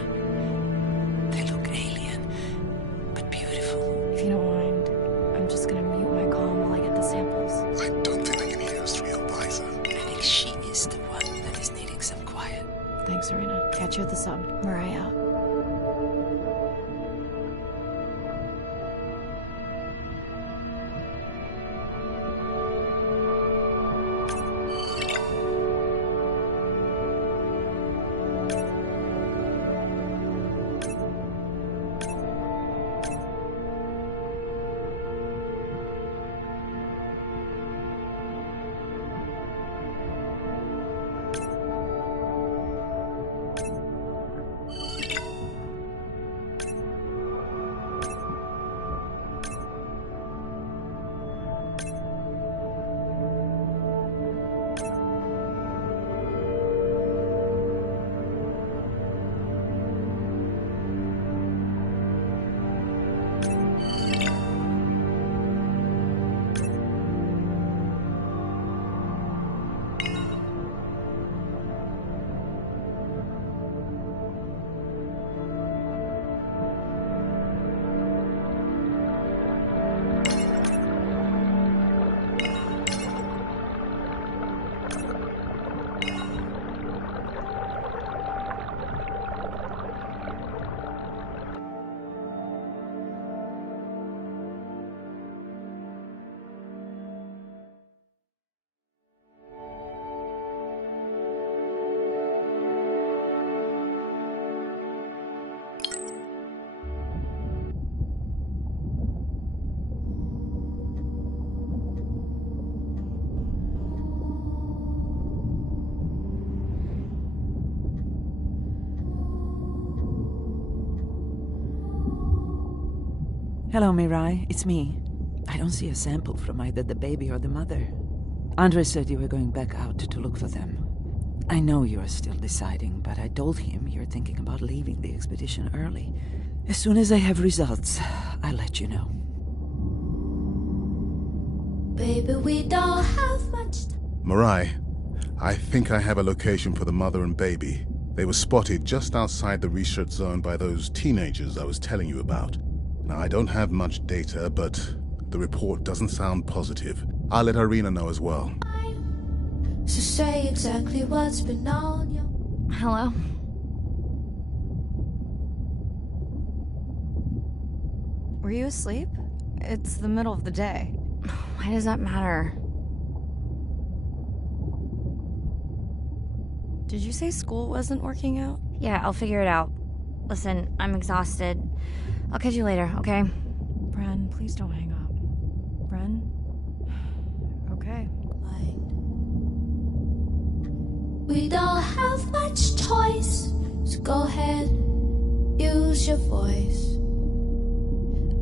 They look alien, but beautiful. If you don't mind, I'm just gonna mute my comm while I get the samples. I don't think they can hear us through your visor. I think she is the one that is needing some quiet. Thanks, Arena. Catch you at the sub. Mariah out. Hello, Mirai. It's me. I don't see a sample from either the baby or the mother. Andre said you were going back out to look for them. I know you are still deciding, but I told him you're thinking about leaving the expedition early. As soon as I have results, I'll let you know. Baby, we don't have much time. Mirai, I think I have a location for the mother and baby. They were spotted just outside the research zone by those teenagers I was telling you about. Now, I don't have much data, but the report doesn't sound positive. I'll let Irina know as well. So say exactly what's been on your... Hello? Were you asleep? It's the middle of the day. Why does that matter? Did you say school wasn't working out? Yeah, I'll figure it out. Listen, I'm exhausted. I'll catch you later, okay? Bren, please don't hang up. Bren? Okay. We don't have much choice, so go ahead, use your voice.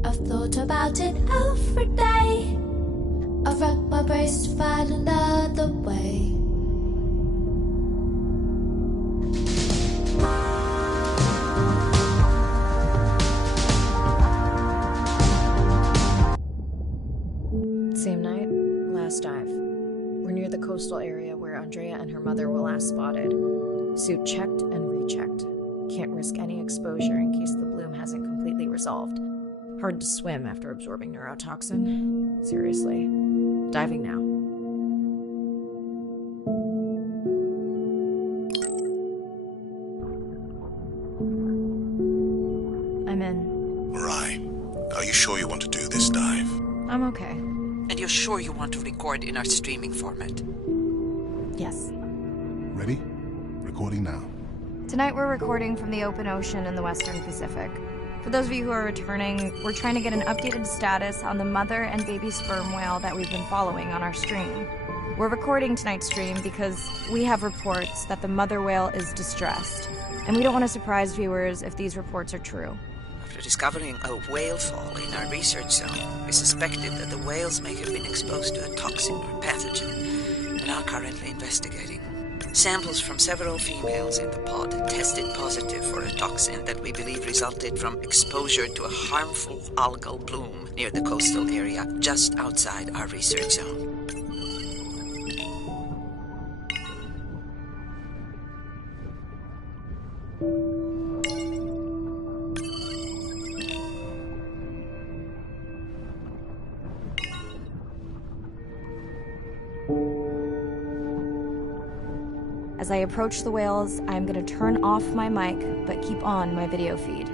I've thought about it every day. I've racked my brains to find another way. Same night, last dive. We're near the coastal area where Andrea and her mother were last spotted. Suit checked and rechecked. Can't risk any exposure in case the bloom hasn't completely resolved. Hard to swim after absorbing neurotoxin. Seriously. Diving now. I'm in. Mirai, are you sure you want to do this dive? I'm okay. And you're sure you want to record in our streaming format? Yes. Ready? Recording now. Tonight we're recording from the open ocean in the Western Pacific. For those of you who are returning, we're trying to get an updated status on the mother and baby sperm whale that we've been following on our stream. We're recording tonight's stream because we have reports that the mother whale is distressed, and we don't want to surprise viewers if these reports are true. After discovering a whale fall in our research zone, we suspected that the whales may have been exposed to a toxin or pathogen, and are currently investigating. Samples from several females in the pod tested positive for a toxin that we believe resulted from exposure to a harmful algal bloom near the coastal area just outside our research zone. As I approach the whales, I'm going to turn off my mic, but keep on my video feed.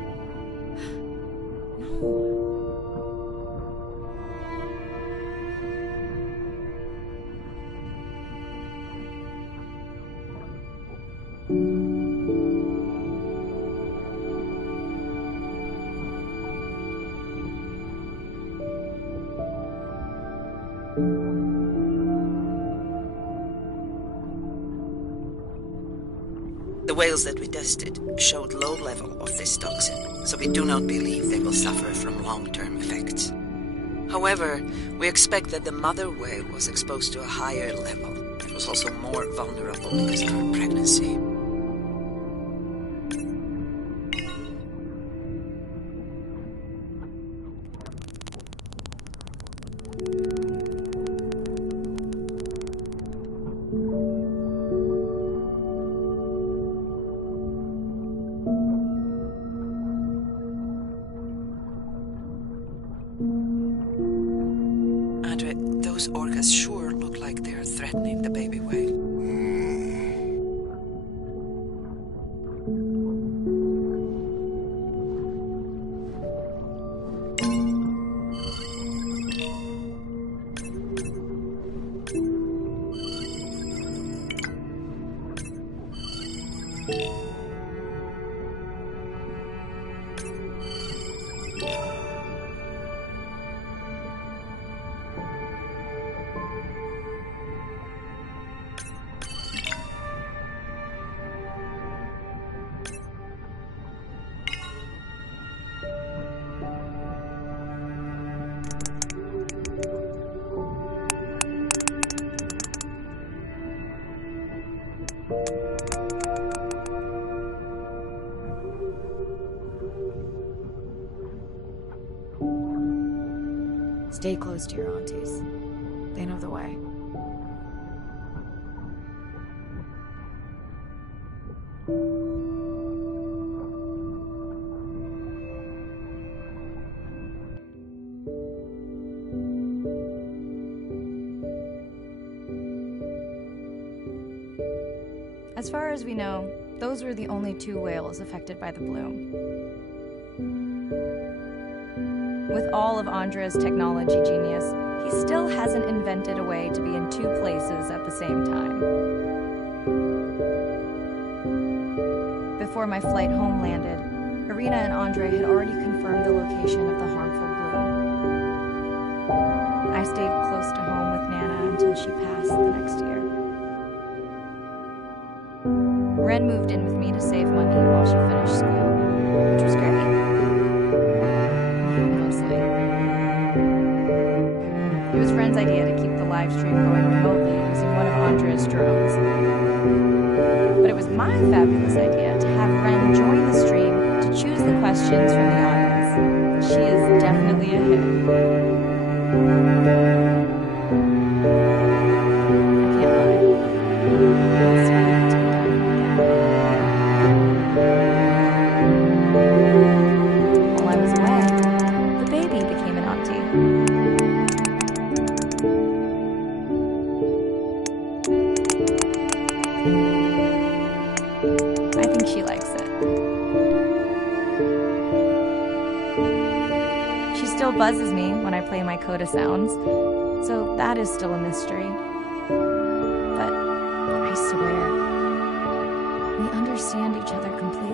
The whales that we tested showed low level of this toxin, so we do not believe they will suffer from long-term effects. However, we expect that the mother whale was exposed to a higher level and was also more vulnerable because of her pregnancy. Andre, those orcas sure look like they're threatening the baby whale. Stay close to your aunties. They know the way. As far as we know, those were the only 2 whales affected by the bloom. With all of Andrea's technology genius, he still hasn't invented a way to be in 2 places at the same time. Before my flight home landed, Irina and Andre had already confirmed the location of the harmful bloom. I stayed close to home with Nana until she passed the next year. Ren moved in with me to save money while she finished school, which was great. Mostly. It was Ren's idea to keep the live stream going remotely using one of Andrea's drones. But it was my fabulous idea to have Ren join the stream to choose the questions from the audience. She is definitely a hit. I can't lie. It's sweet to be diving again. While I was away, the baby became an auntie. I think she likes it. She still buzzes me when I play my coda sounds, so that is still a mystery. But I swear, we understand each other completely.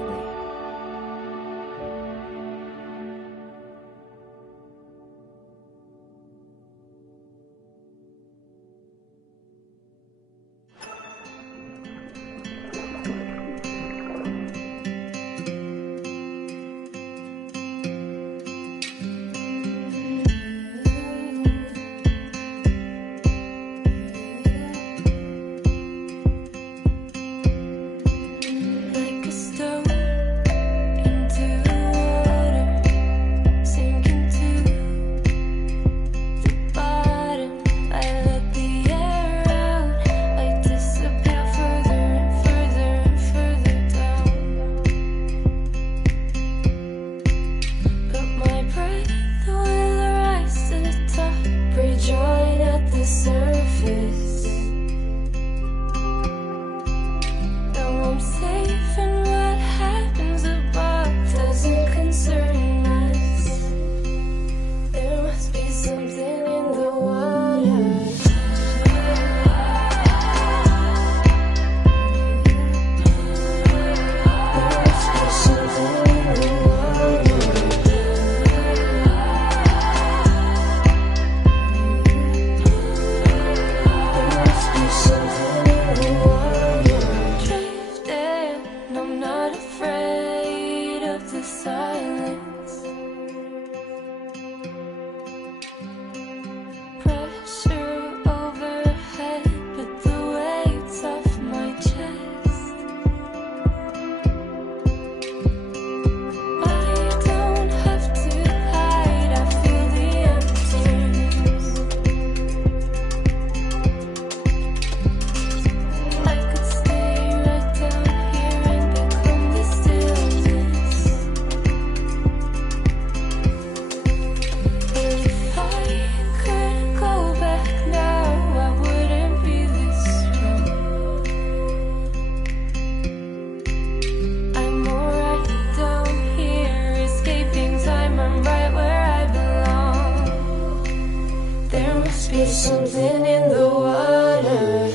Something in the water.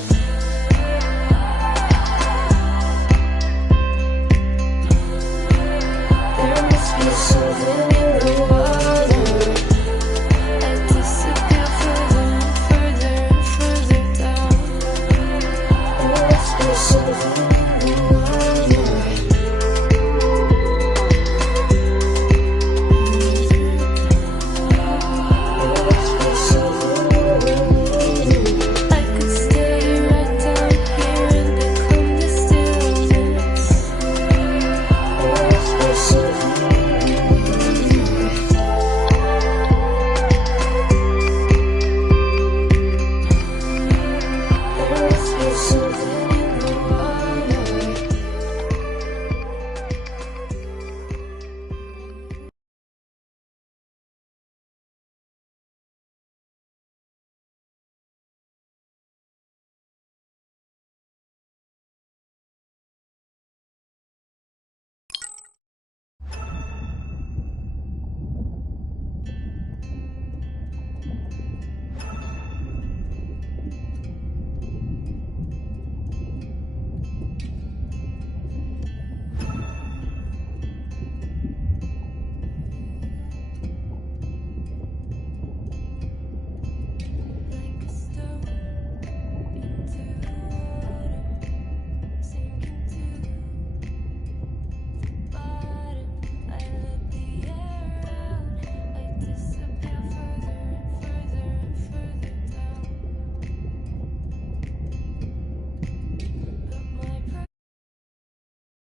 There must be something